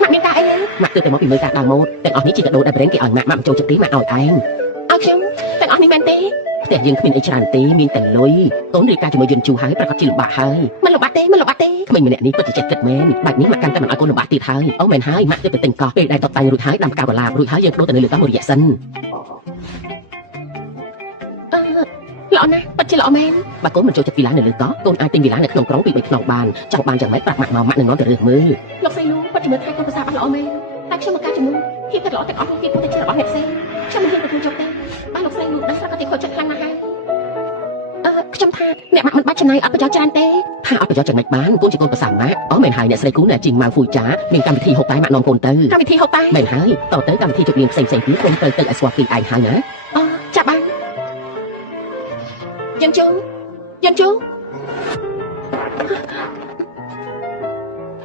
ម៉ាក់មានការអីម៉ាក់ទើបតែមកពីមើលការដើមម៉ូដទាំងអស់នេះជាកាដូដែលប្រេងគេឲ្យម៉ាក់ចូលចិត្តទេម៉ាក់ឲ្យឯងខ្ញុំទាំងអស់នេះមែនទេផ្ទះយើងគ្មានអីច្រើនទេមានតែលុយអូនរៀបការជាមួយយន្តជូហើយប្រកាសជាលំបាកហើយមិនលំបាកទេក្មេងម្នាក់នេះពិតជាចិត្តគិតមែនបាច់នេះម៉ាក់កាន់តែមិនឲ្យកូនលំបាកទៀតហើយអូមែនហើយម៉ាក់ទើបតែទិញកោះពេលដែលតបតែងរួចហើយដាំផ្កាវឡារួចហើយយើងបដូរទៅនៅលើកោះមួយរយៈសិនល្អណាស់ពិតជាល្អមែនបើកូនមិនចូលចិត្តវីឡានៅលើកោះកូនអាចទិញវីឡានៅក្នុងក្រុងពី3ខ្នងបានចង់បានយ៉ាងម៉េចប្រាប់ម៉ាក់មកម៉ាក់នឹងនាំទៅរើសមើលលោកស្រីលូពិតជាមើលថែកូនប្រសាបានល្អមែនតែខ្ញុំមកការជំនួសភាពគិតល្អទាំងអស់នេះវាពុទ្ធជារបស់អ្នកផ្សេងខ្ញុំមិនហ៊ានទទួលយកទេបើលោកស្រីលូដឹងស្រាប់ក៏ទីខូចចិត្តខ្លាំងណាស់ហើយខ្ញុំថាអ្នកម៉ាក់មិនបាច់ចំណាយអត់ប្រយោជន៍ច្រើនទេថាអត់ប្រយោជន៍ចំណេញបានកូនជាកូនប្រសាម៉ាក់អូមែនហើយអ្នកស្រីគូអ្នកជីងម៉ៅហ្វូចាមានកម្មវិធីហូបតែម៉ាក់នាំកូនទៅកម្មវិធីហូបតែមែនហើយតទៅកម្មវិធីជប់លៀងផ្សេងទៀតកូនទៅឲ្យស្គាល់គេឯងហើយណាចាប់បានយន្តជូ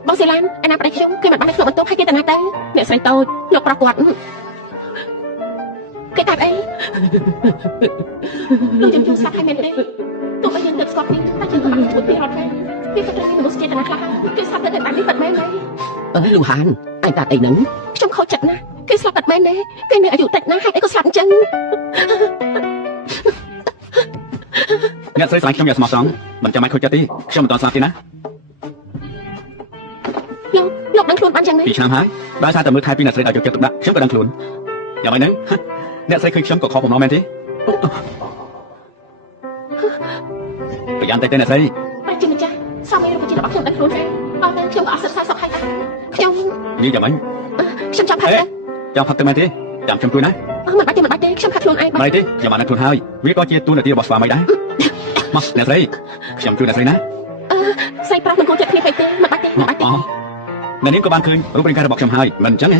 បងសេឡានអាណាប្តីខ្ញុំគេមិនបានក្នុងបន្ទប់ឲ្យគេទៅណាទៅអ្នកស្រីតូចលោកប្រុសគាត់គេកាត់អីលោកយន្តជូស្លាប់ហើយមែនទេទោះបីយើងទៅស្គាល់គ្នាតែយើងក៏អត់ជួបគ្នារត់ដែរវាក៏ត្រូវមានមនុស្សចេតនាខ្លះគេស្លាប់ទៅតែបាននេះពិតមែនទេលូហានអញកាត់អីហ្នឹងខ្ញុំខូចចិត្តណាស់គេស្លាប់ពិតមែនទេគេមានអាយុតិចណាស់ហើយអីក៏ស្លាប់អញ្ចឹងអ្នកស្រីស្លាញ់ខ្ញុំយ៉ាងស្មោះត្រង់មិនចាំបាច់ខូចចិត្តទេខ្ញុំមិនតស្លាប់ទេណាលោកដឹងខ្លួនបានយ៉ាងម៉េច2ឆ្នាំហើយដោយសារតែមើលថែពីអ្នកស្រីឲ្យយកចិត្តទុកដាក់ខ្ញុំក៏ដឹងខ្លួនយ៉ាងម៉េចហ្នឹងអ្នកស្រីឃើញខ្ញុំក៏ខកបំណងមែនទេប្រយ័ត្នតែអ្នកស្រីបាច់ជាម្ចាស់សម័យរូបជាតិរបស់ខ្ញុំដឹងខ្លួនហើយដល់ទៅខ្ញុំក៏អត់សិក្សាសុខហើយដែរខ្ញុំនិយាយយ៉ាងម៉េចខ្ញុំចង់ផឹកទៅមែនទេចាំខ្ញុំជួយណាមិនបាច់ទេខ្ញុំផឹកខ្លួនឯងមិនទេខ្ញុំបានដឹងខ្លួនហើយវាក៏ជាទូនាទីរបស់ស្វាមីដែរមកអ្នកស្រីខ្ញុំជួយអ្នកស្រីណាស្រីប្រុសមិនគួរចិត្តគ្នាពេកទេមិនបាច់ទេអ្នកនាងក៏បានឃើញរូបរាងកាយរបស់ខ្ញុំហើយមិនអញ្ចឹងទេ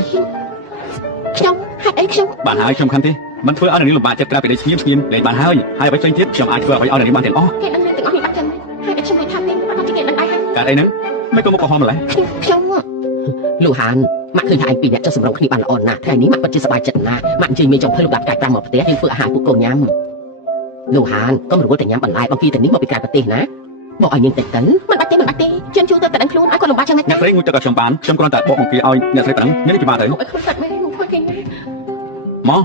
ខ្ញុំហេតុអីខ្ញុំបានហើយខ្ញុំខំទេមិនធ្វើឲ្យអ្នកនាងលំបាកចិត្តក្រៅពីដីស្ងៀមលេងបានហើយហើយអ្វីផ្សេងទៀតខ្ញុំអាចធ្វើឲ្យអ្នកនាងបានទាំងអស់គេដឹងទាំងអស់នេះបាត់ចឹងហើយតែខ្ញុំមិនថាទេប្រកាសជាគេដឹងដែរហើយកើតអីហ្នឹងមិនក៏មកកំហំម្ល៉េះខ្ញុំលូហានម៉ាក់ឃើញថាឯងពីរអ្នកចុះសម្រងគ្នាបានល្អណាស់ថ្ងៃនេះម៉ាក់ពិតជាសប្បាយចិត្តណាស់ម៉ាក់អញ្ជើញមេចុងភើលោកដាក់កាយតាមមកផ្ទះយើងធ្វើអាហារពួកកូនញ៉ាំលូហានកុំរវល់តែញ៉ាំបន្លែបង្គាទៅនេះមកពីក្រៅប្រទេសណាបោកឲ្យនាងតិចទៅមិនបាច់ទេខ្ញុំជួយទៅតែដឹងខ្លួនឲ្យគាត់លំបាកចឹងអ្នកស្រីងូចទឹកឲ្យខ្ញុំបានខ្ញុំគ្រាន់តែបោកបង្គាឲ្យអ្នកស្រីប៉ណ្ណឹងមានច្បាស់ទៅខ្លួនកាត់មែនមកធ្វើគេណាមក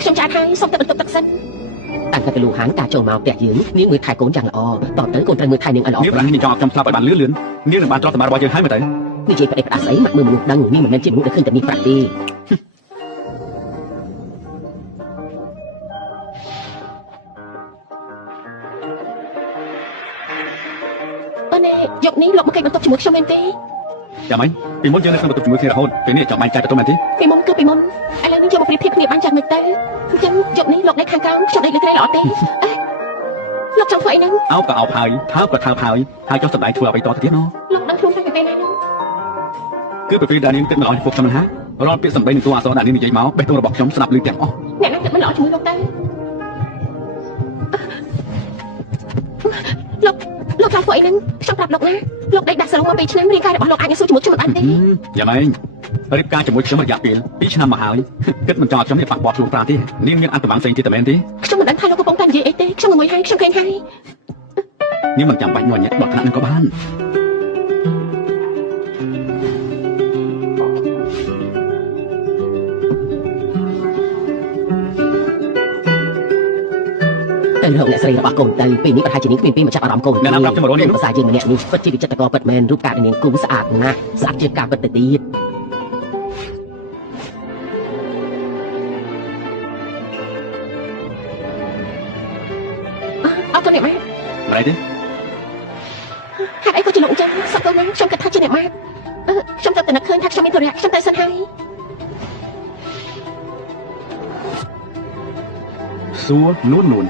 ខ្ញុំចាស់ហើយសុំទៅបន្ទប់ទឹកសិនតាំងតែលូហានការចូលមកផ្ទះយើងនាងមើលថែកូនយ៉ាងល្អតទៅកូនត្រូវមើលថែនាងឲ្យល្អនាងប្រាំងនាងចង់ឲ្យខ្ញុំស្លាប់ឲ្យបានលឿននាងនឹងបានចោះសម្បត្តិរបស់យើងហើយមើលទៅនិយាយផ្ដេកផ្ដាស់ស្អីម៉ាក់មើលមនុស្សដឹងនេះមិនមែនជាមនុស្សដែលឃើញតែនេះប្រាប់ទេយកនេះលោកមកគេបន្ទប់ជាមួយខ្ញុំមែនទេយ៉ាងម៉េចពីមុនយើងនៅក្នុងបន្ទប់ជាមួយគ្នារហូតពេលនេះចង់បែកចែកទៅមែនទេពីមុនគឺពីមុនឥឡូវនេះយកមកប្រៀបធៀបគ្នាបានយ៉ាងម៉េចទៅអញ្ចឹងយកនេះលោកដេកខាងក្រោមខ្ញុំដេកលើក្រែល្អទេលោកចង់ធ្វើអីហ្នឹងអោបក៏អោបហើយថើបក៏ថើបហើយចុះសម្ដែងធ្វើអ្វីតទៅទៀតលោកដឹងខ្លួនថាពីពេលណាហ្នឹងគឺពីពេលដែលនាងគិតមិនល្អចំពោះខ្ញុំណារាល់ពាក្យសម្ដីនិងតួអក្សរដែលនាងនិយាយមកបេះដូងរបស់ខ្ញុំស្ដាប់ឮទាំងអស់អ្នកណាគិតមិនល្អជាមួយលោកទៅលោកចង់ធ្វើអីហ្នឹងខ្ញុំប្រាប់លោកណាលោកដេកដាក់សរងមក2ឆ្នាំរាងកាយរបស់លោកអាចនឹងស៊ូជាមួយខ្ញុំមិនបានទេយ៉ាងម៉េចរៀបការជាមួយខ្ញុំរយៈពេល2ឆ្នាំមកហើយគិតមិនចង់ឲ្យខ្ញុំនេះប៉ះពាល់ខ្លួនប្រាណទេនាងមានអត្ថប្រយោជន៍ផ្សេងទៀតតែមែនទេខ្ញុំមិនដឹងថាលោកកំពុងតែនិយាយអីទេខ្ញុំមួយហើយខ្ញុំឃើញហើយនាងមិនចាំបាច់ញ័រញាក់ដល់ថ្នាក់នឹងក៏បានទៅរកអ្នកស្រីរបស់កូនទៅពេលនេះប្រហែលជានាងគ្មានពេលមកចាប់អារម្មណ៍កូនអ្នកណាប្រាប់ខ្ញុំរកនាងភាសាយើងម្នាក់នេះពិតជាវិចិត្រករពិតមែនរូបកាយនាងគូស្អាតណាស់ស្អាតជាងការពិតទៅទៀតអត់ទៅអ្នកម៉ាក់មិនអីទេហេតុអីក៏ជាលោកអញ្ចឹងសឹកទៅណាខ្ញុំគិតថាជាអ្នកម៉ាក់ខ្ញុំទៅនឹកឃើញថាខ្ញុំមានធរៈខ្ញុំទៅសិនហើយសួរនួន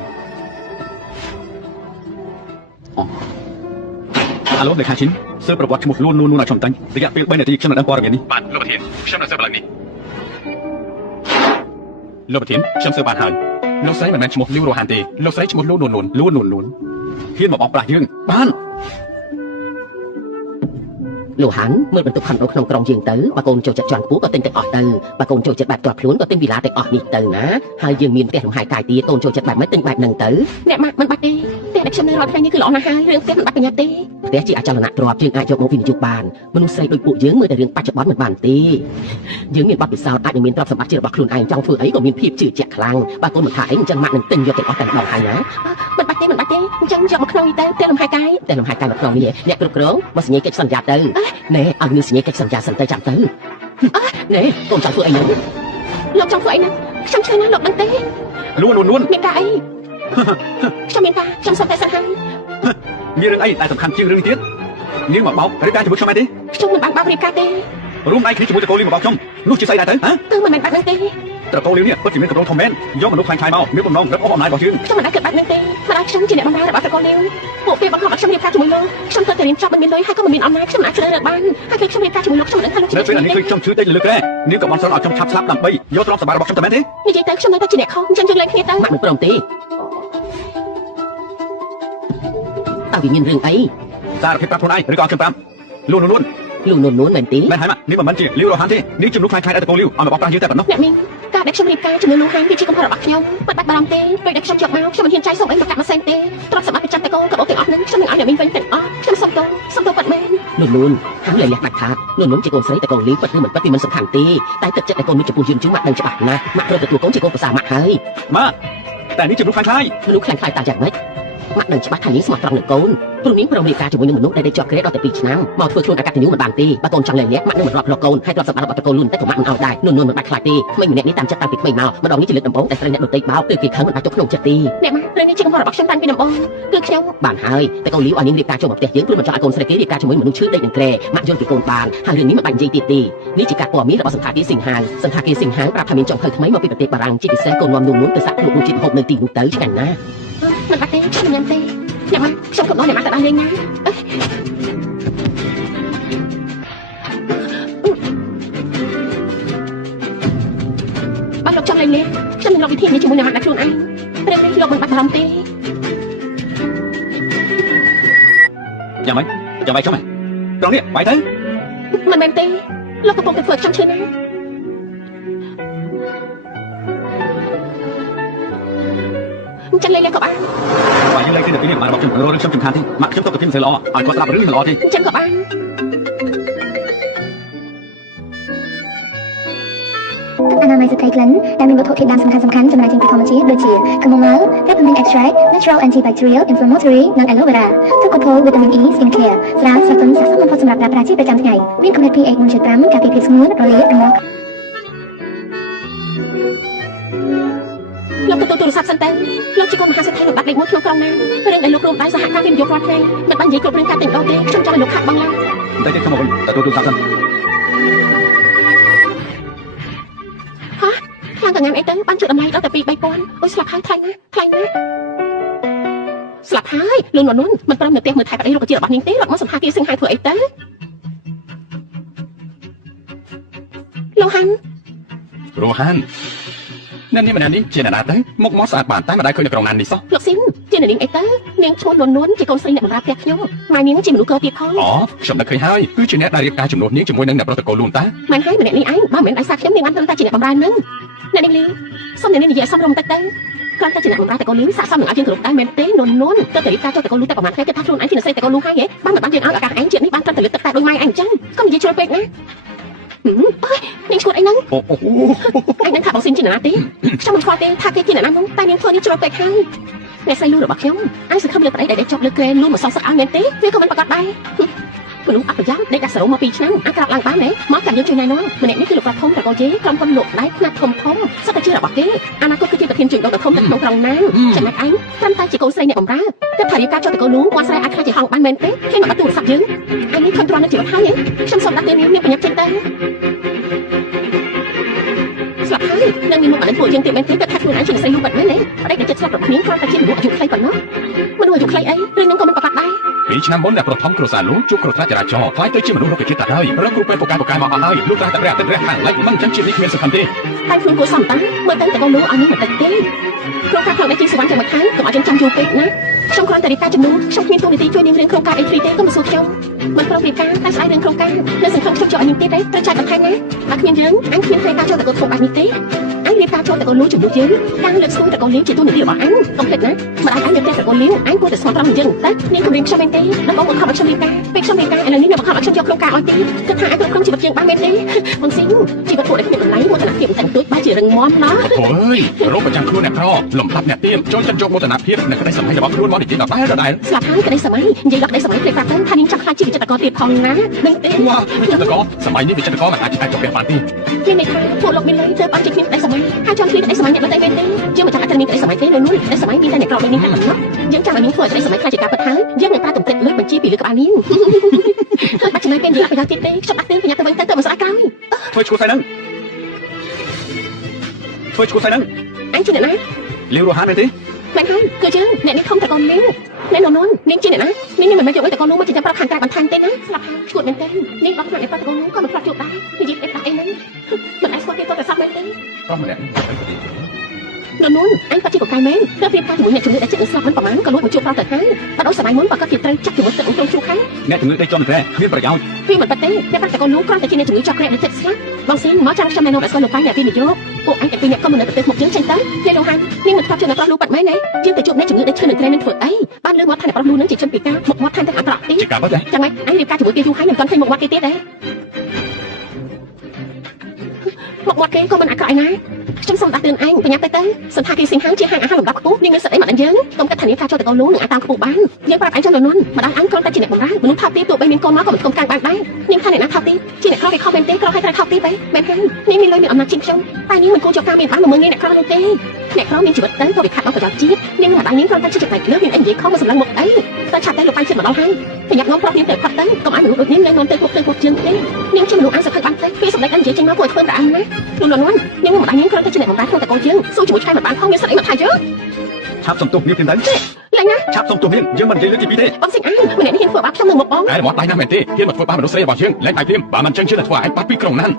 អាឡូលេខាឈិនសើប្រវត្តិឈ្មោះនួនឲ្យខ្ញុំតាំងរយៈពេល3នាទីខ្ញុំនឹងដឹងព័ត៌មាននេះបាទលោកប្រធានខ្ញុំនឹងសើបឡើងនេះលោកប្រធានខ្ញុំសើបបានហើយលោកស្រីមិនមែនឈ្មោះលីវរ៉ូហានទេលោកស្រីឈ្មោះនួនហ៊ានមកបោកប្រាស់យើងបាន លោកហាន់មើលបន្ទប់ខុនដូក្នុងក្រុងយើងទៅបើកូនចូលចិត្តជាន់ខ្ពស់ក៏ទិញទាំងអស់ទៅបើកូនចូលចិត្តបែបទាត់ខ្លួនក៏ទិញវីឡាទាំងអស់នេះទៅណាហើយយើងមានផ្ទះលំហែកាយទៀតកូនចូលចិត្តបែបម៉េចទិញបែបហ្នឹងទៅអ្នកម៉ាក់មិនបាច់ទេផ្ទះដែលខ្ញុំនៅរាល់ថ្ងៃនេះគឺល្អណាស់ហើយរឿងផ្ទះមិនបាច់ប្រញាប់ទេផ្ទះជាអចលនទ្រព្យយើងអាចយកមកវិនិយោគបានមនុស្សស្រីដូចពួកយើងមើលតែរឿងបច្ចុប្បន្នមិនបានទេយើងមានបទពិសោធន៍អាចនឹងមានទ្រព្យសម្បត្តិជារបស់ខ្លួនឯងចង់ធ្វើអីក៏មានភាពជឿជាក់ខ្លាំងបើកូនមិនថាអីអញ្ចឹងម៉ាក់នឹងទិញយកទាំងអស់តែម្ដងហើយណាមិនបាច់ទេអញ្ចឹងយកមកក្នុងនេះទៅផ្ទះលំហែកាយផ្ទះលំហែកាយមកក្នុងនេះអ្នកគ្រប់គ្រងមកសញ្ញាកិច្ចសន្យាទៅណែឲ្យមានសញ្ញាកិច្ចសន្យាសិនទៅចាំទៅណែកូនចង់ធ្វើអីហ្នឹងលោកចង់ធ្វើអីហ្នឹងខ្ញុំឆ្លើយណាលោកដឹងទេលួនមានការអីខ្ញុំមានការខ្ញុំសុំតែសិនហើយមានរឿងអីដែលសំខាន់ជាងរឿងនេះទៀតនាងមកបោករៀបការជាមួយខ្ញុំអីទេខ្ញុំមិនបានបោករៀបការទេរួមដៃគ្នាជាមួយតកូលលីមកបោកខ្ញុំនោះជាស្អីដែរទៅហ៎ទៅមិនមែនបែបហ្នឹងទេតកូលលីនេះពិតជាមានកម្រងធំមែនយកមនុស្សខ្លាំងៗមកមានបំណងរឹបអូសអំណាចរបស់យើងខ្ញុំមិនអាចគិតបែបហ្នឹងទេម្ដងខ្ញុំជាអ្នកបម្រើរបស់តកូលលីពួកគេបង្ខំឲ្យខ្ញុំរៀបការជាមួយលោកខ្ញុំទៅរៀនចប់មិនមានលុយហើយក៏មិនមានអំណាចខ្ញុំអាចជ្រើសរើសបានហើយពេលខ្ញុំរៀបការជាមួយលោកខ្ញុំមិនដឹងថាលោកជាអ្នកនេះគឺខ្ញុំជឿតែលើក្រែនាងក៏បានស្រន់ឲ្យខ្ញុំឆាប់ស្លាប់ដើម្បីយកទ្រព្យសម្បត្តិរបស់ខ្ញុំតែមែនទេនិយាយទៅខ្ញុំនៅតែជាអ្នកខុសអញ្ចឹងយើងលែងគ្នាទៅម៉ាក់មិនព្រមទេតើវាមានរឿងអីសារភាពប្រាប់ខ្លួនឯងឬក៏ខ្ញុំប្រាប់លួនមែនទេមែនហើយម៉ាក់នេះមិនមែនជាលីវរ៉ូហានទេនេះជំនួសខ្លាំងៗឲ្យតកូលលីវឲ្យមកបោកប្រាស់យើងតែប៉ុណ្ណោះអ្នកមីងការដែលខ្ញុំរៀបការជាមួយលោកហានវាជាកំហុសរបស់ខ្ញុំមិនបាច់បារម្ភទេពេលដែលខ្ញុំយកមកខ្ញុំមិនហ៊ានចាយសុំអីមកកាត់មកផ្សេងទេទ្រព្យសម្បត្តិប្រចាំតកូលក៏បងទាំងអស់ហ្នឹងខ្ញុំនឹងឲ្យអ្នកមីងវិញទាំងអស់ខ្ញុំសុំទោសបាត់មែនលួនហើយលះដាច់ខាតលួនជាកូនស្រីតកូលលីពិតគឺមិនពិតវាមិនសំខាន់ទេតែទឹកចិត្តតកូលនេះចំពោះយើងជឿម៉ាក់ដឹងច្បាស់ណាស់ម៉ាក់ត្រូវទទួលកូនជាកូនប្រសាម៉ាក់ហើយម៉ាក់តែនេះជំនួសខ្លាំងៗមនុស្សខ្លាំងៗតាយ៉ាងម៉េចម៉ាក់ដឹងច្បាស់ថានាងស្មោះត្រង់នឹងកូនព្រោះនាងព្រមរៀបការជាមួយនឹងមនុស្សដែលជាប់ក្រេតដល់ទៅ2ឆ្នាំមកធ្វើខ្លួនអកតញ្ញូមិនបានទេបើកូនចង់លែងលះម៉ាក់នឹងមិនរាប់រកកូនហើយទ្រព្យសម្បត្តិរបស់តកូលលួនតែក៏ម៉ាក់មិនឲ្យដែរនួនមិនបាច់ខ្លាចទេក្មេងម្នាក់នេះតាមចិត្តតាំងពីក្មេងមកម្ដងនេះជាលើកដំបូងតែស្រីអ្នកដទៃបោកគឺគេខឹងមិនអាចចុះក្នុងចិត្តទេអ្នកម៉ាក់រឿងនេះជាកំហុសរបស់ខ្ញុំតាំងពីដំបូងគឺខ្ញុំបានហើយតែកូនលីវឲ្យនាងរៀបការចូលមកផ្ទះយើងព្រោះមិនចង់ឲ្យកូនស្រីគេរៀបការជាមួយមនុស្សឈឺដេកនឹងក្រែម៉ាក់យល់ពីកូនបានហើយរឿងនេះមិនបាច់និយាយទៀតទេនេះជាការព័ត៌មានរបស់សន្តាគារសិង្ហាប្រាប់ថាមានចំភៅថ្មីមកពីប្រទេសបារាំងជាពិសេសកូននាំនួនទៅសាក់ខ្លួនជាតិហូបនៅទីនោះទៅឆ្ងាញ់ណាស់មិនបាច់ទេខ្ញុំញ៉ាំទេអ្នកម៉ាក់ខ្ញុំក៏ដល់អ្នកម៉ាក់ទៅដល់លេងណាបើលោកចង់លេងខ្ញុំនឹងរកវិធីនេះជាមួយអ្នកម៉ាក់ដាក់ខ្លួនឯងពេលនេះលោកមិនបាច់បារម្ភទេយ៉ាងម៉េចចាំវាយខ្ញុំហ៎ត្រង់នេះវាយទៅមិនមែនទេលោកកំពុងតែធ្វើខ្ញុំឈឺណាស់ចឹងលេងក៏បានបើយើងលេងគ្នាទៅនេះបានរបស់ខ្ញុំរករឿងខ្ញុំសំខាន់ទេម៉ាក់ខ្ញុំទៅប្រធានមិនល្អឲ្យគាត់ស្ដាប់រឿងនេះមិនល្អទេចឹងក៏បានអនាម័យស្ត្រីក្លិនដែលមានវត្ថុធាតុដើមសំខាន់ៗចម្លែកចេញពីធម្មជាតិដូចជាខ្មុំម៉ៅ peppermint extract natural antibacterial inflammatory និង aloe vera ទឹកកកូវីតាមីន E skin care ស្រាលស្រទន់ស័ក្តិសមបំផុតសម្រាប់ប្រើប្រាស់ជាប្រចាំថ្ងៃមានកម្រិត pH 1.5 ការពារភាពស្ងួនរលាករងាស់លោកទទួលទូរស័ព្ទសិនទៅលោកជាកូនមហាសេដ្ឋីលោកបាត់លេខ1ក្នុងក្រុងណារឿងដែលលោករួមដៃសហការវិនិយោគរាល់ថ្ងៃមិនបាននិយាយគ្រប់រឿងការទិញដូរទេខ្ញុំចង់ឲ្យលោកខាត់បងឡើងតែទៀតខ្ញុំមកវិញទទួលទូរស័ព្ទសិនហាខ្លាំងកញ្ញាអីទៅបានជួយតម្លៃដល់តែ2-3000អូយស្លាប់ហើយថ្លៃណាស់ស្លាប់ហើយលួនមិនព្រមនៅផ្ទះមើលថែប្តីរុក្ខជាតិរបស់នាងទេរត់មកសន្តាគារសិង្ហាធ្វើអីទៅលោកហាន់អ្នកនេះម្នាក់នេះជាអ្នកណាទៅមុខមកស្អាតបានតែមិនដែលឃើញនៅក្រុងណានេះសោះលោកស៊ីនជាអ្នកនាងអីទៅនាងឈ្មោះនួនជាកូនស្រីអ្នកបម្រើផ្ទះខ្ញុំម៉ែនាងជាមនុស្សកោទៀតផងអូខ្ញុំនឹកឃើញហើយគឺជាអ្នកដែលរៀបការជំនួសនាងជាមួយនឹងអ្នកប្រុសតកូលលួនតាម៉ែហើយម្នាក់នេះឯងបើមិនឯងសាខ្ញុំនាងបានធ្វើតែជាអ្នកបម្រើនឹងអ្នកនាងលីសុំអ្នកនាងនិយាយសមរម្យតិចទៅគ្រាន់តែជាអ្នកបម្រើតកូលលីសាក់សមនឹងឲ្យយើងគ្រប់ដែរមែនទេនួនទៅរៀបការចូលតកូលលូតែប្រហែលថ្ងៃគេថាខ្លួនឯងជាអ្នកស្រីតកូលលូហើយហ៎បានមិនបានយើងឲ្យឱកាសឯងជាតិនេះបានត្រឹមតែលើកទឹកតែដូចម៉ែឯងអញ្ចឹងកុំនិយាយជ្រុលពេកណាអើយនាងឈួតអីហ្នឹងឯងនឹងថាបងស៊ីនជាអ្នកណាទេខ្ញុំមិនខ្វល់ទេថាគេជាអ្នកណានោះតែនាងធ្វើនេះជ្រុលពេកហើយអ្នកស្រីលូរបស់ខ្ញុំឯងសង្ឃឹមលើប្តីដែលចប់លើក្រែលូមកសងសឹកឲ្យមែនទេវាក៏មិនប្រកាសដែរមនុស្សអត់ប្រយ័ត្នដេកដាក់សរោមក2ឆ្នាំអាចក្រាបឡើងបានទេមកចាំយើងជួយណែនាំម្នាក់នេះគឺលោកប្រាប់ធំតកូលជេក្រុមហ៊ុនលោកដៃផ្នែកធំសុទ្ធតែជារបស់គេអនាគតគឺជាប្រធានជួយដល់ធំនៅក្នុងក្រុងណាចំណែកឯងត្រឹមតែជាកូនស្រីអ្នកបម្រើគិតថារៀបការចូលតកូលលូគាត់ស្រីអាចខ្លាចជាហងបានមែនទេគេមកបាត់ទូរស័ព្ទយើងឯងនេះខំទ្រាំនៅជីវិតហើយខ្ញុំសូមដាក់ទេនាងប្រញាប់ចេញទៅស្លាប់ហើយនឹងមានមុខអានពួកយើងទៀតមែនទេគាត់ថាខ្លួនឯងជាស្រីលូបាត់មែនទេប្តីដែលចិត្តស្លាប់របស់នាងគ្រាន់តែជាមនុស្សអាយុខ្លីប៉ុណ្ណោះមនុស្សអាយុខ្លីអីរឿងហ្នឹងក៏មិនប្រកាសដែរ2ឆ្នាំមុនអ្នកប្រថមគ្រួសារលោកជួបគ្រោះថ្នាក់ចរាចរណ៍ខ្លាយទៅជាមនុស្សរកជាតិទៅហើយរកគ្រូពេទ្យពូកែមកអស់ហើយលោកត្រាស់តែរះខាងឡែកមិនចឹងជាតិនេះគ្មានសុខភាពទេតែខ្លួនគួរសមតាមើលទៅតកូលលូឲ្យនេះបន្តិចទេព្រោះការខ្លាំងដែលជាសវណ្ណចាំមួយខែកុំឲ្យយើងចាំយូរពេកណា ខ្ញុំគ្រាន់តែរៀបការជំនួសខ្ញុំគ្មានទូនាទីជួយនាងរឿងโครงការអីព្រីទេក៏មិនសួរខ្ញុំមិនប្រំរៀបការតែស្អីរឿងโครงការនៅសង្ឃឹមខ្ញុំចូលឲ្យនាងទៀតទេត្រូវចាយបន្ថែមណាបើគ្មានរឿងអញគ្មានពេលការចូលតកូលធ្វើបែបនេះទេអញរៀបការចូលតកូលលូជំនួសយើងការលើកស្ទួយតកូលលៀងជាទូនាទីរបស់អញកុំភ្លេចណាម្ដាយអញនៅផ្ទះតកូលលៀងអញគួរតែស្មោះត្រង់យ៉ាងតែនាងគំរាមខ្ញុំមែនទេដល់បងបង្ខំឲ្យខ្ញុំរៀបការពេលខ្ញុំរៀបការឥឡូវនេះនាងបង្ខំឲ្យខ្ញុំយកโครงការឲ្យទេគិតថាអញគ្រប់គ្រងជីវិតយើងបានមែនទេបងស៊ីជីវិតពួកដែលគ្មានតម្លៃមោទនភាពតែទួចបែរជារឹងមាំណា โอ้ยโรคประจำខ្លួនអ្នកក្រលំដាប់អ្នកទៀមចូលចិត្តយកមោទនភាពនៅក្តីសម័យរបស់ខ្លួនមកនិយាយដល់ដែរ ស្លាប់ហើយក្តីសម័យនិយាយដល់ក្តីសម័យភ្លេចប្រាប់ទៅថានាងចង់ខ្លាចជាវិចិត្រករទៀតផងណាដឹងទេ ว้าវិចិត្រករសម័យនេះវិចិត្រករមិនអាចចុះផ្ទះបានទេ ជាន័យថាពួកលោកមានលុយទៅបានជាគ្មានក្តីសម័យហើយចង់ឃើញក្តីសម័យអ្នកដទៃមែនទេយើងមិនចង់ឲ្យតែមានក្តីសម័យទេនៅនោះក្តីសម័យមានតែអ្នកក្រដូចនាងតែប៉ុណ្ណោះយើងចង់ឲ្យនាងធ្វើឲ្យក្តីសម័យខ្លាចជាការពិតហើយយើងនឹងប្រើទំពេចលុយបញ្ជីពីលើក្បាលនាងបាច់ចំណាយពេលនិយាយប្រយោជន៍ទៀតទេខ្ញុំអត់ទេប្រញាប់ទៅវិញទៅមិនស្អាតក្រោយ ធ្វើឈ្មោះស្អីហ្នឹងធ្វើឈ្មោះស្អីហ្នឹង អញជាអ្នកណា លាវរស់ហានមែនទេ មែនហើយគឺយើងអ្នកនេះខំតកូននាងអ្នកនននាងជាអ្នកណានាងមិនមែនយកអីតកូននោះមកចិញ្ចឹមប្រាប់ខាងក្រៅបន្ថែមទេណាស្លាប់ហើយឈួតមែនទេនាងបោះខ្លួនឯងប្រាប់តកូននោះក៏មិនប្រាប់ជួបដែរនិយាយតែអីហ្នឹងមិនអាចស្គាល់គេទៅតែសោះមែនទេ ប្រុសម្នាក់ ននអញក៏ជាកកាយមែនទៅព្រៀបការជាមួយអ្នកជំងឺដែលចិត្តនឹងស្លាប់មិនប្រមាណក៏លួចមកជួបប្រាប់ទៅហើយបើដូចសម័យមុនបើគាត់ជាត្រូវចាក់ជាមួយទឹកអង្គជ្រូកហើយ អ្នកជំងឺដេកជាប់នឹងក្រែគ្មានប្រយោជន៍ វាមិនប៉ះទេតែប្រាប់តកូននោះគ្រាន់តែជាអ្នកជំងឺចောက်ក្រែដែលចិត្តស្លាប់បងស៊ីមកចាំខ្ញុំណែនាំឲ្យស្គាល់លោកប៉ៃអ្នកវិនិយោគពួកអញតែពីអ្នកខំនៅប្រទេសមុខយើងចេញទៅលេលោកហាននាងមិនធ្លាប់ជឿនៅប្រុសលូប៉ាត់មែនទេយើងទៅជួបអ្នកជំងឺដែលឈឺនឹងក្រែនឹងធ្វើអីបានលើមកថាអ្នកប្រុសលូនឹងជាជនពិការមុខមាត់ថែមទាំងអាក្រក់ទៀត ជាការពិតទេ ចាំម៉េចអញរៀបការជាមួយគេយូរហើយមិនទាន់ឃើញមុខមាត់គេទៀតទេមុខមាត់គេក៏មិនអាក្រក់ឯណាខ្ញុំសូមដាស់តឿនអញប្រញាប់ទៅសន្តាគារសិង្ហាជាហាងអាហារលំដាប់ខ្ពស់នាងមានសិទ្ធិអីមកដល់យើងកុំគិតថានាងការចូលតកូលលូនឹងអាចតាមខ្ពស់បានយើងប្រាប់អញចាំននម្ដាយអញគ្រាន់តែជាអ្នកបម្រើមនុស្សថោកទាបទោះបីមានកូនមកក៏មិនគុំកាំងបានដែរនាងថាអ្នកណាថោកទាបជាអ្នកក្រគេខំមែនទេក្រឲ្យត្រូវថោកទាបទេមែនហើយនាងមានលុយមានអំណាចជាងខ្ញុំតែនាងមិនគួរចូលការមានបានមកមើលងាយអ្នកក្រនោះទេអ្នកក្រមានជីវិតទៅក៏វាខាត់ដល់ប្រយោជន៍ជាតិនាងម្ដាយនាងគ្រាន់តែជាចំណែកលើមានអីនិយាយខំមកសម្លឹងមុខអីតែឆាប់តែលោកប៉ៃចិត្តមកដល់ហើយប្រញាប់នាំប្រុសនាងទៅផាត់ទៅកុំឲ្យមនុស្សដូចនាងនាំទៅពុកទៅពុកជើងទេនាងជាមនុស្សអានសភ័យបានទេពេលសម្ដែងអញនិយាយចេញមកគួរឲ្យធ្វើប្រអើណាលោកនាងនាងម្ដាយនាងគ្រាន់តែជាអ្នកបម្រើក្នុងតកូលយើងสู้ជាមួយឆ្កែមិនបានផងមានសិទ្ធិអីមកថាយើង ឆាប់សំទុះគ្នាព្រមទៅ លេងណា ឆាប់សំទុះគ្នាយើងមិននិយាយលើកទីពីរទេ បងសិង្ហអាម្នាក់នេះហ៊ានធ្វើបាបខ្ញុំនឹងមកបង ឯមកដៃណាស់មែនទេហ៊ានមកធ្វើបាបមនុស្សស្រីរបស់យើងលែងដៃព្រាមបើមិនចឹងជឿថាធ្វើឲ្យបាត់ពីក្រុងណាន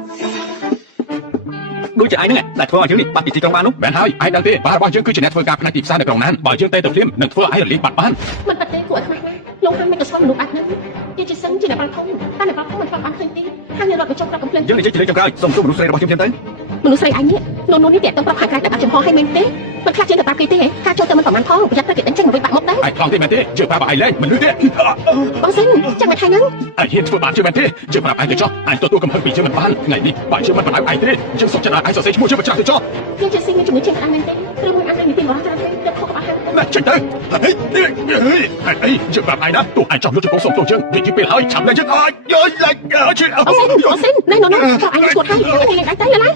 ដូចជាឯងហ្នឹងដែលធ្វើឲ្យយើងនេះបាត់ពីទីក្រុងបាននោះ មែនហើយឯងដឹងទេបាររបស់យើងគឺជាអ្នកធ្វើការផ្នែកទីផ្សារនៅក្រុងណានបើយើងទៅព្រាមនឹងធ្វើឲ្យរលាយបាត់បាន មិនប៉ះទេគួរឲ្យខ្មាស់ណាស់លោកហានមិនក៏ស្គាល់មនុស្សបាត់ហ្នឹងជាជាសឹងជាអ្នកប្រធំតែអ្នកប្រធំមិនស្គាល់បានឃើញទេហាងរត់ទៅចុះប្រាប់កំភ្លើង យើងនិយាយជាលើកចុងក្រោយសុំសួរមនុស្សស្រីរបស់យើងទៅ មនុស្សស្រីអញនេះនោះនេះតែទៅប្រាប់ខាងក្រៅតែបាត់ចំហឲ្យមែនទេមិនខ្លាចជាងទៅប្រាប់គេទេការចូលទៅមិនប្រមាណផងប្រយ័ត្នទៅគេដេញចេញមកវិញបាក់មុខដែរ ឯងខ្លងទេមែនទេជឿប្រាប់ឲ្យឯងលែងមិនលឺទេ បងសិនចាំមកថៃហ្នឹង ឯងហ៊ានធ្វើបាបជឿមែនទេជឿប្រាប់ឯងទៅចុះឯងទទួលកំហឹងពីជឿមិនបានថ្ងៃនេះបើជឿមិនបណ្ដោយឯងទេយើងសុំចិត្តឲ្យឯងសរសេរឈ្មោះជឿបញ្ច្រាស់ទៅចុះ យើងជាស៊ីមានជំនឿជាងក្តាំមែនទេឬមួយអាចនឹងនិយាយបរិយាកាសទៅខុសក្បាលហាង ណាចេញទៅអីជឿប្រាប់ឯងណាទោះឯងចង់លុបជង្គង់សុំទោសយើងនិយាយពេលហើយឆាប់លែងយើងអាចយល់លែងជឿ បងសិនណែនោះនោះក៏អញស្គាល់ហើយអញលេងឯងទៅឡើយ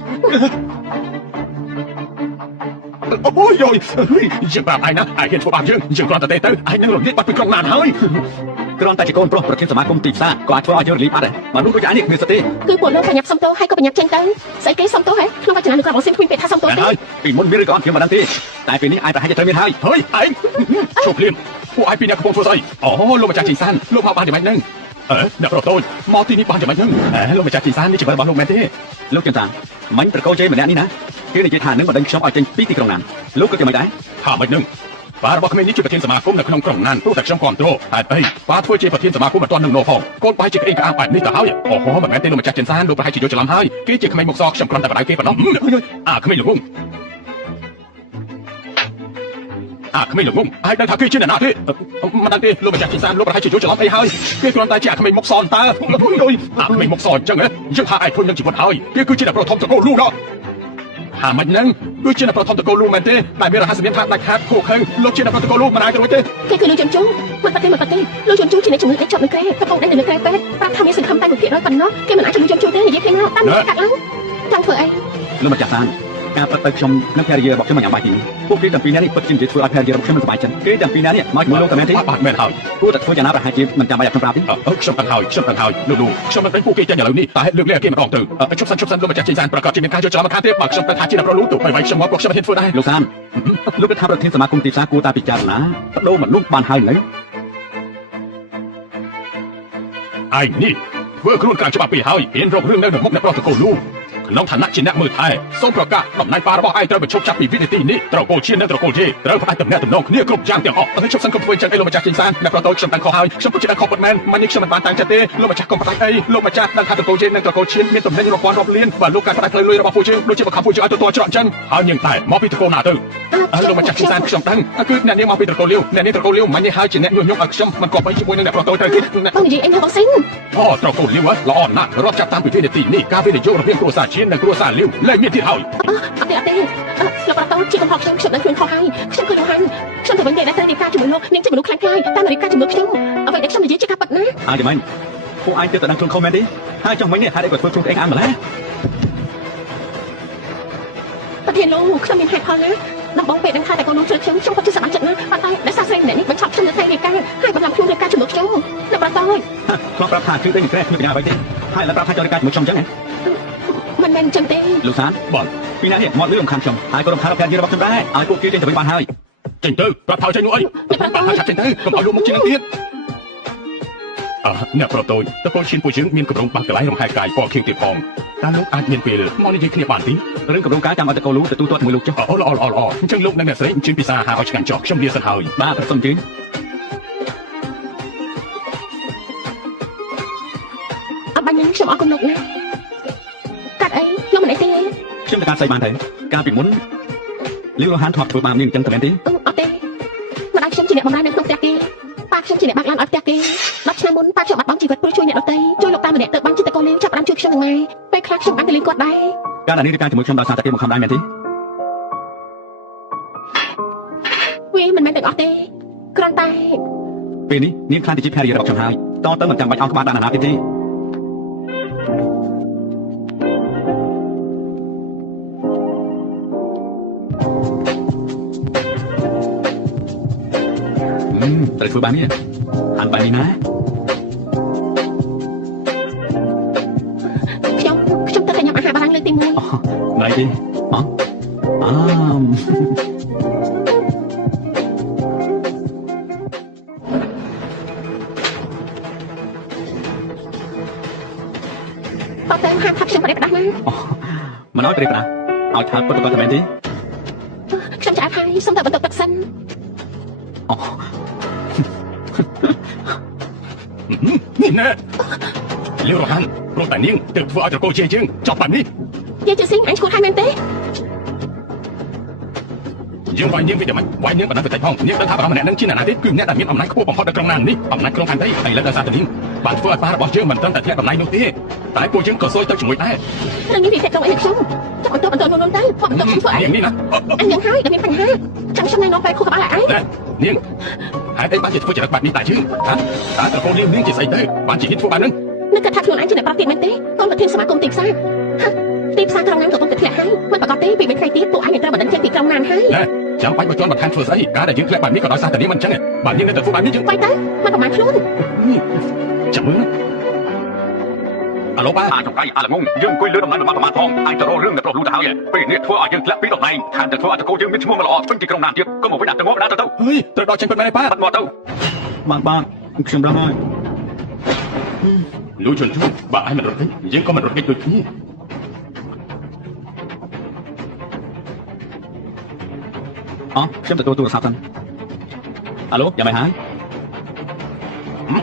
អូយយើងប្រាប់ឯងណាឯងហ៊ានធ្វើបាបយើងគ្រាន់តែទៅឯងនឹងរលាយបាត់ពីក្រុងណានហើយ គ្រាន់តែជាកូនប្រុសប្រធានសមាគមទីផ្សារក៏អាចធ្វើឲ្យយើងរលាយបាត់ដែរមនុស្សដូចឯងនេះគ្មានសិទ្ធិទេ គឺពួកលោកប្រញាប់សុំទោសហើយក៏ប្រញាប់ចេញទៅស្អីគេសុំទោសហ៎ក្នុងវចនានុក្រមរបស់សិនគ្មានពាក្យថាសុំទោសទេ ហើយពីមុនមានឬក៏អត់ខ្ញុំមិនដឹងទេតែពេលនេះឯងប្រហែលជាត្រូវមានហើយ ហើយឯងចូលភ្លាមពួកឯងពីអ្នកកំពុងធ្វើស្អីអូលោកម្ចាស់ជីសានលោកមកបានយ៉ាងម៉េចហ្នឹងអ្នកប្រតូចមកទីនេះបានយ៉ាងម៉េចហ្នឹងលោកម្ចាស់ជីសាននេះជារបស់លោកមែនទេ លោកចន្ទតាមិញប្រកោជ័យម្នាក់នេះណាគេនិយាយថានឹងបណ្ដឹងខ្ញុំឲ្យចេញពីទីក្រុងណានលោកក៏ជាមិនដែរ ថាមិនហ្នឹងបាទរបស់ក្មេងនេះជាប្រធានសមាគមនៅក្នុងក្រុងណានព្រោះតែខ្ញុំគ្រប់គ្រងហេតុអីបាទធ្វើជាប្រធានសមាគមមិនទាន់នឹងនោះផងកូនបាយជាក្អេងក្អាងបែបនេះទៅហើយអូមិនមែនទេលោកម្ចាស់ចិនសានលោកប្រហែលជាយល់ច្រឡំហើយគេជាក្មេងមុខសខ្ញុំគ្រាន់តែបដៅគេប៉ុណ្ណោះក្មេងលោកមុំក្មេងលោកមុំឯងដឹងថាគេជាអ្នកណាទេមិនដឹងទេលោកម្ចាស់ចិនសានលោកប្រហែលជាយល់ច្រឡំអីហើយគេគ្រាន់តែជាក្មេងមុខសតើក្មេងមុខសអញ្ចឹងយើងថាឯងធន់នឹងជីវិតហើយគេគឺជាអ្នកប្រធមតកូលលូដល់ថាមិនហ្នឹងដូចជាអ្នកប្រធមតកូលលូមែនទេតែមានរហស្សនាមថាដាច់ខាតខូខើលោកជាអ្នកប្រធមតកូលលូមិនអាចរួចទេ គេគឺលោកចំជូមិនប៉ះទេលោកចំជូជាអ្នកជំងឺដែលជាប់នៅក្រែកំពុងដេញនៅក្រែពេទ្យប្រាប់ថាមានសង្ឃឹមតែ1%ប៉ុណ្ណោះគេមិនអាចលោកចំជូទេនិយាយគ្នាមកតាមកាត់ឡើងចង់ធ្វើអី លោកម្ចាស់សានការប៉ັດទៅខ្ញុំនិងភរិយារបស់ខ្ញុំមិនញ៉ាំបាយទីពួកគេទាំងពីរនាក់នេះពិតជានិយាយធ្វើឲ្យភរិយារបស់ខ្ញុំមិនសប្បាយចិត្តគេទាំងពីរនាក់នេះមកជាមួយលោកតែមែនទេ បាទមែនហើយ គួរតែធ្វើយ៉ាងណាប្រហែលជាមិនចាំបាច់ឲ្យខ្ញុំប្រាប់ទេ ខ្ញុំដឹងហើយលោកខ្ញុំមិនដឹងពួកគេទាំងឥឡូវនេះតែលើកលែងគេម្ដងទៅជប់សិនលោកម្ចាស់ចិនសានប្រកាសជាមានការយល់ច្រឡំខាងទៀតបើខ្ញុំដឹងថាជាអ្នកប្រលូទៅបីខ្ញុំមកពួកខ្ញុំមិនហ៊ានធ្វើដែរ លោកសានលោកគិតថាប្រធានសមាគមទីផ្សារគួរតែពិចារណាបដូរមនុស្សបានហើយនៅ ឯងនេះធ្វើខ្លួនកាំងច្បាប់ពីហើយហ៊ានរករឿងនៅមុខអ្នកប្រុសតកូលលូ ក្នុងឋានៈជាអ្នកមើលថែសូមប្រកាសតំណែងប៉ារបស់ឯងត្រូវបញ្ឈប់ចាប់ពីវិនាទីនេះត្រកូលឈៀននិងត្រកូលជេត្រូវផ្ដាច់តំណែងគ្នាគ្រប់យ៉ាងទាំងអស់ហើយខ្ញុំសង្ឃឹមធ្វើអញ្ចឹងឯលោកម្ចាស់ចេញសានអ្នកប្រតូចខ្ញុំដឹងខុសហើយខ្ញុំពិតជាដឹងខុសពិតមែនមិននេះខ្ញុំមិនបានតាំងចិត្តទេលោកម្ចាស់កុំផ្ដាច់អីលោកម្ចាស់ដឹងថាត្រកូលជេនិងត្រកូលឈៀនមានតំណែងរាប់ពាន់រាប់លានបើលោកការផ្ដាច់ផ្លូវលុយរបស់ពួកយើងដូចជាបង្ខំពួកយើងឲ្យទទួលច្រកអញ្ចឹងហើយនាងតែមកពីត្រកូលណាទៅលោកម្ចាស់ចេញសានខ្ញុំដឹងគឺអ្នកនាងមកពីត្រកូលលាវអ្នកនាងត្រកូលលាវមិននេះហើយជាអ្នកញុះញង់ឲ្យខ្ញុំមិនគប្បីជាមួយនឹងអ្នកប្រតូចត្រូវគេ បងនិយាយអីណាបងសិន អូត្រកូលលាវល្អណាស់រាប់ចាប់តាំងពីវិនាទីនេះការវិនិយោគរវាងគ្រួសារឈៀននិងគ្រួសារលាវលែងមានទៀតហើយ អត់ទេលោកប្រតូចជាកំហុសខ្ញុំដឹងខ្លួនខុសហើយខ្ញុំគឺយូហានខ្ញុំទៅវិញនិយាយតែរៀបការជាមួយលោកនាងជាមនុស្សខ្លាំងខ្លាយតាមរៀបការជាមួយខ្ញុំអ្វីដែលខ្ញុំនិយាយជាការពិតណា អាចមិនពួកឯងទៅតែដឹងខ្លួនខុសមែនទេហើយចង់មិញនេះហេតុអីក៏ធ្វើខ្លួនឯងអាំម្ល៉េះ ប្រធានលោកខ្ញុំមានហេតុផលណាដំបងពេលដឹងថាតែកូនលោកជួយខ្ញុំពិតជាសប្បាយចិត្តណាស់ប៉ុន្តែដោយសារស្រីម្នាក់នេះបញ្ឈប់ខ្ញុំនៅថ្ងៃរៀបការហើយបន្លំខ្លួនរៀបការជាមួយខ្ញុំលោកប្រតូច ខ្ញុំប្រាប់ថាគឺដូចក្រែគ្មានបញ្ញាអ្វីទេហើយឡើងប្រាប់ថាចង់រៀបការជាមួយខ្ញុំអញ្ចឹងហ៎ មិនមែនអញ្ចឹងទេ លោកសាន បាទ ពីណានេះមកលឺរំខានខ្ញុំហើយក៏រំខានរកការនិយាយរបស់ខ្ញុំដែរឲ្យពួកគេចេញទៅវិញបានហើយ ចេញទៅប្រាប់ថយចេញនោះអីបាទថាចេញទៅកុំឲ្យលោកមុខជាងនឹងទៀតអ្នកប្រតូចតកូលឈៀនពួកយើងមានកម្រងបានកន្លែងរំហែកាយពណ៌ខៀវទៀតផងតើលោកអាចមានពេលមកនិយាយគ្នាបានទេ រឿងកម្រងការចាំឲ្យតកូលូទៅទូទាត់ជាមួយលោកចុះ អូល្អអញ្ចឹងលោកនិងអ្នកស្រីអញ្ជើញពិសាអាហារឲ្យឆ្ងាញ់ចុះខ្ញុំលាសិនហើយ បាទប្រសិនជឿ អត់បាញ់ខ្ញុំអរគុណលោកណាកាត់អីលោកមិនអីទេ ខ្ញុំទៅការស្អីបានទៅកាលពីមុនលីវរហានធ្លាប់ធ្វើបាបនាងអញ្ចឹងទៅមែនទេ អត់ទេម្ដាយខ្ញុំជាអ្នកបម្រើនៅក្នុងផ្ទះគេប៉ាខ្ញុំជាអ្នកបើកឡានឲ្យផ្ទះគេ10ឆ្នាំមុនប៉ាខ្ញុំបាត់បង់ជីវិតព្រោះជួយអ្នកដទៃជួយលោកតាម្នាក់ទៅបានចិត្តតកូលលេងចាប់បានជួយខ្ញុំនឹងម៉ែពេលខ្លះខ្ញុំអាចទៅលេងគាត់ដែរ ការដែលនាងរៀបការជាមួយខ្ញុំដោយសារតែគេមកខំដែរមែនទេ វាមិនមែនទាំងអស់ទេគ្រាន់តែ ពេលនេះនាងខ្លាចទៅជាភរិយារបស់ខ្ញុំហើយតទៅមិនចាំបាច់អោនក្បាលដាក់ណាទៀតទេត្រូវធ្វើបាននេះហាន់បាយនេះណា ខ្ញុំទៅតែញ៉ាំអាហារបារាំងលើកទី1 ណៃទេហ៎តោះទៅហាមថាខ្ញុំប្រេះផ្ដាស់ណា មិនឲ្យប្រេះប្រាស់ឲ្យថាពិតក៏មែនទេ ខ្ញុំចាស់ហើយសុំតែបន្ទប់ទឹកសិន នេះណែលាវរហានព្រោះតែនាងទើបធ្វើឲ្យត្រកូលជេយើងចប់បែបនេះ យាយជឿស៊ីអញឈួតហើយមែនទេ យើងវាយនាងវិតែមិនវាយនាងបណ្ដឹងទៅផងនាងដឹងថាបរិម្នាក់នឹងជាអ្នកណាទេគឺអ្នកដែលមានអំណាចខ្ពស់បំផុតនៅក្នុងណាននេះអំណាចក្រុងផែនដីឥឡូវដោយសារតែនាងបានធ្វើឲ្យប៉ារបស់យើងមិនត្រឹមតែធ្លាក់តំណែងនោះទេតែពួកយើងក៏សួយទៅជាមួយដែរ រឿងនេះវាតែក្នុងអីខ្ញុំចាំបន្ទប់នោះទៅខ្ញុំធ្វើអី នាងនេះណា អញយ៉ាងហើយដែលមានបញ្ហាចាំខ្ញុំណែនាំពេលខុសក្បាលឲ្យឯង នាងហេតុអីបានជាធ្វើចរិតបែបនេះតែយើងតើត្រកូលលាវនាងជាស្អីទៅបានជាហ៊ានធ្វើបែបហ្នឹង នឹកថាខ្លួនឯងជាអ្នកប្រាប់ទៀតមែនទេកូនប្រធានសមាគមទីផ្សារទីផ្សារក្រុងណានកំពុងតែធ្លាក់ហើយមិនប្រកាសទេពីពេលថ្ងៃទៀតពួកឯងនឹងត្រូវបណ្ដឹងចេញពីក្រុងណានហើយ ចាំបាច់មកជន់បន្ថែមធ្វើស្អីការដែលយើងធ្លាក់បែបនេះក៏ដោយសារតែនាងមិនអញ្ចឹងបាទនាងនៅតែធ្វើបែបនេះយើង បាយទៅមិនប្រមាណខ្លួន ចាំមើលអាឡូបាទ អាចចង្កៃអាល្ងងយើងអង្គុយលើដំណើររបស់ប្រមាថងអាចទៅរករឿងដែលប្រុសលូទៅហើយពេលនេះធ្វើឲ្យយើងធ្លាក់ពីតំណែងខានតែធ្វើឲ្យតកូលយើងមានឈ្មោះមិនល្អពេញទីក្រុងណានទៀតក៏មកវិញដាក់ទៅមកដាក់ទៅ ហេត្រូវដល់ចេញពិតមែនទេប៉ា បាត់មកទៅបាទខ្ញុំដឹងហើយ លូជន់បាទឲ្យមិនរត់ទេយើងក៏មិនរត់គេដូចគ្នា ខ្ញុំទទួលទូរស័ព្ទសិនអាឡូយ៉ាងម៉េចហើយ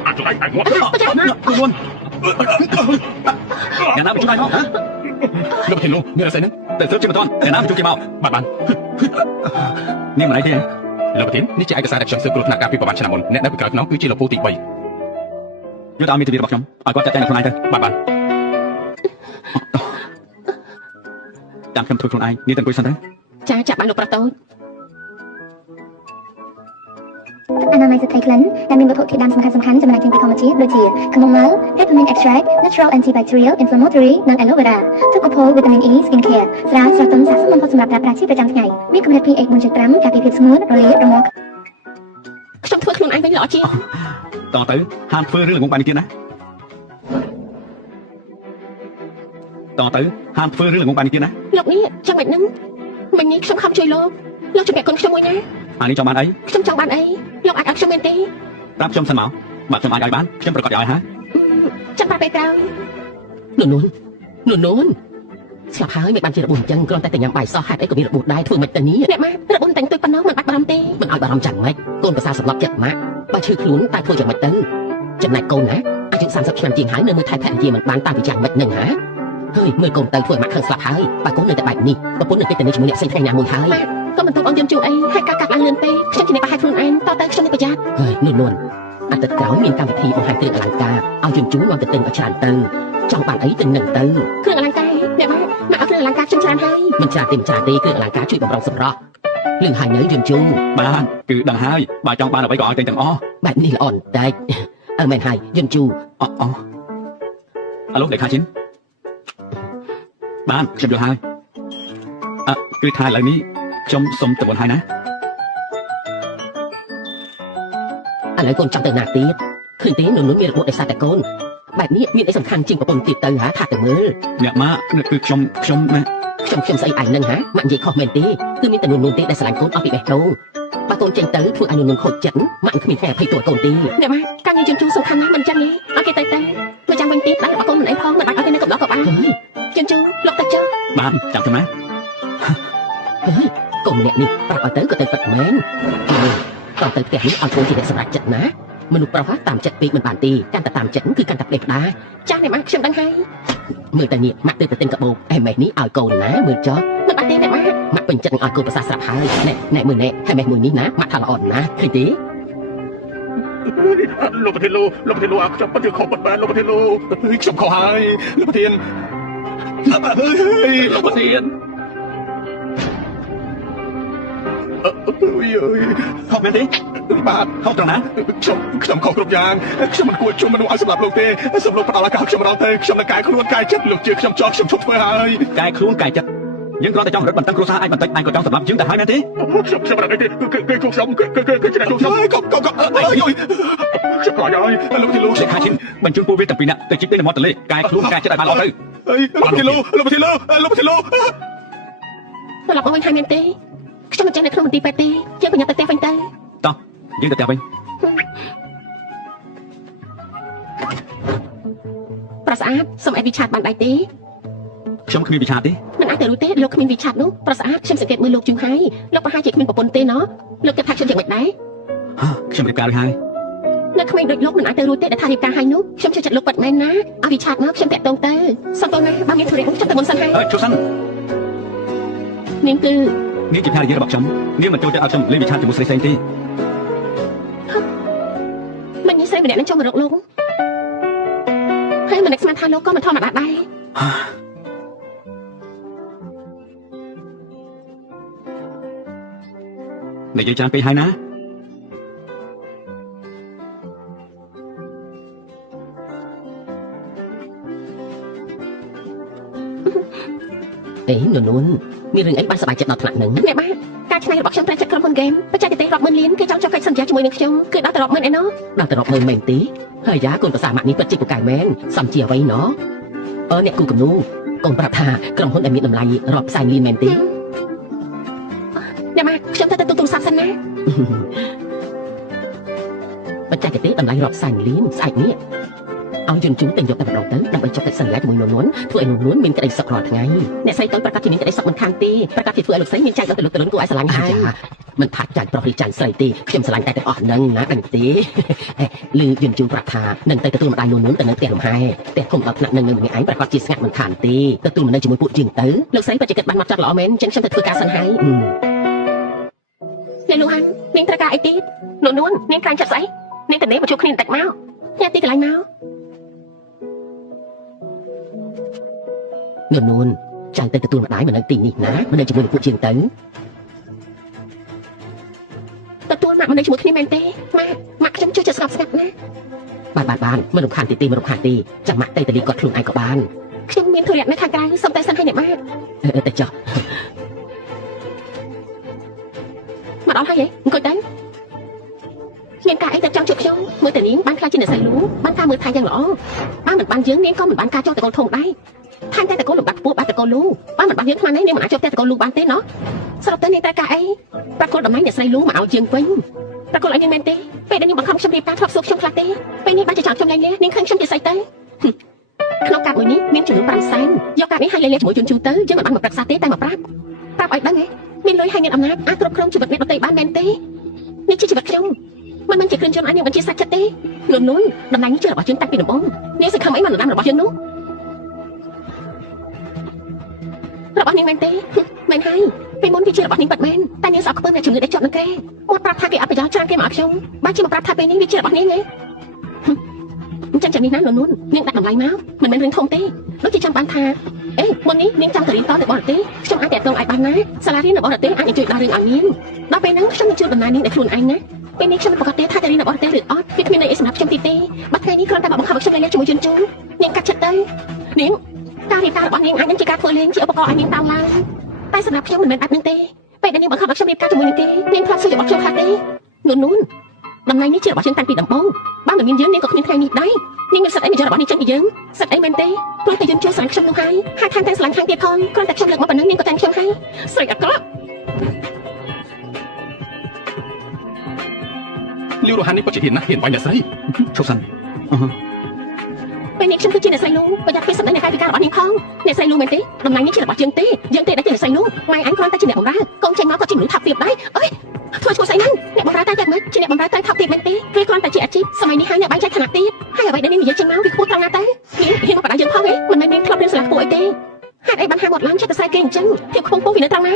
អាចចង្កៃអាចងាប់ ខ្លួនយ៉ាងណាមកជួយមកហ៎ លោកប្រធានលោកមានអីហ្នឹង តែស្រុកជាមិនទាន់យ៉ាងណាមកជួយគេមក បាទបាន នេះមិនអីទេ លោកប្រធាននេះជាឯកសារដែលខ្ញុំស៊ើបគ្រោះថ្នាក់ការពីប្រហែលឆ្នាំមុនអ្នកនៅពីក្រោយខ្នងគឺជាលោកពូទី3 យកទៅឲ្យមានទិវារបស់ខ្ញុំឲ្យគាត់ចាត់ចែងខ្លួនឯងទៅ បាទបាន តាមខ្ញុំធ្វើខ្លួនឯងនេះទាំងគួយសិនទៅ ចាចាប់បានលោកប្រតូច អនាម័យស្ត្រីក្លិនដែលមានវត្ថុធាតុដើមសំខាន់ៗចម្លែកចេញពីធម្មជាតិដូចជាខ្មុំម៉ៅ Peppermint Extract Natural Antibacterial Inflammatory និង Aloe Vera ទុកកូផូ Vitamin E Skin Care ស្រាលស្រទន់ស័ក្តិសមបំផុតសម្រាប់ប្រើប្រាស់ជាប្រចាំថ្ងៃមានកម្រិត pH 4.5ការពារភាពស្ងួតរលាករមាស់ ខ្ញុំធ្វើខ្លួនឯងវិញល្អជាង តទៅហាមធ្វើរឿងល្ងងបែបនេះទៀតណាតទៅហាមធ្វើរឿងល្ងងបែបនេះទៀតណា លោកនេះចាំមិនហ្នឹងមិញនេះខ្ញុំខំជួយលោកជំរាបគុណខ្ញុំមួយណា អានេះចង់បានអី ខ្ញុំចង់បានអីលោកអាចឲ្យខ្ញុំមែនទេ ប្រាប់ខ្ញុំសិនមកបើខ្ញុំអាចឲ្យបានខ្ញុំប្រកាសឲ្យហើយ ចាំប្រាប់ពេលក្រោយ នួន ស្លាប់ហើយមិនបានជារបួសអញ្ចឹងគ្រាន់តែតែញ៉ាំបាយសោះហេតុអីក៏មានរបួសដែរធ្វើមិនទៅនេះអ្នកម៉ាក់របួសតែងទុយប៉ុណ្ណោះមិនបាច់បារម្ភទេមិនឲ្យបារម្ភចាំម៉េចកូនប្រសាសម្រាប់ចិត្តម៉ាក់បើឈឺខ្លួនតែធ្វើយ៉ាងម៉េចទៅចំណែកកូនណាអាយុ30ឆ្នាំជាងហើយនៅមើលថែភរិយាមិនបានតាំងពីយ៉ាងម៉េចនឹងហ៎ហើយមើលកូនទៅធ្វើឲ្យម៉ាក់ខឹងស្លាប់ហើយបើកូននៅតែបែបនេះប្រពន្ធនៅតែជាមួយអ្នកផ្សេងថ្ងៃណាមួយហើយក៏មិនទុកអូនយំជួអីហើយការកាត់ឡើងលឿនពេកខ្ញុំជាអ្នកប្រហែលខ្លួនឯងតទៅខ្ញុំនឹងប្រយ័ត្នហើយនួនអាទិត្យក្រោយមានកម្មវិធីបង្ហាញគ្រឿងអលង្ការឲ្យជញ្ជូនមកទៅទិញឲ្យច្រើនទៅចង់បានអីទៅនឹងទៅគ្រឿងអលង្ការអ្នកម៉ាក់ឲ្យគ្រឿងអលង្ការខ្ញុំច្រើនហើយមិនច្រើនទេគ្រឿងអលង្ការជួយបំរុងសម្រស់លឿនហើយនៅយញ្ជូបានគឺដឹងហើយបើចង់បានអ្វីក៏ឲ្យទិញទាំងអស់បែបនេះល្អបន្តិចមែនហើយយញ្ជូអាឡូលេខាឈិនបានខ្ញុំយល់ហើយគឺថាឥឡូវនេះខ្ញុំសុំទៅបុនហើយណាឥឡូវកូនចង់ទៅណាទៀតឃើញទេនួនមានរបួសដោយសារតែកូនបែបនេះមានអីសំខាន់ជាងប្រពន្ធទៀតទៅហ่าថាទៅមើលអ្នកម៉ាក់គឺខ្ញុំណាខ្ញុំស្អីឯងនឹងហ่าម៉ាក់និយាយខុសមែនទេគឺមានតែនួនទេដែលស្រឡាញ់កូនអស់ពីបេះដូងបើកូនចេញទៅធ្វើឲ្យនួនខូចចិត្តម៉ាក់គ្មានថ្ងៃអភ័យទោសកូនទេអ្នកម៉ាក់ការងារជញ្ជូសំខាន់ណាស់មិនចឹងទេឲ្យគេទៅមកចាំវិញទៀតដល់របស់កូនមិនអីផងមិនបាច់ឲ្យគេនៅកំឡោះក៏បានជញ្ជូលោកទៅចុះបានចាំទៅណាកូនម្នាក់នេះប្រាប់ឲ្យទៅក៏ទៅពិតមែនតោះទៅផ្ទះនេះឲ្យកូនជាអ្នកសម្រេចចិត្តណាមនុស្សប្រុសតាមចិត្តពេកមិនបានទេកាន់តែតាមចិត្តគឺកាន់តែផ្ដេសផ្ដាចាស់អ្នកម៉ាក់ខ្ញុំដឹងហើយមើលតែនេះម៉ាក់ទៅទិញកាបូបអេម៉េះនេះឲ្យកូនណាមើលចុះមិនបានទេអ្នកម៉ាក់ម៉ាក់ពេញចិត្តនឹងឲ្យកូនប្រសាស្រាប់ហើយអ្នកមើលនេះហេម៉េះមួយនេះណាម៉ាក់ថាល្អណាស់ឃើញទេលោកប្រធានលោកប្រធានលោកខ្ញុំពិតជាខុសបាត់បានលោកប្រធានលោកខ្ញុំខុសហើយលោកប្រធានលោកប្រធានខុសមែនទេបាទខុសត្រង់ណាខ្ញុំខុសគ្រប់យ៉ាងខ្ញុំមិនគួរជួមមនុស្សឲ្យសម្រាប់លោកទេសម្រាប់ផ្ដល់ឱកាសខ្ញុំរកទៅខ្ញុំនឹងកែខ្លួនកែចិត្តលោកជាខ្ញុំចោលខ្ញុំឈប់ធ្វើហើយកែខ្លួនកែចិត្តយើងគ្រាន់តែចង់រត់បន្តឹងគ្រួសារឯងបន្តិចឯងក៏ចង់សម្រាប់យើងទៅហើយមែនទេខ្ញុំរត់ទេគឺខ្ញុំគឺឆ្នាំខ្ញុំកុំខ្ញុំខ្លាចហើយលោកទីលោកលេខាឈិនបញ្ជូនពួកវាទាំងពីរនាក់ទៅជីកទៅមាត់ទន្លេកែខ្លួនកែចិត្តឲ្យបានល្អទៅលោកទីលោកត្រឡប់មកវិញហើយមែនទេខ្ញុំមិនចេះនៅក្នុងមន្ទីរពេទ្យទេយើងប្រញាប់ទៅផ្ទះវិញទៅតោះយើងទៅផ្ទះវិញប្រស្អាតសូមឲ្យវិឆាតបានដែរទេខ្ញុំគ្មានវិឆាតទេមិនអាចទៅរួចទេលោកគ្មានវិឆាតនោះប្រស្អាតខ្ញុំសង្កេតមើលលោកជឿហើយលោកប្រហែលជាគ្មានប្រពន្ធទេណោះលោកគិតថាខ្ញុំយ៉ាងម៉េចដែរខ្ញុំរៀបការរួចហើយនៅក្មេងដូចលោកមិនអាចទៅរួចទេដែលថារៀបការហើយនោះខ្ញុំជឿចិត្តលោកពិតមែនណាឲ្យវិឆាតមកខ្ញុំតាក់ទងទៅសុំតោះណាបើមានធុរៈខ្ញុំទៅមុនសិនហើយជួយសិននាងគឺនាងជាភរិយារបស់ខ្ញុំនាងមិនចូលចិត្តឲ្យខ្ញុំលេងវិឆាតជាមួយស្រីផ្សេងទេមិនញីស្រីម្នាក់នឹងចូលមករកលោកហើយមិននឹកស្មានថាលោកក៏មិនធម្មតាដែរនិយាយច្រើនពេកហើយណាអេនួនមានរឿងអីបានសប្បាយចិត្តដល់ថ្នាក់ហ្នឹងអ្នកបាទការឆ្នៃរបស់ខ្ញុំត្រូវចិត្តក្រុមហ៊ុនហ្គេមបច្ចេកទេសរាប់ម៉ឺនលានគេចង់ចុះកិច្ចសន្យាជាមួយនឹងខ្ញុំគឺដល់ទៅរាប់ម៉ឺនឯណោះដល់ទៅរាប់ម៉ឺនមែនទេហើយយ៉ាកូនប្រសាម៉ាក់នេះពិតជាពូកែមែនសំជាអ្វីណោះអ្នកគូគំនូកូនប្រាប់ថាក្រុមហ៊ុនដែលមានតម្លៃរាប់ផ្សាយលានមែនទេអ្នកបាទខ្ញុំទៅទូរស័ព្ទសិនណាបច្ចេកទេសតម្លៃរាប់ផ្សាយលានស្អែកនេះឲ្យយន្តជូនតែយកតែម្ដងទៅដើម្បីចុះកិច្ចសន្យាជាមួយនួនធ្វើឲ្យនួនមានក្តីសុខរាល់ថ្ងៃអ្នកស្រីតូចប្រកាសជាមានក្តីសុខមិនខានទេប្រកាសជាធ្វើឲ្យលោកស្រីមានចែកដល់ទៅលោកតលុនគួរឲ្យស្រឡាញ់ហើយមិនថាចែកប្រុសឬចែកស្រីទេខ្ញុំស្រឡាញ់តែទាំងអស់ហ្នឹងណាដឹងទេលឺយន្តជូនប្រាប់ថានឹងទៅទទួលម្ដាយនួនទៅនៅផ្ទះលំហែផ្ទះធំដល់ថ្នាក់នឹងនៅម្នាក់ឯងប្រកាសជាស្ងាត់មិនខានទេទទួលមកនៅជាមួយពួកជាងទៅលោកស្រីបច្ចេកទេសបានមកចាត់ល្អមែនចឹងខ្ញុំទៅធ្វើការសិនហើយអ្នកលោកហាន់នាងត្រូវការអីទៀតនួននាងខ្លាញ់ចិត្តស្អីនាងទៅនេះមកជួបគ្នាបន្តិចមកញ៉ាំទីកន្លែងមកនួនចាំទៅទទួលម្ដាយមកនៅទីនេះណាមកនៅជាមួយនឹងពួកជាងទៅទទួលម៉ាក់មកនៅជាមួយគ្នាមែនទេម៉ាក់ខ្ញុំជួយចិត្តស្ងប់ស្ងាត់ណាបានមិនរំខានទេមិនរំខានទេចាំម៉ាក់ទៅលីគាត់ខ្លួនឯងក៏បានខ្ញុំមានធុរៈនៅខាងក្រៅសុំតែសិនឲ្យអ្នកម៉ាក់ទៅចុះមកដល់ហើយអង្គុយទៅមានការអីទៅចង់ជួបខ្ញុំមើលតែនាងបានខ្លាចជាអ្នកស្រីលូបានការមើលថែយ៉ាងល្អបើមិនបានយើងនាងក៏មិនបានការចោលតកូលធំដែរថែមតែតកូលលំបាត់ខ្ពស់បាត់តកូលលូបើមិនបានយើងខ្លាំងណាស់នាងមិនអាចជួបតែតកូលលូបានទេណោះសរុបទៅនាងត្រូវការអីប្រកួតតំណែងអ្នកស្រីលូមកឲ្យយើងវិញប្រកួតឲ្យនាងមែនទេពេលដែលនាងបង្ខំខ្ញុំរៀបការធ្លាប់សួរខ្ញុំខ្លះទេពេលនេះបានជាចង់ខ្ញុំលែងនាងឃើញខ្ញុំជាស្អីទៅ ក្នុងកាប់មួយនេះមានចំនួន5សែនយកកាប់នេះឲ្យលេងជាមួយជនជូទៅយើងមិនបានមកប្រឹក្សាទេតែមកប្រាប់ឲ្យដឹងមានលុយហើយមានអំណាចអាចគ្រប់គ្រងជីវិតអ្នកដទៃបានមែនទេនេះជាជីវិតខ្ញុំមិនមែនជាគ្រឿងយន្តអាចនឹងបញ្ជាសាច់ចិត្តទេនួនតំណែងនេះជារបស់យើងតាំងពីដំបូងនាងសង្ឃឹមអីមិនដំណើររបស់យើងនោះរបស់នាងមែនទេមែនហើយពេលមុនវាជារបស់នាងពិតមែនតែនាងស្អប់ខ្ពើមអ្នកជំងឺដែលជាប់នឹងគេមកប្រាប់ថាគេអត់ប្រយោជន៍ច្រើនគេមកឲ្យខ្ញុំបើជាមកប្រាប់ថាពេលនេះវាជារបស់នាងទេអញ្ចឹងចាំនេះណានួននាងដាក់តម្លៃមកមិនមែនរឿងធំទេដូចជាចាំបានថាអេមុននេះនាងចង់ទៅរៀនតនៅបរទេសខ្ញុំអាចតាក់ទងឲ្យបានណាសាលារៀននៅបរទេសអាចជួយដល់រឿងឲ្យនាងដល់ពេលហ្នឹងខ្ញុំនឹងជួយដំណើរនាងដោយខ្លួនឯងណាពេលនេះខ្ញុំមិនប្រកាសទេថាទៅរៀននៅបរទេសឬអត់វាគ្មានន័យអីសម្រាប់ខ្ញុំទីទេបាត់ថ្ងៃនេះគ្រាន់តែមកបង្ខំឲ្យខ្ញុំលេងជាមួយជនជូនាងកាត់ចិត្តទៅនាងការរៀបការរបស់នាងអាចនឹងជាការធ្វើលេងជាឧបករណ៍ឲ្យនាងតោងឡើងតែសម្រាប់ខ្ញុំមិនមែនបែបហ្នឹងទេពេលដែលនាងបង្ខំឲ្យខ្ញុំរៀបការជាមួយនាងទេនាងខ្លាចសួររបស់ខ្ញុំខ្លះទេនួនតំណែងនេះជារបស់យើងតាំងពីដំបូងបើមិនមានយើងនាងក៏គ្មានថ្ងៃនេះដែរនាងមានសិទ្ធិអីមកយករបស់នាងចេញពីយើងសិទ្ធិអីមែនទេព្រោះតែយើងជួយស្រឡាញ់ខ្ញុំនោះហើយថែមទាំងស្រឡាញ់ខាងទៀតផងគ្រាន់តែខ្ញុំលើកមកប៉ុណ្ណឹងនាងក៏តែខ្ញុំហើយស្រេចអាក្រក់លាវរស់ហាននេះពិតជាហ៊ានណាស់ហ៊ានបាញ់អ្នកស្រី ឈប់សិន ពេលនេះខ្ញុំគឺជាអ្នកស្រីលូប្រយ័ត្នពីសម្ដីនៃកាយវិការរបស់នាងផងអ្នកស្រីលូមែនទេតំណែងនេះជារបស់យើងទេយើងទេដែលជាអ្នកស្រីលូម៉ែអញគ្រាន់តែជាអ្នកបម្រើកូនចេញមកក៏ជាមនុស្សថាប់ទៀតដែរអើយធ្វើឈ្មោះស្អីហ្នឹងអ្នកបម្រើតែយ៉ាងម៉េចជាអ្នកបម្រើតែថាប់ទៀតមែនទេវាគ្រាន់តែជាអាជីពសម័យនេះហើយអ្នកបែងចែកឋានៈទៀតហើយអ្វីដែលនាងនិយាយចេញមកវាខ្ពស់ត្រង់ណាទៅនាងហ៊ានមកបដៅយើងផងហ៎មិនមែននាងធ្លាប់រៀនសាលាខ្ពស់អីទេហេតុអីបានហាមកឡើងចិត្តទៅស្រែគេអញ្ចឹងភាពខ្ពង់ពោះវានៅត្រង់ណា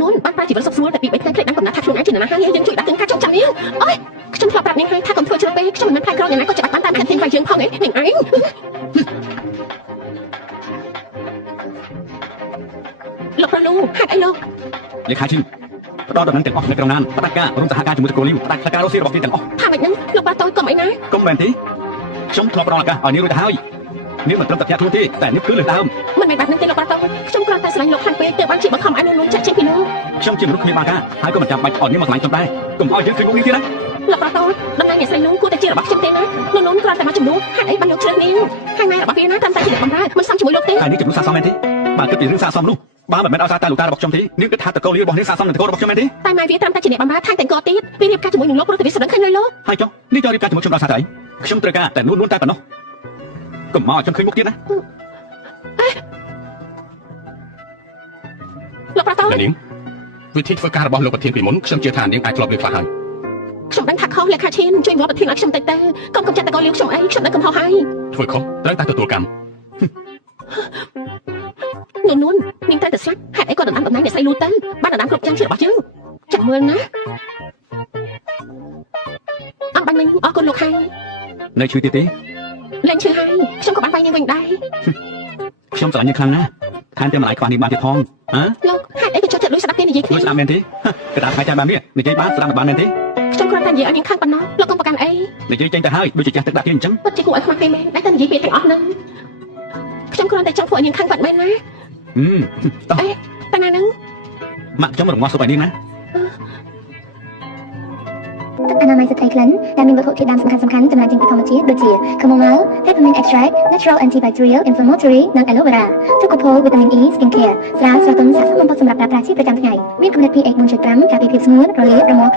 នួនបានប្រាជីវិតសុខស្រួលតែពី3ថ្ងៃភ្លេចបានកំណត់ថាខ្លួនឯងជានរណាហើយយើងជួយដាក់ទិញការចុះចាំនាងអើយខ្ញុំធ្លាប់ប្រាប់នាងហើយថាកុំធ្វើច្រើនពេកខ្ញុំមិនមែនផ្លែក្រយ៉ាងណាក៏ច្បាស់បានតាមគិតទាំងវាយយើងផងហ៎នាងឯងលោកប្រលូហេតុអីលោក លេខាជីផ្ដល់ដំណឹងទាំងអស់នៅក្នុងណានផ្ដាច់ការរួមសហការជាមួយតកូលីវផ្ដាច់ការរស់ស៊ីរបស់គេទាំងអស់ ថាម៉េចហ្នឹងលោកបាតូចកុំអីណា កុំមែនទេខ្ញុំធ្លាប់ផ្ដល់ឱកាសឲ្យនាងរួចទៅហើយនាងមិនត្រឹមតែខ្លួនទេតែនាងគឺលើដើម មិនមែនបែបហ្នឹងទេលោកបាតូចខ្ញុំគ្រាន់តែស្រឡាញ់លោកខ្លាំងពេកទើបបានជាបង្ខំឲ្យនួនចាក់ចេញពីលោក ខ្ញុំជាមនុស្សគ្មានបាការហើយក៏មិនចាំបាច់ឲ្យនាងមកឆ្លាញ់ខ្ញុំដែរកុំឲ្យយើងឃើញមុខនាងទៀតណា លោកបាតូចតំណែងអ្នកស្រីលូគួរតែជារបស់ខ្ញុំទេណានួនគ្រាន់តែមកជំនួសហេតុអីបានលោកជ្រើសនាងហើយម៉ែរបស់វាណាតាមតែជាអ្នកបម្រើមិនសមជាមួយលោកទេ ហើយនាងជំនួសសាសមមែនទេបើគិតពីរឿងសាសមនោះបើមិនមែនឲ្យសារតែលោកតារបស់ខ្ញុំទេនាងគិតថាតកូលីវរបស់នាងសាសមនឹងតកូលរបស់ខ្ញុំមែនទេ តែម៉ែវាត្រឹមតែជាអ្នកបម្រើថែមទាំងកទៀតវារៀបការជាមួយនឹងលោកព្រោះតែវាស្រឡាញ់ឃើញលើលោក ហើយចុះនាងចូលរៀបការជាមួយខ្ញុំដល់សារតែខ្ញុំត្រូវការតែនួនតែប៉ុណ្ណោះកុំមកឲ្យខ្ញុំឃើញមុខទៀតណា លោកបាតូច នាងវិធីធ្វើការរបស់លោកប្រធានពីមុនខ្ញុំជឿថានាងអាចធ្លាប់លើខ្លះហើយ ខ្ញុំដឹងថាខុសលេខាឈានជួយមកប្រធានឲ្យខ្ញុំតិចទៅកុំចាត់តកូលីវខ្ញុំអីខ្ញុំដឹងកំហុសហើយ ធ្វើខុសត្រូវតែទទួលកម្ម នួននាងត្រូវតែស្លាប់ហេតុអីក៏ដណ្ដើមតំណែងអ្នកស្រីលូទៅបានដណ្ដើមគ្រប់យ៉ាងជារបស់យើងចាំមើលណាអត់បាញ់មិញអរគុណលោកហើយ នៅជួយទៀតទេ លេងឈឺហើយខ្ញុំក៏បានវាយនាងវិញដែរ ខ្ញុំស្រឡាញ់នាងខ្លាំងណាស់ថែមទាំងម្លាយខ្វះនាងបានទៀតផងហ៎ លោកហេតុអីក៏ចូលចិត្តលួចស្ដាប់ទេនិយាយគ្នា លួចស្ដាប់មែនទេកដាថ្ងៃចាយបាននេះនិយាយបានស្ដាប់មិនបានមែនទេ ខ្ញុំគ្រាន់តែនិយាយឲ្យនាងខាងប៉ុណ្ណោះលោកកុំប្រកាន់អី និយាយចេញទៅហើយដូចជាចាស់ទឹកដាក់ទៀតអញ្ចឹង ពិតជាគួរឲ្យខ្មាស់គេមែនតែតែនិយាយពាក្យទាំងអស់ហ្នឹងខ្ញុំគ្រាន់តែចង់ធ្វើឲ្យនាងខាងប៉ាត់មែនណា តោះ អេតែណាហ្នឹង ម៉ាក់ខ្ញុំរងាស់សុបឲ្យនាងណា ទឹកអនាម័យស្ត្រីក្លិនដែលមានវត្ថុធាតុដើមសំខាន់ៗចំណែកចេញពីធម្មជាតិដូចជា chamomile, peppermint extract, natural antibacterial, inflammatory និង aloe vera ទឹកកូផូ vitamin E skin care ស្រាលស្រទន់ស័ក្តិសមបំផុតសម្រាប់ប្រើប្រាស់ជាប្រចាំថ្ងៃមានកម្រិត pH 1.5ការពារភាពស្ងួតរលាករមាស់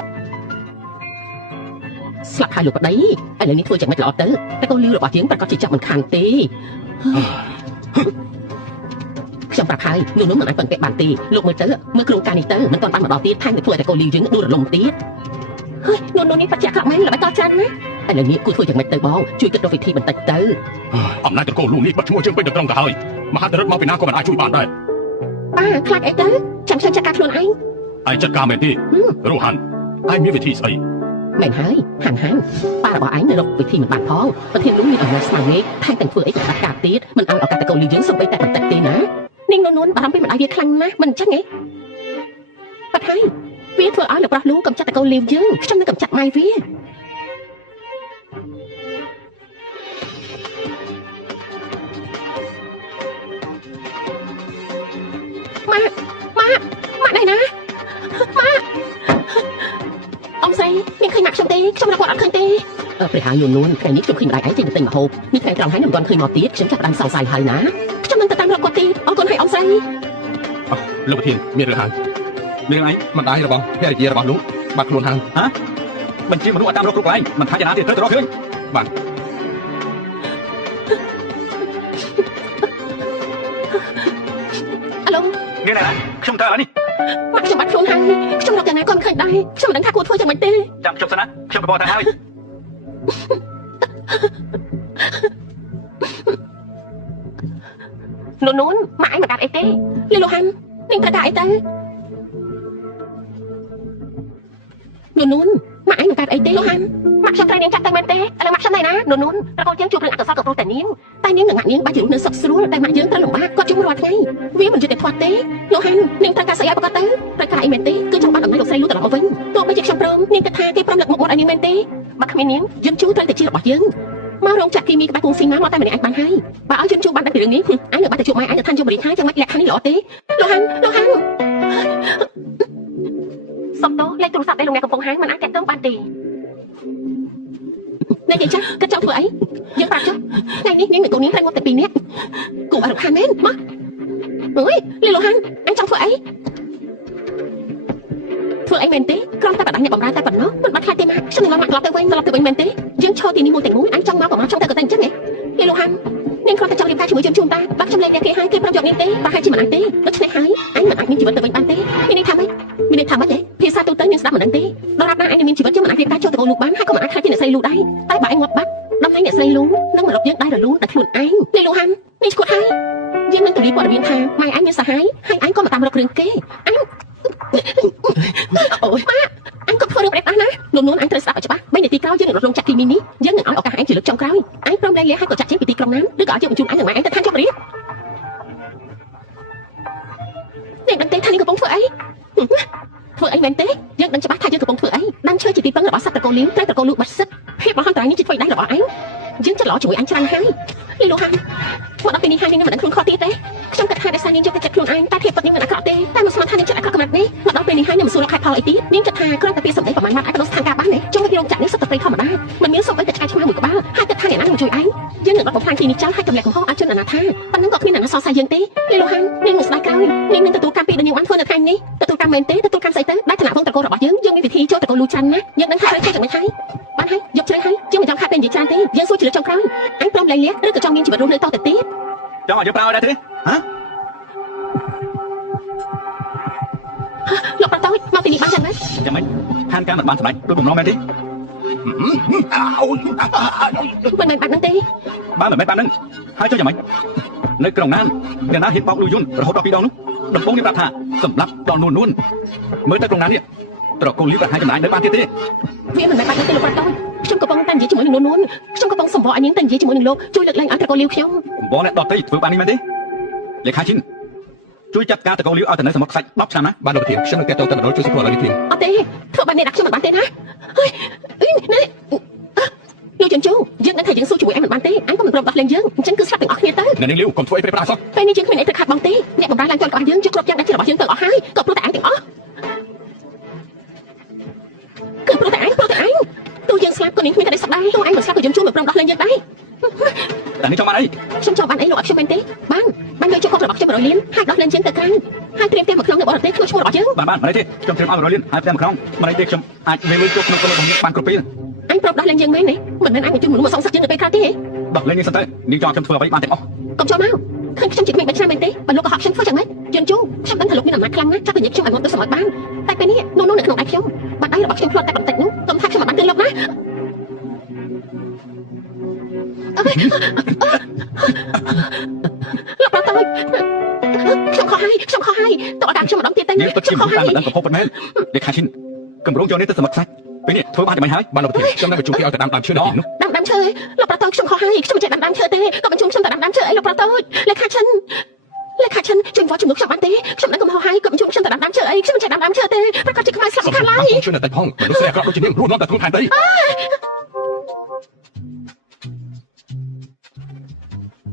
ស្លាប់ហើយលោកប្តីឥឡូវនេះធ្វើយ៉ាងម៉េចល្អទៅតែកូនលឺរបស់យើងប្រកាសជាចាប់មិនខានទេខ្ញុំប្រាប់ហើយនោះមិនអាចពឹងពាក់បានទេលោកមើលទៅមើលក្រុមការនេះទៅមិនទាន់បានមកដល់ទៀតថែមទាំងធ្វើឲ្យតែកូនលឺយើងដួលរលំទៀតហើយនោះនេះបច្ចាក់ក្រក់មែនល្បិចតច្រើនណាឥឡូវនេះគួរធ្វើយ៉ាងម៉េចទៅបងជួយគិតរកវិធីបន្តិចទៅ អំណាចតកូលលូនេះបាត់ឈ្មោះយើងពេញទៅត្រង់ទៅហើយមហាតរិទ្ធមកពីណាក៏មិនអាចជួយបានដែរ បាទខ្លាចអីទៅចាំខ្ញុំចាត់ការខ្លួនឯង ឯងចាត់ការមែនទេរស់ហានឯងមានវិធីស្អី មែនហើយហាន់ប៉ារបស់ឯងនៅរកវិធីមិនបានផងប្រធានលូមានអំណាចស្មារតីថែមទាំងធ្វើអីក៏បាត់ការទៀតមិនឲ្យឱកាសតកូលលឺយើងសំបីតែបន្តិចទេណានាងនួនបារម្ភពីម្ដាយវាខ្លាំងណាស់មិនអញ្ចឹងទេបាត់ហើយវាធ្វើឲ្យលោកប្រុសលូកំចាត់តកូលលឺយើងខ្ញុំនឹងកំចាត់ម៉ៃវាម៉ាក់ដៃណាម៉ាក់អ៊ំស្រីមានឃើញម៉ាក់ខ្ញុំទេខ្ញុំរកគាត់អត់ឃើញទេព្រះហើយនួនថ្ងៃនេះខ្ញុំឃើញម្ដាយឯងចេញទៅទិញម្ហូបនេះថ្ងៃត្រង់ហើយនឹងមិនទាន់ឃើញមកទៀតខ្ញុំចាប់ផ្ដើមសង្ស័យហើយណាខ្ញុំនឹងទៅតាមរកគាត់ទៀតអរគុណហើយអ៊ំស្រី លោកប្រធានមានរឿងហើយ មានរឿងអី ម្ដាយរបស់ភរិយារបស់លោកបាត់ខ្លួនហើយ បញ្ជាមនុស្សឲ្យតាមរកគ្រប់កន្លែងមិនថាយ៉ាងណាទៀតត្រូវទៅរកឃើញ បាទ មានណាខ្ញុំតើឥឡូវនេះ មកខ្ញុំបាត់ខ្លួនហើយខ្ញុំរកយ៉ាងណាក៏មិនឃើញដែរខ្ញុំមិនដឹងថាគួរធ្វើយ៉ាងម៉េចទេ ចាំខ្ញុំសិនណាខ្ញុំប្រព័ន្ធទៅហើយ នួនម៉ាក់ឯងមិនកាត់អីទេលីលូហាន់នាងត្រូវការអីទៅនួនម៉ាក់ឯងមិនកាត់អីទេលូហាន់ម៉ាក់ខ្ញុំត្រូវនាងចាត់ទៅមែនទេឥឡូវម៉ាក់ខ្ញុំណៃណានួនប្រកូនយើងជួបរឿងអកុសលក៏ព្រោះតែនាងនឹងងាក់នាងបាច់ជារស់នៅសុខស្រួលតែម៉ាក់យើងត្រូវលំបាកគាត់ជួបរាល់ថ្ងៃវាមិនយុត្តិធម៌ទេលូហាន់នាងត្រូវការស្អីឲ្យប្រកាសទៅត្រូវការអីមែនទេគឺចង់បានអំណាចលោកស្រីលូត្រឡប់មកវិញទោះបីជាខ្ញុំព្រមនាងគិតថាគេព្រមលើកមុខមាត់ឲ្យនាងមែនទេបើគ្មាននាងយើងជួត្រូវតែជារបស់យើងមករោងចក្រគីមីក្បែរគង់ស៊ីម៉ាមកតែម្នាក់ឯងបានហើយបើឲ្យយើងជួបបានដឹងពីរឿងនេះអញនៅបាត់តែជួបម៉ែអញនៅឋានជមបរិហាចឹងមិនលក្ខខណ្ឌនេះល្អទេលូហាន់សុំតោលេខទូរស័ព្ទដែលលោកអ្នកកំពុងហាងមិនអាចតាក់ទងបានទេអ្នកនិយាយចាស់គិតចង់ធ្វើអីយើងប្រាប់ចុះថ្ងៃនេះនាងនឹងកូននាងត្រូវមកតែ2នាក់គូអរហានមែនមកអើយលីលូហាន់អញចង់ធ្វើអីធ្វើអីមែនទេគ្រាន់តែបដិញ្ញាបំរើតែប៉ុណ្ណោះមិនបាច់ខ្លាចទេម៉ាក់ខ្ញុំនឹងមកត្រឡប់ទៅវិញមែនទេយើងឈរទីនេះមួយទាំងមួយអញចង់មកប្រមាណចង់ទៅក៏តែអញ្ចឹងហ៎លីលូហាន់នាងគ្រាន់តែចង់រៀបការជាមួយជូនតាបើខ្ញុំលែងអ្នកគេហើយគេប្រាប់យកនាងទេបើហើយជាមិនអាចទេដូច្នេះហើយអញមិនអាចមានជីវិតទៅវិញបានទេមានន័យថាម៉េចទេភាសាទូទៅនាងស្ដាប់មិនដឹងទេដល់រាប់ណាអញមានជីវិតយើងមិនអាចរៀបការចូលទៅកូនលូបានហើយក៏មិនអាចខ្លាចជាអ្នកស្រីលូដែរតែបើអញងាប់បាត់ដំណែងអ្នកស្រីលូនឹងមករកយើងដែររលូនដល់ខ្លួនឯងលីលូហាន់នេះឈួតហើយយើងនឹងទូលាយព័ត៌មានថាម៉ែអញមានសហាយហើយអញក៏មកតាមរករឿងគេអញអូយម៉ាអញក៏ធ្វើរឿងប្រេះណានួនអញត្រូវស្ដាប់ឲ្យច្បាស់3នាទីក្រោយយើងនឹងរត់លងចាក់គីមីនេះយើងនឹងឲ្យឱកាសអញជាលើកចុងក្រោយអញព្រមលែងលះហើយក៏ចាក់ចេញពីទីក្រុងណាឬក៏ឲ្យយើងបញ្ជូនអញនិងម៉ែអញទៅឋានជមបរិយានាងដឹងទេថានាងកំពុងធ្វើអីធ្វើអីមែនទេយើងដឹងច្បាស់ថាយើងកំពុងធ្វើអីដាំឈើជាទីពឹងរបស់សត្វត្រកូលលៀវត្រូវត្រកូលលូបាត់សិទ្ធភាពរបស់អន្តរាយនេះជាធ្វើដៃរបស់អញយើងចិត្តល្អជាមួយអញច្រើនហើយលីលូហាន់មកដល់ពេលនេះហើយនាងមិនដឹងខ្លួនខុសទៀតទេខ្ញុំគិតថាដោយសារនាងយកតែចិត្តខ្លួនឯងតែភាពពិតនាងមិនអាក្រក់ទេតែមិនស្មានថានាងចិត្តអាក្រក់កម្រិតនេះមកដល់ពេលនេះហើយនាងមិនសួររកខែផលអីទៀតនាងគិតថាគ្រាន់តែពាក្យសម្ដីប្រមាណម៉ាត់អាចបដូរស្ថានភាពបានទេចុងពីរោងចក្រនេះសុទ្ធតែធម្មតាមិនមានសូម្បីតែឆ្កែឆ្មាមួយក្បាលហើយគិតថាអ្នកណានឹងជួយឯងយើងនឹងរត់បំផ្លាញទីនេះចោលហើយទម្លាក់កំហុសឲ្យជនអនាថាប៉ុណ្ណឹងក៏គ្មានអ្នកណាសរសើរយើងទេលីលូហាន់នាងនឹងស្ដាយក្រោយនាងនឹងទទួលកម្មពីដែលនាងបានធ្វើនៅថ្ងៃនេះទទួលកម្មមែនទេទទួលកម្មស្អីទៅដែលឋានៈវងត្រកូលរបស់យើងមានវិធីចូលត្រកូលលូច្រើនណាស់យើងនឹងថាត្រូវធ្វើយ៉ាងម៉េចហើយបានហើយយកជ្រៅហើយយើងមិនចង់ខាតពេលនិយាយច្រើនទេយើងសួរជាលើកចុងក្រោយអញព្រមលែងលះឬក៏ចង់មានជីវិតរស់នៅតទៅទៀតចង់ឲ្យយើងប្រើឲ្យដែរទេហ៎លោកប្រតូចមកទីនេះបានយ៉ាងម៉េចយ៉ាងម៉េចផានការមិនបានសម្រេចដោយបំណងមែនទេមិនមែនបាត់ហ្នឹងទេបើមិនមែនបានហ្នឹងហើយចុះយ៉ាងម៉េចនៅក្រុងណានអ្នកណាហ៊ានបោកលុយយន្តរហូតដល់2ដងនោះដំបូងនេះប្រាប់ថាសម្រាប់ដល់នួនមើលទៅក្រុងណាននេះត្រកូលលីវប្រហែលចំណាយនៅបានទៀតទេវាមិនមែនបាត់ទេលោកប្រតូចខ្ញុំកំពុងតែនិយាយជាមួយនឹងនួនខ្ញុំកំពុងសម្បកឲ្យនាងតែនិយាយជាមួយនឹងលោកជួយលើកលែងឲ្យត្រកូលលីវខ្ញុំបងអ្នកដតៃធ្វើបាននេះមែនទេលេខាឈិនជួយចាត់ការត្រកូលលីវឲ្យទៅនៅសមុទ្រខ្សាច់10ឆ្នាំណាបានលោកធានខ្ញុំនឹងតែទៅមណ្ឌលជួយសង្គ្រោះឥឡូវនេះធានអត់ទេធ្វើបាននេះដាក់ខ្ញុំមិនបានទេណាហើយនេះលោកជន់ជូយើងនឹងថាយើងស៊ូជាមួយអញមិនបានទេអញក៏មិនព្រមដោះលែងយើងអញ្ចឹងគឺស្លាប់ទាំងអស់គ្នាទៅអ្នកនាងលីវកុំធ្វើអីប្រេះប្រាសោះពេលនេះយើងគ្មានអីត្រូវខាត់បងទេអ្នកបម្រើឡើងទាល់របស់យើងជិះគ្រប់យ៉ាងដែលជារបស់យើងទៅអស់ហើយក៏ព្រោះតែអញទាំងអស់គឺព្រោះតែអញទោះយើងស្លាប់ក៏នាងគ្មានតែស្ដាយទោះអញមិនស្លាប់ក៏យើងជួបមិនព្រមដោះលែងយើងដែរតែនេះចង់បានអីខ្ញុំចង់បានអីលោកអត់ខ្ញុំមែនទេបានយកជុករបស់ខ្ញុំ100លានហើយដោះលែងយើងទៅក្រៅហើយត្រៀមផ្ទះមួយក្នុងនៅបរទេសក្នុងឈ្មោះរបស់យើងបានមិនទេខ្ញុំត្រៀមឲ្យ100លានហើយផ្ទះមួយក្នុងមិនទេខ្ញុំអាចមានលុយជុកក្នុងក្រុមរបស់យើងបានគ្រប់ពេលអញប្រាប់ដោះលែងយើងមែនទេមិនមែនអញបញ្ជូនមនុស្សមកសងសឹកយើងនៅពេលក្រោយទេដោះលែងយើងសិនទៅនាងចង់ខ្ញុំធ្វើអ្វីបានទាំងអស់កុំចូលមកឃើញខ្ញុំជាក្មេង3ឆ្នាំមែនទេបើលោកក៏ហត់ខ្ញុំធ្វើយ៉ាងម៉េចយន់ជូខ្ញុំដឹងថាលោកមានអំណាចខ្លាំងណាស់ចាប់ទៅនិយាយខ្ញុំឲ្យមកទៅសម្រេចបានតែពេលនេះនោះនៅក្នុងដៃខ្ញុំបាត់ដៃរបស់ខ្ញុំផ្លត់តែបន្តិចនោះកុំថាខ្ញុំមិនបានទិញលោកណាលោកប្រតូចខ្ញុំខុសហើយតើតាមខ្ញុំម្ដងទៀតតែខ្ញុំខុសហើយមិនដឹងប្រភពប៉ុណ្ណេះលេខាឈិនកម្រងយកនេះទៅសមុទ្រខ្សាច់ពេលនេះធ្វើបានយ៉ាងម៉េចហើយបានលោកធានខ្ញុំនឹងបញ្ជូនគេឲ្យទៅដាំដើមឈើនៅទីនោះដាំដើមឈើលោកប្រតូចខ្ញុំខុសហើយខ្ញុំមិនចេះដាំដើមឈើទេក៏បញ្ជូនខ្ញុំទៅដាំដើមឈើអីលោកប្រតូចលេខាឈិនជួយវត្តជំនួសខ្ញុំបានទេខ្ញុំនឹងកំហុសហើយក៏បញ្ជូនខ្ញុំទៅដាំដើមឈើអីខ្ញុំមិនចេះដាំដើមឈើទេប្រកាសជាខ្មៅស្លាប់ខាងឡើយជួយនៅតែផងមនុស្សស្រីអាក្រក់ដូចជានាងរស់នៅតែខ្លួនថែមទ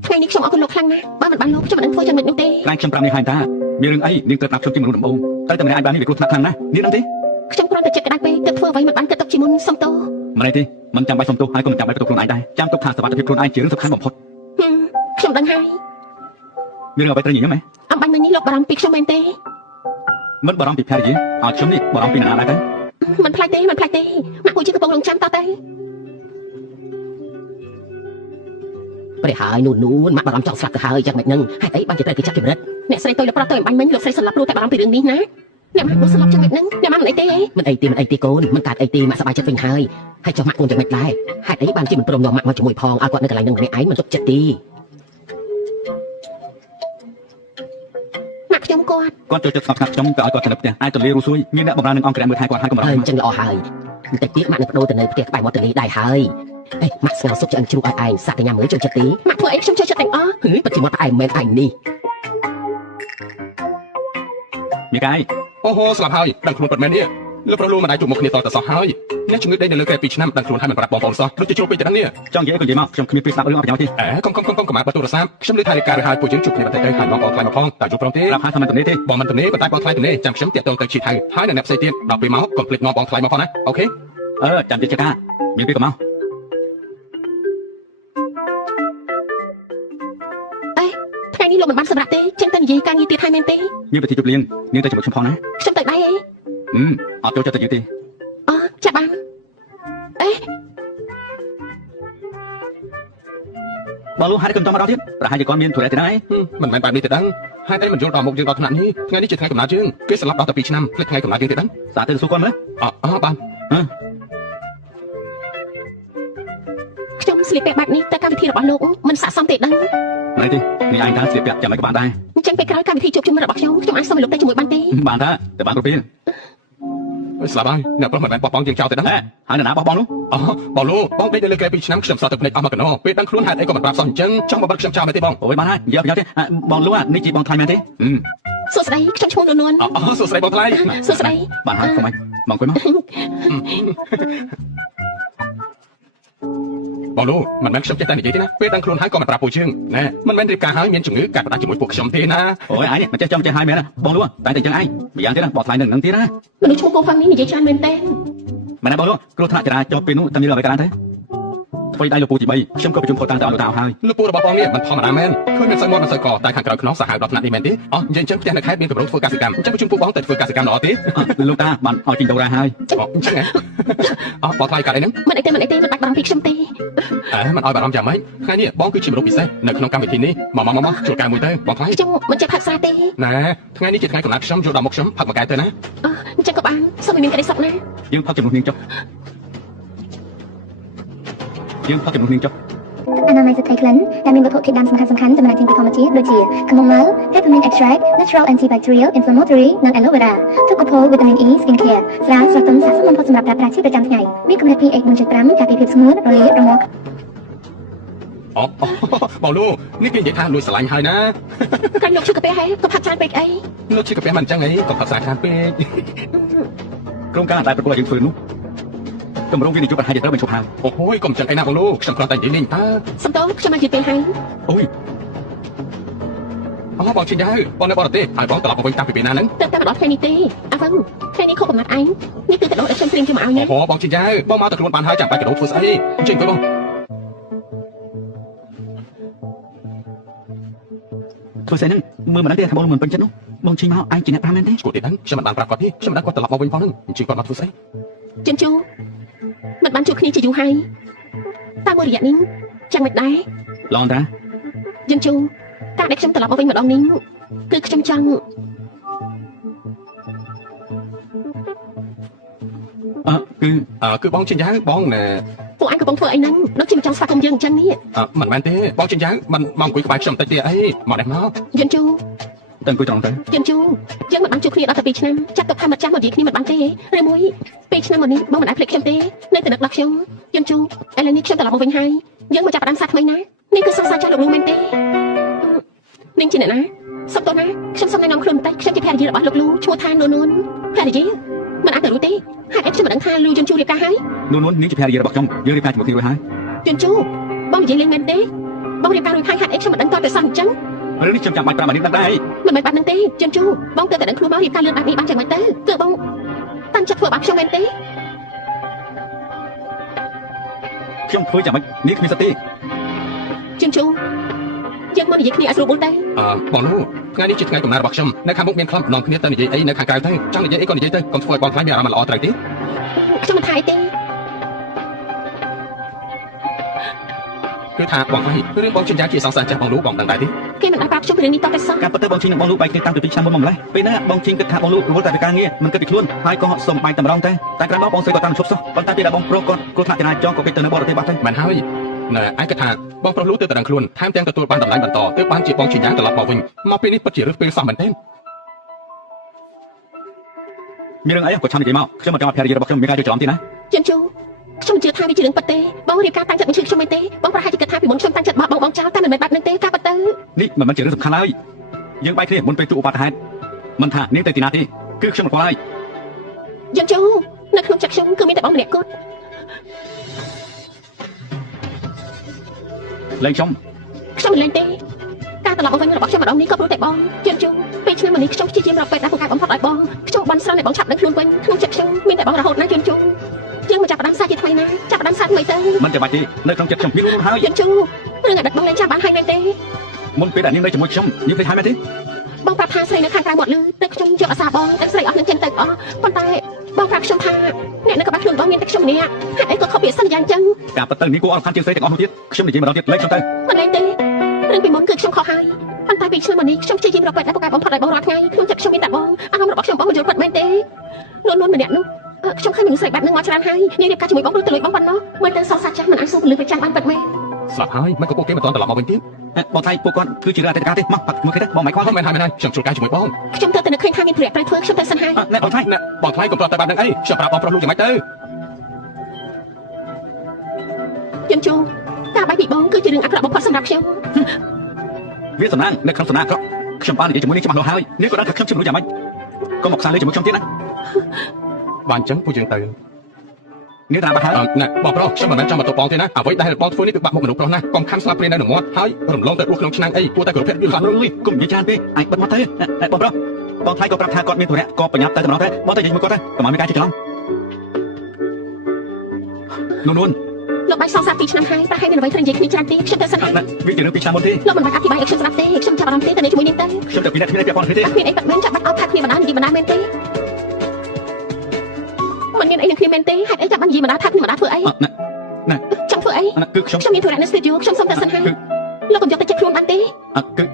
េថ្ងៃនេះខ្ញុំអរគុណលោកខ្លាំងណាស់បើមិនបានលោកខ្ញុំមិននឹងធ្វើយ៉ាងម៉េចនោះទេខ្លាំងខ្ញុំប្រាប់នាងហើយតាមានរឿងអីនាងត្រូវដាក់ខ្ញុំជាមនុស្សដំបូងតែម្នាក់អាចបាននេះវាគ្រោះថ្នាក់ខ្លាំងណាស់នាងដឹងទេខ្ញុំគ្រាន់តែចិត្តក្តៅពេកទើបធ្វើអ្វីមិនបានគិតទុកជាមុនសុំទោសមិនទេមិនចាំបាច់សុំទោសហើយក៏មិនចាំបាច់គិតទុកខ្លួនឯងដែរចាំទុកថាសុខភាពខ្លួនឯងជារឿងសំខាន់បំផុតខ្ញុំដឹងហើយមានរឿងអ្វីត្រូវញញឹមហ៎អំបញ្ញមិញនេះលោកបារម្ភពីខ្ញុំមែនទេមិនបារម្ភពីភរិយាឲ្យខ្ញុំនេះបារម្ភពីអ្នកណាដែរទេមិនផ្លាច់ទេម៉ាក់គូជាកំពុងរងចាំតតែព្រះហើយនួនម៉ាក់បារម្ភចង់ស្លាប់ទៅហើយយ៉ាងម៉េចនឹងហេតុអីបានជាត្រូវគេចាប់ជំរិត អ្នកស្រីទៅលប្រត់ទៅអំបញ្ញមិញលោកស្រីស្លាប់ព្រោះតែបារម្ភពីរឿងនេះណាអ្នកម៉ាក់នោះស្លាប់ចឹងមិនហ្នឹងអ្នកម៉ាក់មិនអីទេមិនអីទេមិនអីទេកូនមិនកើតអីទេម៉ាក់សប្បាយចិត្តវិញហើយហើយចុះម៉ាក់កូនយ៉ាងម៉េចដែរហេតុអីបានជាមិនព្រមយកម៉ាក់មកជាមួយផងឲ្យគាត់នៅកន្លែងនឹងម្នាក់ឯងមិនទុកចិត្តទេម៉ាក់ខ្ញុំគាត់ចូលចិត្តស្ងប់ស្ងាត់ខ្ញុំក៏ឲ្យគាត់ទៅផ្ទះអាចទៅលេរੂសួយមានអ្នកបម្រើនឹងអង្គរៈមើលថែគាត់ឲ្យកម្រអញ្ចឹងល្អហើយបន្តិចទៀតម៉ាក់នឹងបដូរទៅនៅផ្ទះក្បែរមាត់ទន្លេដែរហើយម៉ាក់ស្ងោសុខឆ្អិនជ្រូកឲ្យឯងសាក់តែញ៉ាំមើលចូលចិត្តទេម៉ាក់ធ្វើអីខ្ញុំចូលចិត្តទាំងអស់ពិតជាមាត់ផ្អែមមែនឯងនេះមីកាយអូហូស្លាប់ហើយដឹងខ្លួនពិតមែននេះលោកប្រុសលោកមិនអាចជួបមុខគ្នាតទៅសោះហើយអ្នកជំងឺដេកនៅលើក្រែ2ឆ្នាំដឹងខ្លួនហើយមិនប្រាប់បងប្អូនសោះដូចជាជ្រុលពេកទៅដល់នេះចង់និយាយក៏និយាយមកខ្ញុំគ្មានពេលស្ដាប់រឿងអត់ប្រយោជន៍ទេកុំកុំបើទូរស័ព្ទខ្ញុំលើថៃរាយការណ៍ឲ្យពួកយើងជួបគ្នាបន្តិចទៅហើយបងប្អូនខ្លាចមកផងតើជួបព្រមទេប្រាប់ថាមិនទៅនេះទេបងមិនទៅនេះប៉ុន្តែបងខ្លាចទៅនេះចាំខ្ញុំតាក់ទងទៅជីថៅហើយនៅអ្នកផ្សេងទៀតដល់ពេលមកកុំភ្លេចនាំបងខ្លាចមកផងណាអូខេចាំទៀតចកាមានពេលក៏មកថ្ងៃនេះលោកមិនបានសម្រាប់ទេចឹងតែនិយាយការងារទៀតហើយមែនទេមានពិធីជប់លៀងនាងទៅជាមួយខ្ញុំផងណាខ្ញុំទៅដែរអត់ចូលចិត្តទៅយើងទេចាប់បានបើលោកហាត់កំតមកដល់ទៀតប្រហែលជាគាត់មានធុរៈទេដែរមិនមែនបែបនេះទេដឹងហេតុអីមិនយល់ដល់មុខយើងដល់ថ្នាក់នេះថ្ងៃនេះជាថ្ងៃកំណើតយើងគេស្លាប់ដល់តែ2ឆ្នាំភ្លេចថ្ងៃកំណើតយើងទេដឹងសាទៅសួរគាត់មើលបានខ្ញុំស្លៀកពាក់បែបនេះទៅកម្មវិធីរបស់លោកមិនស័ក្តិសមទេដឹងណែទេនេះឯងថាស្លៀកពាក់ចាំមិនក៏បានដែរអញ្ចឹងពេលក្រោយកម្មវិធីជួបជុំរបស់ខ្ញុំអាចសុំឲ្យលោកទៅជាមួយបានទេបានថាតែបានគ្រប់ពេលស្លាប់ហើយអ្នកប្រុសមិនបានបោះបង់យើងចោលទេដឹងហើយនរណាបោះបង់នោះបងលោកបងដេកនៅលើក្រែ2ឆ្នាំខ្ញុំសតទៅភ្នែកអស់មកកណោពេលដឹងខ្លួនហេតុអីក៏មិនប្រាប់សោះអញ្ចឹងចង់មកបិទខ្ញុំចោលមែនទេបងអូយបានហើយនិយាយប្រយោជន៍ទេបងលោកនេះជាបងថ្លៃមែនទេសួស្ដីខ្ញុំឈ្មោះនួនសួស្ដីបងថ្លៃសួស្ដីបានហើយខ្ញុំមកអង្គុយមកបងលោកមិនមែនខ្ញុំចេះតែនិយាយទេណាពេលដឹងខ្លួនហើយក៏មិនប្រាប់ពួកយើងណែមិនមែនរៀបការហើយមានជំងឺកាត់ផ្ដាច់ជាមួយពួកខ្ញុំទេណាអូយឯងមិនចេះចាំចេះហើយមែនណាបងលោកតែតែចឹងឯងម្យ៉ាងទៀតណាបងថ្លៃនឹងទៀតណាមនុស្សឈ្មោះកូនហ្វាំងនេះនិយាយច្រើនមែនទេមែនណាបងលោកគ្រោះថ្នាក់ចរាចរណ៍ពេលនោះតែមានអ្វីកើតទេថ្មីដៃលោកពូទី3ខ្ញុំក៏ប្រជុំផុតតាមទៅឲ្យលោកតាហើយលោកពូរបស់បងនេះមិនធម្មតាមែនឃើញមានសឹកមាត់មិនសឹកកតែខាងក្រៅខ្នងសាហាវដល់ថ្នាក់នេះមែនទេនិយាយអញ្ចឹងផ្ទះនៅខេត្តមានកម្រិតធ្វើកសិកម្មអញ្ចឹងប្រជុំពូបងទៅធ្វើកសិកម្មល្អទេលោកតាបានឲ្យជីងដូរ៉ាហើយអញ្ចឹងបងថ្លៃកាត់អីហ្នឹងមិនអីទេមិនបាច់បារម្ភពីខ្ញុំទេមិនឲ្យបារម្ភយ៉ាងម៉េចថ្ងៃនេះបងគឺជាមនុស្សពិសេសនៅក្នុងកម្មវិធីនេះមកជួលកែមួយទៅបងថ្លៃខ្ញុំមិនចេះផឹកស្រាទេណែថ្ងៃនេះជាថ្ងៃកំណត់ខ្ញុំយកដល់មុខខ្ញុំផឹកមួយកែទៅណាអញ្ចឹងក៏បានសូមឲ្យមានក្តីសុខណាយើងផឹកជំនួសនាងចុះអនាម័យស្ត្រីក្លិនដែលមានវត្ថុធាតុដើមសំខាន់ៗចំណែកជាធម្មជាតិដូចជា chamomile, peppermint extract, natural antibacterial, inflammatory និង aloe vera ទុកកូផូ vitamin E skin care ស្រាលស្រស់ទន់ស័ក្តិសមបំផុតសម្រាប់ប្រើប្រាស់ជាប្រចាំថ្ងៃមានកម្រិត pH 4.5 ការពារភាពស្ងួតរលាករមាស់បងលោកនេះគេនិយាយថាលួចស្រឡាញ់ហើយណាកាញ់លោកឈឺកាពះហើយក៏ផាត់ច្រើនពេកអីលោកឈឺកាពះមិនអញ្ចឹងអីក៏ផាត់សារច្រើនពេកក្រុមការដែលប្រកួតយើងធ្វើនោះតម្រងវិនិយោគបញ្ហាត្រូវបញ្ឈប់ហើយអូយកុំចឹងអីណាបងលោកខ្ញុំគ្រាន់តែនិយាយលេងតើសំតោខ្ញុំមកនិយាយពេលហើយអូយបងជិះទៅបងនៅបរទេសហើយបងត្រឡប់មកវិញតាំងពីពេលណាហ្នឹងតែម្ដងថ្ងៃនេះទេអាវ៉ាន់ថ្ងៃនេះខុសកំណត់ឯងនេះគឺកដោដែលខ្ញុំត្រៀមជូនមកឲ្យណាបងជិះទៅបងមកតែខ្លួនបានហើយចាំបាច់កដោធ្វើស្អីអញ្ចឹងទៅបងធ្វើស្អីហ្នឹងមើលមិនដឹងទេថាបងមិនពេញចិត្តនោះបងជិះមកឯងជាអ្នកប្រាំមែនទេឈួតទេហ្នឹងខ្ញុំមិនបានប្រាប់គាត់ទេខ្ញុំមិនដឹងគាត់ត្រឡប់មកវិញផងហ្នឹងអញ្ចឹងគាត់មកធ្វើស្អីចិនជូមិនបានជួបគ្នាជាយូរហើយតែមួយរយៈនេះចាំមិនដែរឡងតាចិនជូការដែលខ្ញុំត្រឡប់មកវិញម្ដងនេះគឺខ្ញុំចង់គឺបងចិនយ៉ាងបងណែពួកឯងកំពុងធ្វើអីហ្នឹងដូចជាមិនចង់ស្វាគមន៍យើងអញ្ចឹងនេះមិនមែនទេបងចិនយ៉ាងមិនមកអង្គុយក្បែរខ្ញុំតិចទេអីមកដែរមកចិនជូតែអង្គុយត្រង់ទៅចិនជូយើងមិនបានជួបគ្នាដល់តែ2ឆ្នាំចាត់ទុកថាមិនចាំមកនិយាយគ្នាមិនបានទេឬមួយ2ឆ្នាំមកនេះបងមិនអាចភ្លេចខ្ញុំទេនៅតែនឹកដល់ខ្ញុំចិនជូឥឡូវនេះខ្ញុំត្រឡប់មកវិញហើយយើងមកចាប់ផ្ដើមសារថ្មីណានេះគឺសង្សារចាស់លោកលោកមែនទេនាងជាអ្នកណាសុំតោះណាខ្ញុំសុំណែនាំខ្លួនបន្តិចខ្ញុំជាភរិយារបស់លោកលូឈ្មោះថានួនភរិយាមិនអាចទៅរួចទេហេតុអីខ្ញុំមិនដឹងថាលូចិនជូរៀបការហើយនួននាងជាភរិយារបស់ខ្ញុំយើងរៀបការជាមួយគ្នារួចហើយចិនជូបងនិយាយលេងមែនទេបងរៀបការរួចហើយហេតុអីខ្ញុំមិនដឹងតើសោះអញ្ចឹងរឿងនេះខ្ញុំចាំបាច់ប្រាប់នាងដឹងដែរមិនមែនបាត់នឹងទេចិនជូបងទៅតែដឹងខ្លួនមករៀបការលឿនបែបនេះបានយ៉ាងម៉េចទៅគឺបងតាំងចិត្តធ្វើបាបខ្ញុំមែនទេខ្ញុំធ្វើយ៉ាងម៉េចនេះគ្មានសិទ្ធិទេចិនជូយើងមកនិយាយគ្នាឲ្យស្រួលបួលទៅបងលោកថ្ងៃនេះជាថ្ងៃកំណើតរបស់ខ្ញុំនៅខាងមុខមានខ្លឹមនាំគ្នាទៅនិយាយអីនៅខាងក្រៅទៅចង់និយាយអីក៏និយាយទៅកុំធ្វើឲ្យបងខ្លាចមានអារម្មណ៍ល្អត្រូវទេខ្ញុំមិនថាអីទេគឺថាបងខ្លាចរឿងបងចិនយ៉ាងជាសង្សារចាស់បងលោកបងដឹងដែរទេ គេមិនអាចប្រាប់ខ្ញុំពីរឿងនេះតតែសោះ ការពិតទៅបងឈីនឹងបងលូបែកគ្នាតាំងពី2ឆ្នាំមុនមកម្លេះពេលហ្នឹងបងឈីគិតថាបងលូរវល់តែពីការងារមិនគិតពីខ្លួនហើយក៏សុំបែកតែម្ដងតែក្រោយមកបងស្រីក៏តាមឈប់សោះប៉ុន្តែពេលដែលបងប្រុសគាត់គ្រោះថ្នាក់ចរាចរណ៍ក៏គេទៅនៅបរទេសបាត់ទៅ មិនហើយណែឯងគិតថាបងប្រុសលូទៅតែដឹងខ្លួនថែមទាំងទទួលបានតម្លៃបន្តទើបបានជាបងជាយ៉ាងត្រឡប់មកវិញមកពេលនេះពិតជារើសពេលសោះមែនទេ មានរឿងអីក៏ឆាំនិយាយមកខ្ញុំមិនចង់ឲ្យភរិយារបស់ខ្ញុំមានការយល់ច្រឡំទេណា ជិនជូខ្ញុំមិនជឿថាវាជារឿងពិតទេបងរៀបការតាំងចិត្តមិនជឿខ្ញុំមែនទេបងប្រហែលជាគិតថាពីមុនខ្ញុំតាំងចិត្តបោះបងចោលតែមិនមែនបែបហ្នឹងទេការពិតទៅ នេះមិនមែនជារឿងសំខាន់ឡើយយើងបែកគ្នាមុនពេលទូឧបត្តិហេតុមិនថានាងទៅទីណាទេគឺខ្ញុំមិនខ្វល់ហើយ ជិនជូនៅក្នុងចិត្តខ្ញុំគឺមានតែបងម្នាក់គត់ លេងខ្ញុំ ខ្ញុំមិនលែងទេការត្រឡប់មកវិញរបស់ខ្ញុំម្ដងនេះក៏ព្រោះតែបងជិនជូពេលឆ្នាំនេះខ្ញុំព្យាយាមរកពេទ្យដែលពូកែបំផុតឲ្យបងខ្ញុំបានស្រន់ឲ្យបងឆាប់ដឹងខ្លួនវិញក្នុងចិត្តខ្ញុំមានតែបងរហូតណាជិនជូយើងមកចាប់ផ្ដើមសាជាថ្មីណាចាប់ផ្ដើមសាថ្មីទៅ មិនចាំបាច់ទេនៅក្នុងចិត្តខ្ញុំមានរួមហើយ ជិនជូរឿងអតីតបងលែងចាំបានហើយមែនទេ មុនពេលដែលនាងនៅជាមួយខ្ញុំនាងឃើញហើយមែនទេ បងប្រាប់ថាស្រីនៅខាងក្រៅមាត់លឺតែខ្ញុំយកអាសាបងតែស្រីអស់នឹងចិនទៅអស់ប៉ុន្តែបងប្រាប់ខ្ញុំថាអ្នកនៅក្បែរខ្លួនបងមានតែខ្ញុំម្នាក់ហេតុអីក៏ខុសពីសន្យាអញ្ចឹង ការពិតទៅនាងគួរអរខានជាងស្រីទាំងអស់នោះទៀតខ្ញុំនិយាយម្ដងទៀតលេងខ្ញុំទៅ មិនមែនទេរឿងពីមុនគឺខ្ញុំខុសហើយប៉ុន្តែពីឆ្នាំនេះខ្ញុំព្យាយាមរកពេទ្យដែលពូកែបំផុតឲ្យបងរាល់ថ្ងៃក្នុងចិត្តខ្ញុំមានតែបងអារម្មណ៍របស់ខ្ញុំបងមិនយល់ពិតមែនទេនួនម្នាក់នោះខ្ញុំឃើញមនុស្សស្រីបែបហ្នឹងមកច្រើនហើយនាងរៀបការជាមួយបងព្រោះទៅលួចបងប៉ុណ្ណោះមើលទៅសោកសាច់ចាស់មិនអាចសួរពលឺប្រចាំបានពិតមែន ស្លាប់ហើយមិនក៏ពួកគេមិនតន់ត្រឡប់មកវិញទៀត បងថៃពួកគាត់គឺជារឿងអតីតកាលទេមកបាត់មើលគេទៅបងមិនខ្វល់ មិនហើយខ្ញុំជួលកាយជាមួយបង ខ្ញុំទៅតែនឹកឃើញថាមានប្រយ័ត្នត្រូវធ្វើខ្ញុំទៅសិនហើយ ណែបងថៃ ណែបងថ្លៃកុំប្រត់តែបែបហ្នឹងអីខ្ញុំប្រាប់បងប្រុសលូយ៉ាងម៉េចទៅ ជិនជូការបែកពីបងគឺជារឿងអាក្រក់បំផុតសម្រាប់ខ្ញុំ វាសំណាងនៅក្នុងសំណាងអាក្រក់ខ្ញុំបាននិយាយជាមួយនាងច្បាស់លាស់ហើយនាងក៏ដឹងថាខ្ញុំជាមនុស្សយ៉ាងម៉េចកុំមកខ្សែលេជាមួយខ្ញុំទៀតណា បានអញ្ចឹងពួកយើងទៅ នាងតាមបាត់ហើយ ណែបងប្រុសខ្ញុំមិនមែនចង់មកទៅបងទេណាអ្វីដែលបងធ្វើនេះគឺបាក់មុខមនុស្សប្រុសណាកុំខំស្លាប់ព្រាននៅនឹងមាត់ហើយរំលងទៅដួសក្នុងឆ្នាំងអីគួរតែគោរពភាពយល់ខ្លះ អើយកុំនិយាយច្រើនពេកអញបិទមាត់ទៅបងប្រុសបងថៃក៏ប្រាប់ថាគាត់មានធុរៈក៏ប្រញាប់ទៅតែម្ដងទៅបងទៅនិយាយជាមួយគាត់ទៅកុំឲ្យមានការជិះច្រឡំនួន លោកបាយសងសាពីឆ្នាំហើយប្រហែលមានអ្វីត្រូវនិយាយគ្នាច្រើនទេខ្ញុំទៅសិនហើយ វាជារឿងពីឆ្នាំមុនទេ លោកមិនបាច់អធិប្បាយឲ្យខ្ញុំស្ដាប់ទេខ្ញុំចាប់អារម្មណ៍ទេទៅជាមួយនាងទៅ ខ្ញុំទៅពីអ្នកគ្នាពាក់ព័ន្ធគ្នាទេ អត់មានអីបាត់មែនចាប់បាត់អត់ថាគ្នាបណ្ដានិយាយបណ្ដាមែនទេមិនមានអីនឹងគ្នាមែនទេហេតុអីចាប់បាត់និយាយបណ្ដាថាគ្នាបណ្ដាធ្វើអី ណែ ចង់ធ្វើអី គឺខ្ញុំ ខ្ញុំមានធុរៈនៅស្ទូឌីយោខ្ញុំសុំទៅសិនហើយលោកកុំយកទៅចិត្តខ្លួនបានទេ គឺ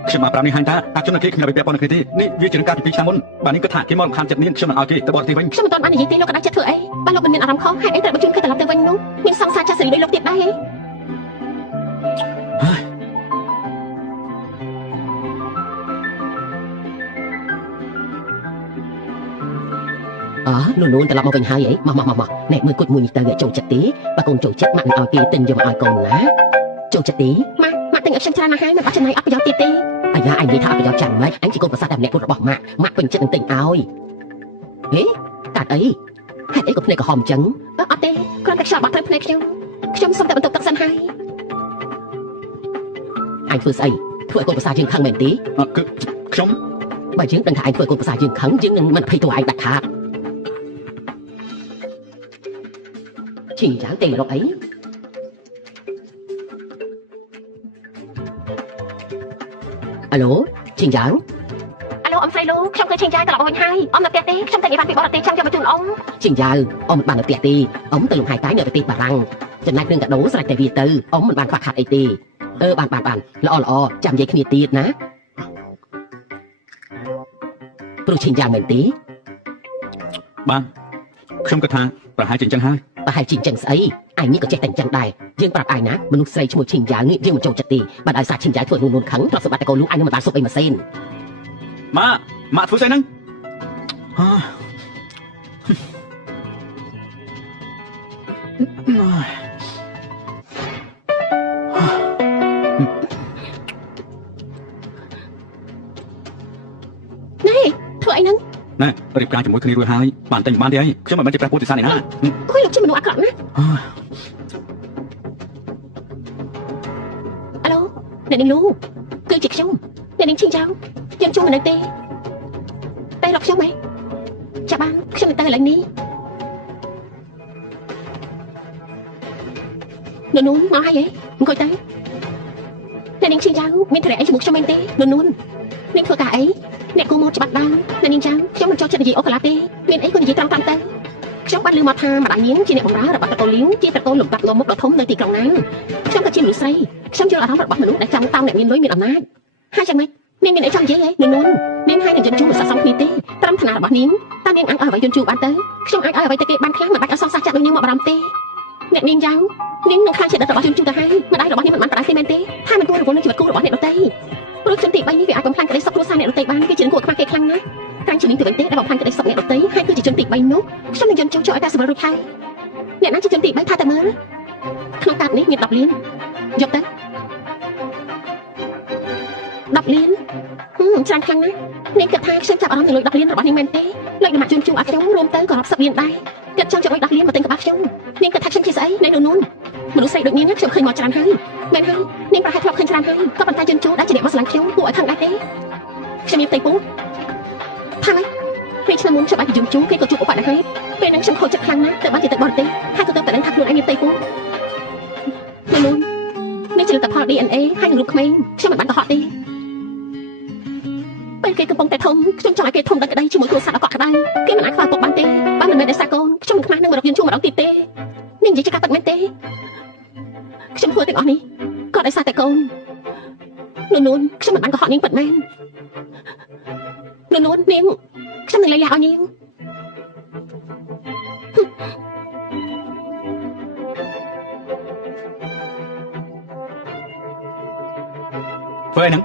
ខ្ញុំមកប្រាប់នេះហាញថាអាខ្ញុំនឹងគេគ្មានអ្វីពាក់ព័ន្ធគ្នាទេនេះវាជារឿងការពី2ឆ្នាំមុនបាទនេះគឺថាគេមករំខានចិត្តនាងខ្ញុំមិនឲ្យគេទៅបរទេសវិញ ខ្ញុំមិនទាន់បាននិយាយទេលោកក៏ដាច់ចិត្តធ្វើអីបើលោកមិនមានអារម្មណ៍ខុសហេតុអីត្រូវបញ្ជូនគេត្រឡប់ទៅវិញនោះមានសង្សារចាស់សេរីដូចលោកទៀតដែរហ៎នួនត្រឡប់មកវិញហើយអីមកណែមើលគុជមួយនេះទៅចូលចិត្តទេបើកូនចូលចិត្តម៉ាក់នឹងឲ្យគេទិញយកមកឲ្យកូនណាចូលចិត្តទេម៉ាក់ទិញឲ្យខ្ញុំច្រើនណាស់ហើយមិនបាច់ចំណាយអត់ប្រយោជន៍ទៀតទេអាយ៉ាអញនិយាយថាអត់ប្រយោជន៍ចាំម៉េចអញជាកូនប្រសាទតែម្នាក់គត់របស់ម៉ាក់ពេញចិត្តនឹងទិញឲ្យហេកាត់អីហេតុអីក៏ភ្នែកក្រហមអញ្ចឹងអត់ទេគ្រាន់តែខ្យល់បាត់ត្រូវភ្នែកខ្ញុំសុំតែបន្ទប់ទឹកសិនហើយអញធ្វើស្អីធ្វើឲ្យកូនប្រសាទយើងខឹងមែនទេ គឺខ្ញុំ បើយើងដឹងថាឯងធ្វើកូនប្រសាយើងខឹងយើងនឹងមិនភ័យតួឯងដាច់ខាតឈីងចាំទេរកអីអាឡូឈីងចាំអាឡូអ៊ំស្រីលូខ្ញុំគឺឈីងចាំត្រឡប់វិញហើយអ៊ំនៅផ្ទះទេខ្ញុំតែនិយាយបានពីបរទេសចាំយកមកជូនអ៊ំឈីងចាំអ៊ំមិនបាននៅផ្ទះទេអ៊ំទៅលំហែតាយនៅប្រទេសបារាំងចំណែកគ្រឿងកាដូស្រេចតែវាទៅអ៊ំមិនបានខ្វះខាតអីទេបានល្អចាំនិយាយគ្នាទៀតណាព្រោះឈិញយ៉ាងមែនទេ បានខ្ញុំគិតថាប្រហែលជាអញ្ចឹងហើយ ប្រហែលជាអញ្ចឹងស្អីអញនេះក៏ចេះតែអញ្ចឹងដែរយើងប្រាប់អញណាមនុស្សស្រីឈ្មោះឈិញយ៉ាងនេះយើងមិនចូលចិត្តទេបើដោយសារឈិញយ៉ាងធ្វើនួនខឹងទ្រព្យសម្បត្តិតែកូនលូអញនឹងមិនបានសុបអីមកសេន ម៉ាក់ធ្វើស្អីហ្នឹងធ្វើអីហ្នឹង ណែរៀបការជាមួយគ្នារួចហើយបានតែបានទេអីខ្ញុំមិនមែនជាព្រះពុទ្ធសាសនាណា គួយលោកជាមនុស្សអាក្រក់ណាអាឡូអ្នកនាងលូគឺជាខ្ញុំអ្នកនាងឈិញចៅខ្ញុំជួបមិននៅទេតែរកខ្ញុំហ៎ចាំបានខ្ញុំទៅឥឡូវនេះនួនមកហើយហ៎អង្គុយទៅអ្នកនាងឈិញចៅមានធរៈអីជាមួយខ្ញុំមែនទេនួននាងធ្វើការអីអ្នកគូមកច្បាស់បានអ្នកនាងចាំខ្ញុំមិនចូលចិត្តនិយាយអូកាឡាទេមានអីក៏និយាយត្រង់ទៅខ្ញុំបានឮមកថាម្ដាយនាងជាអ្នកបម្រើរបស់តកូលៀងជាតកូលលំដាប់ងំមុខដ៏ធំនៅទីក្រុងណាខ្ញុំក៏ជាមនុស្សស្រីខ្ញុំយល់អារម្មណ៍របស់មនុស្សដែលចង់តោងអ្នកមានលុយមានអំណាច ហើយយ៉ាងម៉េចនាងមានអីចង់និយាយហ៎នួននាងហើយនឹងយន្តជូរមិនស័ក្តិសមគ្នាទេត្រឹមឋានៈរបស់នាងតើនាងអាចឲ្យអ្វីយន្តជូរបានទៅខ្ញុំអាចឲ្យអ្វីទៅគេបានខ្លះមិនបាច់ឲ្យសង្សារចាក់ដូចនាងមកបារម្ភទេអ្នកនាងយ៉ាងនាងនឹងខ្លាចជាដិតរបស់យន្តជូរទៅហើយម្ដាយរបស់នាងមិនបានប្រដៅទេមែនទេថាមិនគួររវល់នឹងជីវិតគូរបស់អ្នកដទៃព្រោះជនទី3នេះវាអាចបំផ្លាញក្តីសុខគ្រួសារអ្នកដទៃបានវាជាគួរខ្វះគេខ្លាំងណាស់ក្រែងជានាងទៅវិញទេដែលបំផ្លាញក្តីសុខអ្នកដទៃហើយគឺជាជនទី3នោះខ្ញុំនឹងយន្តជូរចូលឲ្យតែសម្រួលរួចហើយអ្នកណាជាជនទី3ថាតែមើលក្នុងកាតនេះមាន10លានយកទៅ10លានច្រើនខ្លាំងណាស់នាងគិតថាខ្ញុំចាប់អារម្មណ៍នឹងលុយ10លានរបស់នាងមែនទេលុយដំណាក់ជូនជូរឲ្យខ្ញុំរួមទៅក៏រាប់សិបលានដែរគិតចង់ចុចលុយ10លានមកទិញកបាខ្ញុំនាងគិតថាខ្ញុំជាស្អីនៅនោះមនុស្សស្រីដូចនាងខ្ញុំឃើញមកច្រើនហើយមែនហើយនាងប្រហែលធ្លាប់ឃើញច្រើនហើយក៏ប៉ុន្តែជូនជូរដែលជាអ្នកមកស្រឡាញ់ខ្ញុំគួរឲ្យខឹងដែរទេខ្ញុំមានផ្ទៃពោះថាម៉េចពេលឆ្នាំមុនខ្ញុំអាចជូនជូរគេក៏ជួបឧបទ្ទហេតុពេលហ្នឹងខ្ញុំខូចចិត្តខ្លាំងណាស់ទៅបានជាទៅបរទេសហើយក៏ទៅតែដឹងថាខ្លួនឯងមានផ្ទៃពោះនោះនេះជាលទ្ធផល DNA ហើយនឹងរូបក្មេងខ្ញុំមិនបានកុហកទេពេលគេកំពុងតែធំខ្ញុំចង់ឲ្យគេធំដល់ក្តីជាមួយគ្រួសារអកក្តៅគេមិនអាចខ្វះទុកបានទេបើមិនមែនដោយសារកូនខ្ញុំមិនខ្មាស់នឹងមករកយន្តជូរម្ដងទៀតទេនាងនិយាយជាការពិតមែនទេខ្ញុំធ្វើទាំងអស់នេះក៏ដោយសារតែកូននួនខ្ញុំមិនបានកុហកនាងពិតមែននួននាងខ្ញុំនឹងលៃលះឲ្យនាងធ្វើអីហ្នឹង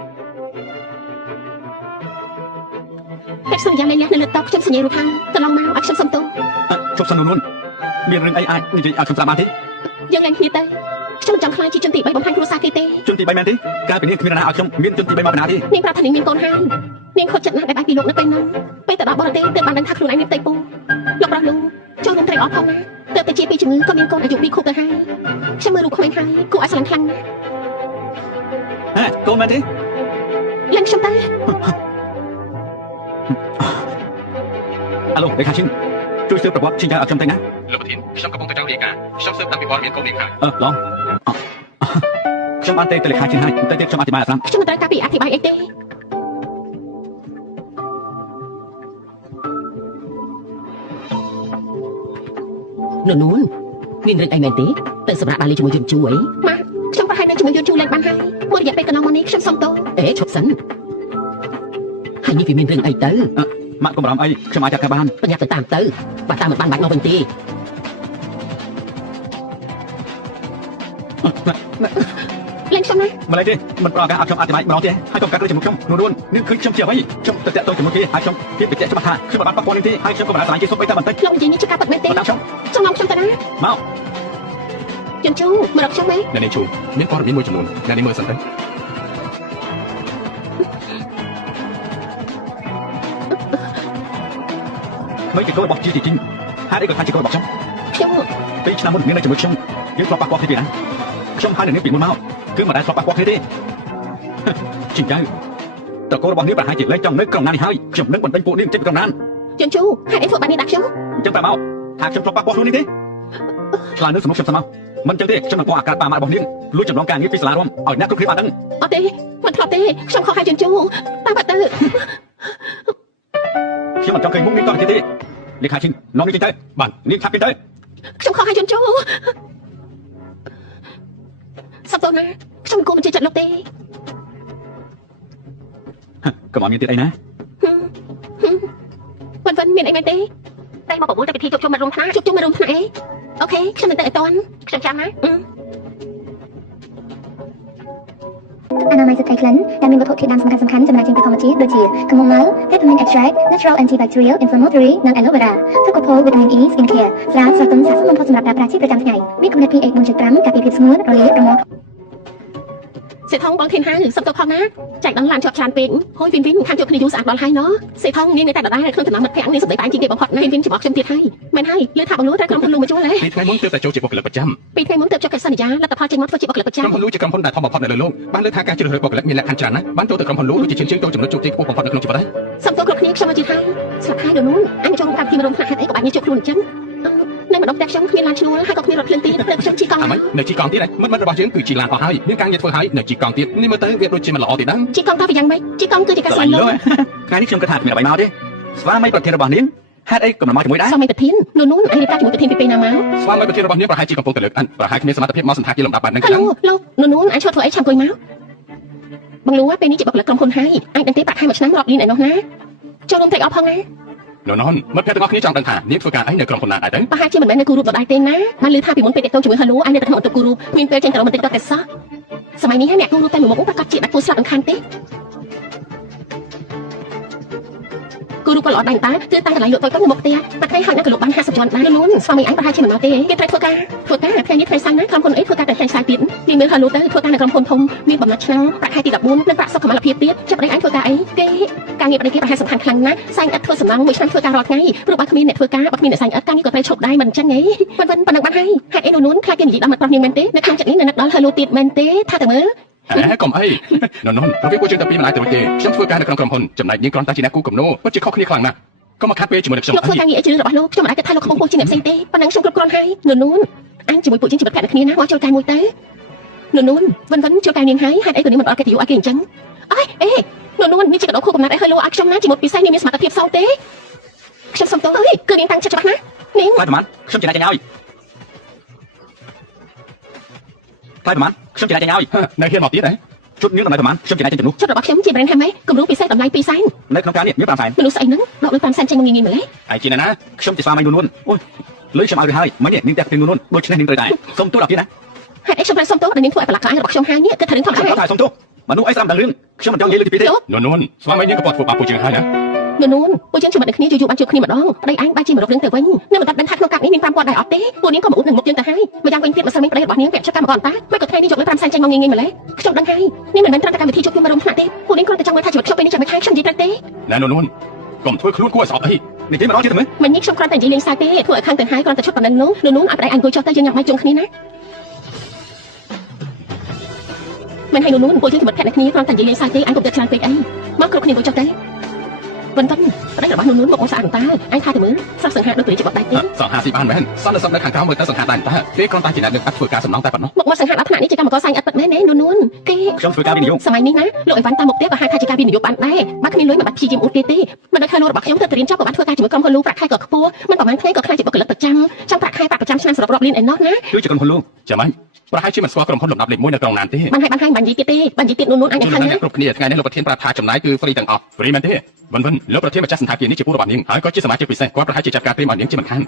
តែសន្យាលៃលះនៅលើតុខ្ញុំសញ្ញារូបហើយកន្លងមកឲ្យខ្ញុំសុំទោសជប់សិននួនមានរឿងអីអាចនិយាយឲ្យខ្ញុំស្ដាប់បានទេយើងលែងគ្នាទៅខ្ញុំមិនចង់ខ្លាចជាជនទី3បំផាញ់គ្រួសារគេទេជនទី3មែនទេកាលពីនេះគ្មាននរណាឲ្យខ្ញុំមានជនទី3មកបណ្ណាទេនាងប្រាប់ថានាងមានកូនហើយនាងខុសចិត្តណាស់ដែលបែកពីលោកនៅពេលហ្នឹងពេលទៅដល់បរទេសទើបបានដឹងថាខ្លួនឯងមានផ្ទៃពោះលោកប្រុសលោកចូលនឹងត្រេកអរផងណាទើបទៅជាពីជំងឺក៏មានកូនអាយុ2ខួបទៅហើយខ្ញុំមើលរូបក្មេងហើយគួរឲ្យស្រឡាញ់ខ្លាំងណាស់ហេកូនមែនទេលែងខ្ញុំទៅអាឡូលេខាឈិនជួយស៊ើបប្រវត្តិឈិនចៅឲ្យខ្ញុំទៅណាលោកប្រធានខ្ញុំកំពុងតែចង់រាយការណ៍ខ្ញុំស៊ើបតាំងពីព័ត៌មានកូននាងហើយឡងខ្ញុំបានទៅលេខាឈិនហើយតែទៀតខ្ញុំអធិប្បាយអត់ស្រាប់ខ្ញុំមិនត្រូវការពីអធិប្បាយអីទេនួនមានរឿងអីមែនទេទៅសម្រាប់បាលីជាមួយយន្តជូរអីម៉ាក់ខ្ញុំប្រហែលនៅជាមួយយន្តជូរលេងបានហើយមួយរយៈពេលកន្លងមកនេះខ្ញុំសុំទោសឈប់សិនហើយនេះវាមានរឿងអីទៅម៉ាក់កុំបារម្ភអីខ្ញុំអាចចាត់ការបានបញ្ញាទៅតាមទៅបើតាមមិនបានបាច់មកវិញទេលេងខ្ញុំណាម្ល៉េះទេមិនប្រកាសឲ្យខ្ញុំអធិប្បាយម្ដងទេហើយកុំកាត់លើជាមួយខ្ញុំនួននេះគឺខ្ញុំជាអ្វីខ្ញុំទៅតាក់ទងជាមួយគេហើយខ្ញុំគេបញ្ជាក់ច្បាស់ថាខ្ញុំបានប៉ះពាល់នេះទេហើយខ្ញុំក៏មិនអាចស្លាញ់គេសុំបីតែបន្តិចខ្ញុំនិយាយនេះជាការពិតមែនទេខ្ញុំមកខ្ញុំទៅណាមកជន់ជូមករកខ្ញុំទេអ្នកនេះជូមានព័ត៌មានមួយចំនួនអ្នកនេះមើលសិនទៅមិនជាកូនរបស់ជីជីងហេតុអីក៏ថាជាកូនរបស់ខ្ញុំពេលឆ្នាំមុនមាននៅជាមួយខ្ញុំយើងធ្លាប់ប៉ះពាល់គ្នាពីណាខ្ញុំហើយនឹងពីមុនមកគឺមិនដែលធ្លាប់ប៉ះពាល់គ្នាទេជីងចៅតកូនរបស់នាងប្រហែលជាលែងចង់នៅក្រុងណានេះហើយខ្ញុំនឹងបណ្ដេញពួកនាងចេញពីក្រុងណាជន់ជូហេតុអីធ្វើបែបនេះដាក់ខ្ញុំអញ្ចឹងតែមកថាខ្ញុំធ្លាប់ប៉ះពាល់ខ្លួននេះទេឆ្លើយនឹងសំណុំខ្ញុំស្មោះមិនអញ្ចឹងទេខ្ញុំនឹងកោះអាកាសប៉ាម៉ាក់របស់នាងលួចចំណងការងារពីសាលារួមឲ្យអ្នកគ្រប់គ្នាបានដឹងអត់ទេមិនធ្លាប់ទេខ្ញុំខុសហើយជន់ជូតាមបាត់ទៅខ្ញុំមិនចង់ឃើញមុខនាងតទៀតទេលេខាឈិននាំនាងចេញទៅបាននាងឆាប់ចេញទៅខ្ញុំខុសហើយជន់ជូសប្តាហ៍ណាខ្ញុំមិនគួរបញ្ជាចិត្តលោកទេកុំឲ្យមានទៀតអីណាវិនមានអីមែនទេតែមកប្រមូលតែពិធីជួបជុំមករួមថ្នាក់ជួបជុំមករួមថ្នាក់អីអូខេខ្ញុំមិនទៅឲ្យតាន់ខ្ញុំចាំណាអនាម័យសត្វក្លិនដែលមានវត្ថុធាតុដើមសំខាន់ៗចំណែកជាធម្មជាតិដូចជាកំមុំម៉ៅ Peppermint Extract Natural Antibacterial Inflammatory និង Aloe Vera ទឹកកកូល Vitamin E Skin Care ស្រាស្រទន់ស័ក្តិសមបំផុតសម្រាប់ប្រើប្រាស់ជាប្រចាំថ្ងៃមានកម្រិត pH 4.5 ការពារភាពស្ងួតរលាករមាស់សេថងបងធានហើយសុំទៅផងណាចែកដល់ឡានជាប់ច្រើនពេកហួយវិញខាងជួបគ្នាយូរស្អាតដល់ហើយណសេថងនាងនៅតែដដែលក្នុងចំណោមមិត្តភក្តិនាងសម្ដីតែជាងគេបំផុតណាវិញចំអកខ្ញុំទៀតហើយមែនហើយលើថាបងលូត្រូវក្រុមហ៊ុនលូមកជួលហ៎ពីថ្ងៃមុនទើបតែចូលជាបុគ្គលិកប្រចាំពីថ្ងៃមុនទើបចុះកិច្ចសន្យាលទ្ធផលចេញមកធ្វើជាបុគ្គលិកប្រចាំក្រុមហ៊ុនលូជាក្រុមហ៊ុនដែលធំបំផុតនៅលើលោកបានលើកថាការជ្រើសរើសបុគ្គលិកមានលក្ខខណ្ឌច្រើនណាស់បានចូលទៅក្រុមហ៊ុនលូដូចជាជាងចូលចំណុចជោគជ័យខ្ពស់បំផុតនៅក្នុងជីវិតហើយសុំទោសគ្រប់គ្នាខ្ញុំមកជឿថាស្លាប់ហើយដល់នោះអញចូលក្នុងកម្មវិធីមករំខាត់ហេតុអីក៏បាច់ញជួបខ្លួនអញ្ចឹងនៅម្ដងតែខ្ញុំគ្មានឡានឈ្នួលហើយក៏គ្មានរថភ្លើងទីទៅខ្ញុំជិះកង់នៅជិះកង់ទៀតហើយមិត្តរបស់យើងគឺជិះឡានអស់ហើយមានការងារធ្វើហើយនៅជិះកង់ទៀតនេះមើលទៅវាដូចជាមិនល្អទេដឹងជិះកង់ទៅវាយ៉ាងម៉េចជិះកង់គឺជាការស្វែងរកថ្ងៃនេះខ្ញុំគិតថាគ្មានអ្វីមកទេស្វាមីប្រធានរបស់នាងហេតុអីក៏មិនមកជាមួយដែរស្វាមីប្រធាននួនអញរៀបការជាមួយប្រធានពីពេលណាមកស្វាមីប្រធានរបស់នាងប្រហែលជាកំពុងតែលើកអិនប្រហែលគ្មានសមត្ថភាពមកសន្តាគារលំដាប់បាននឹងលោកនួនអញឈប់ធ្វើអីឆាំអង្គុយមក bằng lúa bênนี้chỉ bọc là cầm khôn hay anh đang tế bạc hai mà nắm lọt đi này nó ná cho luôn take off không ná នោះនោះមិត្តភក្តិទាំងអស់គ្នាចង់ដឹងថានាងធ្វើការអីនៅក្រុមហ៊ុនណាដែរទៅ ប្រហែលជាមិនមែននៅគូរូបដដែលទេណាបានលឺថាពីមុនពេលតេតងជាមួយហៅលូអញនៅតែក្នុងបន្ទប់គូរូមានពេលចេញទៅរកបន្តិចទៅតែសោះសម័យនេះអ្នកគូរូតែមួយមុខប្រកាសជាដាច់ធ្វើស្លាប់មិនខានទេគូរូក៏ល្អដែរតាគឺតាំងកន្លែងលក់តូចៗនៅមុខផ្ទះតែថ្ងៃហត់នៅក៏លក់បាន50ជាន់ដែរលូនស្វាមីអញប្រហែលជាមិនមកទេគេត្រូវធ្វើការថ្ងៃនេះថ្ងៃសៅរ៍ណាក្រុមហ៊ុនអីធ្វើការតែថ្ងៃសៅរ៍ទៀតនាងមើលហៅលូទៅធ្វើការនៅក្រុមហ៊ុនធំមានបំណត់ឆ្នាំប្រាក់ខែទី14និងប្រាក់សុខុមាលភាពទៀតចាប់ប្តីអញធ្វើការអីគេការងារប្តីគេប្រហែលសំខាន់ខ្លាំងណាស់សែងឥតធ្វើសំណងមួយឆ្នាំធ្វើការរាល់ថ្ងៃព្រោះបើគ្មានអ្នកធ្វើការបើគ្មានអ្នកសែងឥតការងារក៏ត្រូវឈប់ដែរមិនអញ្ចឹងហីប៉ុណ្ណឹងបានហើយហេតុអីនូនខ្លាចគេនិយាយដល់មកប្រាប់នាងមែនទេនៅក្នុងចិត្តនេះនៅនឹកដល់ហៅលូទៀតមែនទេថាតែមើល កុំអីនោះប្រវាពួកយើងតែពីរមិនអាចទៅរួចទេខ្ញុំធ្វើការនៅក្នុងក្រុមហ៊ុនចំណែកនាងគ្រាន់តែជាអ្នកគូកំណោពិតជាខុសគ្នាខ្លាំងណាស់ក៏មកខាត់ពេលជាមួយនឹងខ្ញុំ លោកធ្វើការងារអីជ្រឿរបស់លោកខ្ញុំមិនអាចគិតថាលោកខ្ពស់ពោះជាងអ្នកផ្សេងទេប៉ុណ្ណឹងខ្ញុំគ្រប់គ្រាន់ហើយនូនអញជាមួយពួកយើងជីវិតកាត់គ្នាណាមកចូលការមួយទៅនូនវិនចូលការនាងហើយហេតុអីក៏នាងមិនអត់កិត្តិយសឲ្យគេអញ្ចឹងអេនូននេះជាកដោខូកំណាត់អីហើយលោកឲ្យខ្ញុំណាជាមួយពិសេសនាងមានសមត្ថភាពសោទេខ្ញុំសុំទោសគឺនាងតាំងចិត្តច្បាស់ណានាង ថ្លៃប្រហែលខ្ញុំចំណាយចាញ់ឲ្យថ្លៃប្រហែលខ្ញុំចំណាយចាញ់ឲ្យ នៅហ៊ានមកទៀតហ៎ ជុតនាងតម្លៃប្រហែលខ្ញុំចំណាយចាញ់ជំនួស ជុតរបស់ខ្ញុំជា brand handmade គំរូពិសេសតម្លៃ2សែន នៅក្នុងការនេះមាន5សែន មនុស្សស្អីហ្នឹងដកលុយ5សែនចេញមកងាយៗម្លេះ ហើយជាណាខ្ញុំជាស្វាមីនួនអូយលុយខ្ញុំឲ្យទៅហើយមិញនាងតែពីនួនដូច្នេះនាងត្រូវដែរសុំទោសដល់ទៀតណា ហេតុអីខ្ញុំបានសុំទោសដល់នាងធ្វើឲ្យប្រឡាក់ខ្លាញ់របស់ខ្ញុំហើយនេះគឺថារឿងធម្មតា ខ្ញុំថាសុំទោសមនុស្សអីស្ដាប់ដល់រឿងខ្ញុំមិនចង់និយាយលើទីពីទេ នោះស្វាមីនាងក៏ប៉ុតធ្វើបាបពួកយើងហើយណា នូនពួកយើងជាមួយនឹងគ្នាយូរបានជួបគ្នាម្ដងប្តីអញបែរជាមករករឿងទៅវិញនៅមិនតាត់ដឹងថាក្នុងកាប់នេះមាន5ពាន់ដែរអត់ទេពួកនាងក៏មកអ៊ុតនឹងមុខយើងទៅហើយម្យ៉ាងវិញទៀតមិនសិនមានប្តីរបស់នាងពាក់ចិត្តកម្មករអន្តមិនក៏ថ្ងៃនេះយកលុយ5សែនចេញមកងាយៗម្លេះខ្ញុំដឹងហើយនាងមិនមែនត្រឹមតែកម្មវិធីជួបជុំមករួមថ្នាក់ទេពួកនាងគ្រាន់តែចង់មើលថាជីវិតខ្ញុំពេលនេះចាំមិនខានខ្ញុំនិយាយត្រូវទេ ណែនោះកុំធ្វើខ្លួនគួរឲ្យស្អប់អី នេះទេម្ដងទៀតមើល មិននេះខ្ញុំគ្រាន់តែនិយាយលេងសើចទេធ្វើឲ្យខាងទាំងហើយគ្រាន់តែឈប់ប៉ុណ្ណឹងនោះនូនឲ្យប្តីអញអង្គុយចុះទៅយើងញ៉ាំបាយជុំគ្នាណាមិនឲ្យនូនពួកយើងជាមួយភក្តិគ្នាគ្រាន់តែនិយាយលេងសើចទេអញកុំទៅច្រើនពេកអីមកគ្រប់គ្នាអង្គុយចុះទៅប៉ុន្តែប្តីរបស់នូនមកអូនស្អាតតើអញថាទៅមើលស្រស់សង្ហាដូចព្រាជាបបដៃទេស ង្ហាស៊ីបានមែនសន្តិសុខនៅខាងក្រៅមើលទៅសង្ហាដែរតើគេគ្រាន់តែជាអ្នកលើកអត់ធ្វើការសំណងតែប៉ុណ្ណោះ មកសង្ហាដល់ថ្នាក់នេះជាកម្មករសាញ់អត់ពិតមែនទេនូនគេ ខ្ញុំធ្វើការវិនិយោគ សម័យនេះណាលោកអីវ៉ាន់តាមមុខផ្ទះក៏ហៅថាជាការវិនិយោគបានដែរបើគ្មានលុយមិនបាច់ព្យាយាមអ៊ុតគេទេមិនដូចថាលោករបស់ខ្ញុំទៅរៀនចប់ក៏បានធ្វើការជាមួយក្រុមហ៊ុនលូប្រាក់ខែក៏ខ្ពស់មិនប្រហែលថ្ងៃក៏ខ្លាចជាបុគ្គលិកប្រចាំចាំប្រាក់ខែប្រចាំឆ្នាំសរុបរាប់លានឯណោះណា គឺជាក្រុមហ៊ុនលូ ចាំមិនប្រហែលជាមិនស្គាល់ក្រុមហ៊ុនលំដាប់លេខ1នៅក្រុងណានទេ បានហើយបាននិយាយទៀតទេបាននិយាយទៀតនូនអញ ខ្ញុំ ខាង នឹង ណា គ្រប់គ្នាថ្ងៃនេះលោកប្រធានប្រាប់ថាចំណាយគឺហ្វ្រីទាំងអស់ហ្វ្រីមែនទេវិនលោកប្រធានម្ចាស់សន្តាគារនេះជាពូរបស់នាងហើយក៏ជាសមាជិកពិសេសគាត់ប្រហែលជាចាត់ការព្រៀមឲ្យនាងជាមិនខាន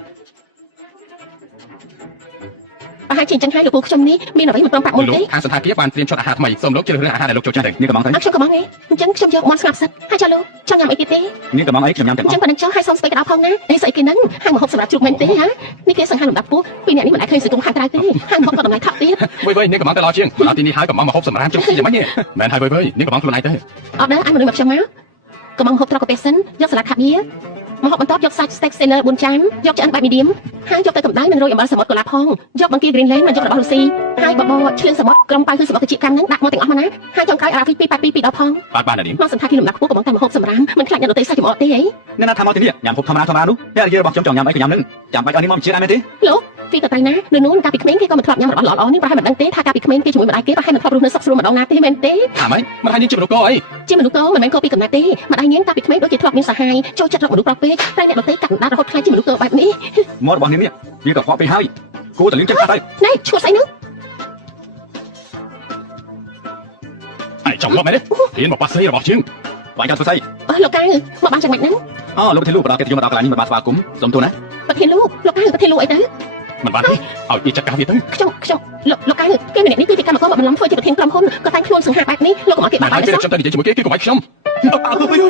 ប្រហែលជាអញ្ចឹងហើយលោកពូខ្ញុំនេះមានអ្វីមិនព្រមប្រាក់មុន លោក ទេ ខាងសន្តាគារបានត្រៀមឈុតអាហារថ្មីសូមលោកជ្រើសរើសអាហារដែលលោកចូលចិត្ត នាងកំងទៅ អត់ខ្ញុំក៏មកទេអញ្ចឹងខ្ញុំយកមាន់ស្លាប់សិតហើយចុះលោកចង់ញ៉ាំអីទៀតទេ នាងកំងអីខ្ញុំញ៉ាំទាំង អ អ ញ្ចឹ ស់ ងប៉ុណ្ណឹងចុះហើយសុំស្បែកក្តៅផងណាអីស្អីគេហ្នឹងហាងម្ហូបសម្រាប់ជ្រូកមែនទេហ៎នេះគេសង្ហាលំដាប់ពោះពីអ្នកនេះមិនអាចឃើញសង្គមខាងក្រៅទេហាងម្ហូបក៏តម្លៃថោកទៀត វិញនាងកំងទៅល្អជាងដល់ទីនេះហើយកំងមកហូបសម្រាប់ជុំយ៉ាងម៉េចនេះមែនហើយវិញនាងកំងខ្លួនឯងទៅ អត់ដែរឲ្យមនុស្សមកខ្ញុំមកកំងហូបត្រកកាពេសិនយកសាឡាត់ខាបៀមកហូបបន្ទាប់យកសាច់ steak sailor 4ចានយកឆ្អិនបែប medium ហើយយកទៅកម្ដៅនឹងរោយអំបិលសមុទ្រកូឡាផងយកបង្គា Greenland មកយករបស់រុស្ស៊ីហើយបបរឈឿនសមុទ្រក្រុមប៉ៅគឺសមុទ្រជាកម្មហ្នឹងដាក់មកទាំងអស់មកណាហើយចុងក្រោយអារ៉ាហ្វី282ដល់ផង បាននាង មកសន្តាគារលំដាប់ខ្ពស់កំងតែមកហូបសម្រាមមិនខ្លាចអ្នកដទៃសាច់ចំអកទេអី អ្នកណាថាមកទីនេះញ៉ាំហូបធម្មតានោះអ្នកនិយាយរបស់ខ្ញុំចង់ញ៉ាំអីក៏ញ៉ាំនឹងចាំបាច់ឲ្យនាងមកជាដែរមែនទេ លោកពីតទៅណានូនកាលពីក្មេងគេក៏មិនធ្លាប់ញ៉ាំរបស់ល្អៗនេះប្រហែលមិនដឹងទេថាកាលពីក្មេងគេជាមួយម្ដាយគេប្រហែលមិនធ្លាប់រស់នៅសុខស្រួលម្ដងណាទេមែនទេ ថាម៉េចមិនហើយនាងជាមនុស្សកោអី ជាមនុស្សក៏មិនមែនក៏ពីកំណត់ទេម្ដាយញៀងកាលពីក្មេងដូចជាធ្លាប់មានសហាយចូលចិត្តរកមនុស្សប្រុសពេកតែអ្នកដទៃកាត់ដណ្ដាររហូតខ្លាចជាមនុស្សក៏បែបនេះ មករបស់នាងនេះវាក៏ខ្វក់ពេកហើយគួរតែលឿនចេញទៅ ណែឈ្មោះស្អីនោះ ឯចង់មកមែនទេហ៊ានមកប៉ាស្រីរបស់ជាង បាញ់ចាំធ្វើស្អី អើលោកកៅមកបានយ៉ាងម៉េចហ្នឹង អូលោកប្រធានលោកបដាកិត្តិយសមកដល់កន្លែងនេះមិនបានស្វាគមន៍សូមទោសណា ប្រធានលោកកៅប្រធានលោកអីទៅ មិនបានទេឲ្យគេចាត់ការវាទៅ ខ្ញុំលោកកៅគេម្នាក់នេះគឺជាកម្មករមកបន្លំធ្វើជាប្រធានក្រុមហ៊ុនក៏តែងខ្លួនសង្ហាបែបនេះលោកកុំឲ្យគេ បា បា ន ក់ ហើយ បាយ ទេខ្ញុំទៅនិយាយជាមួយគេគេកុំឲ្យខ្ញុំ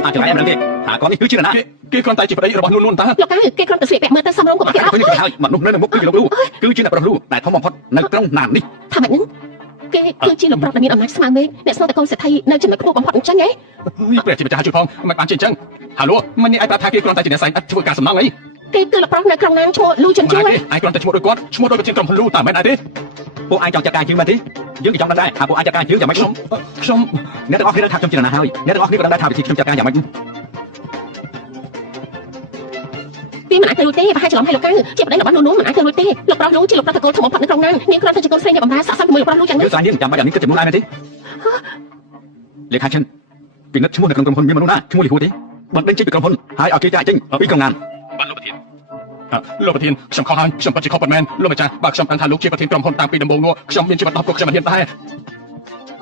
អាចចម្លែកមិនដឹងទេថាគាត់នេះគឺជានរណា គេគ្រាន់តែជាប្តីរបស់នួនតើ លោកកៅគេគ្រាន់តែស្លៀកពាក់មើលទៅសមរម្យកុំឲ្យគេអត់ ឃើញគេហើយមនុស្សនៅមុខគឺជាលោកលូគឺជាអ្នកប្រលូដែលធំបំផុតនៅក្រុងណាននេះ ថាម៉េចហ្នឹងគេគឺជាលោកប្រុសដែលមានអំណាចស្មើមេឃអ្នកស្នងតកូនសេដ្ឋីនៅចំណុចខ្ពស់បំផុតអញ្ចឹងហ៎ ព្រះជាម្ចាស់ជួយផងមិនបានជាអញ្ចឹងហាឡូមិននេះឯងប្រាប់ថាគេគ្រាន់តែជាអ្នកស្អែកឥតធ្វើការសំណងអី គេគឺលោកប្រុសនៅក្រុងណានឈ្មោះលូជុនជួ ឯងគ្រាន់តែឈ្មោះដូចគាត់ឈ្មោះដូចប្រធានក្រុមហ៊ុនលូតើមិនអីទេ ពួកឯងចង់ចាត់ការជឿមែនទេយើងក៏ចង់ដឹងដែរថាពួកឯងចាត់ការជឿយ៉ាងម៉េច ខ្ញុំ អ្នកទាំងអស់គ្នាដឹងថាខ្ញុំជានរណាហើយអ្នកទាំងអស់គ្នាក៏ដឹងដែរថាវិធីខ្ញុំចាត់ការយ៉ាងម៉េច វាមិនអាចទៅរួចទេប្រហែលច្រឡំឲ្យលោកកៅជាប្តីរបស់នូនមិនអាចទៅរួចទេលោកប្រុសលូជាលោកប្រុសតកូលធំបំផុតនៅក្រុងណាននាងគ្រាន់តែជាកូនស្រីអ្នកបម្រើស័ក្តិសមជាមួយលោកប្រុសលូចឹង យើងស្រាយនាងចាំបាច់យ៉ាងនេះគិតចំនួនដែរមែនទេលេខាចិនពីនិតឈ្មោះនៅក្នុងក្រុមហ៊ុនមានមនុស្សណាឈ្មោះលីហួរទេបណ្ដឹងចេញពីក្រុមហ៊ុនហើយឲ្យគេចាក់ចេញពីក្រុងណាន បានលោកប្រធានខ្ញុំខុសហើយខ្ញុំពិតជាខុសប៉ុន្មានលោកម្ចាស់បើខ្ញុំដឹងថាលោកជាប្រធានក្រុមហ៊ុនតាំងពីដំបូងនោះខ្ញុំមានជីវិត10ពួកខ្ញុំមិនហ៊ានដែរ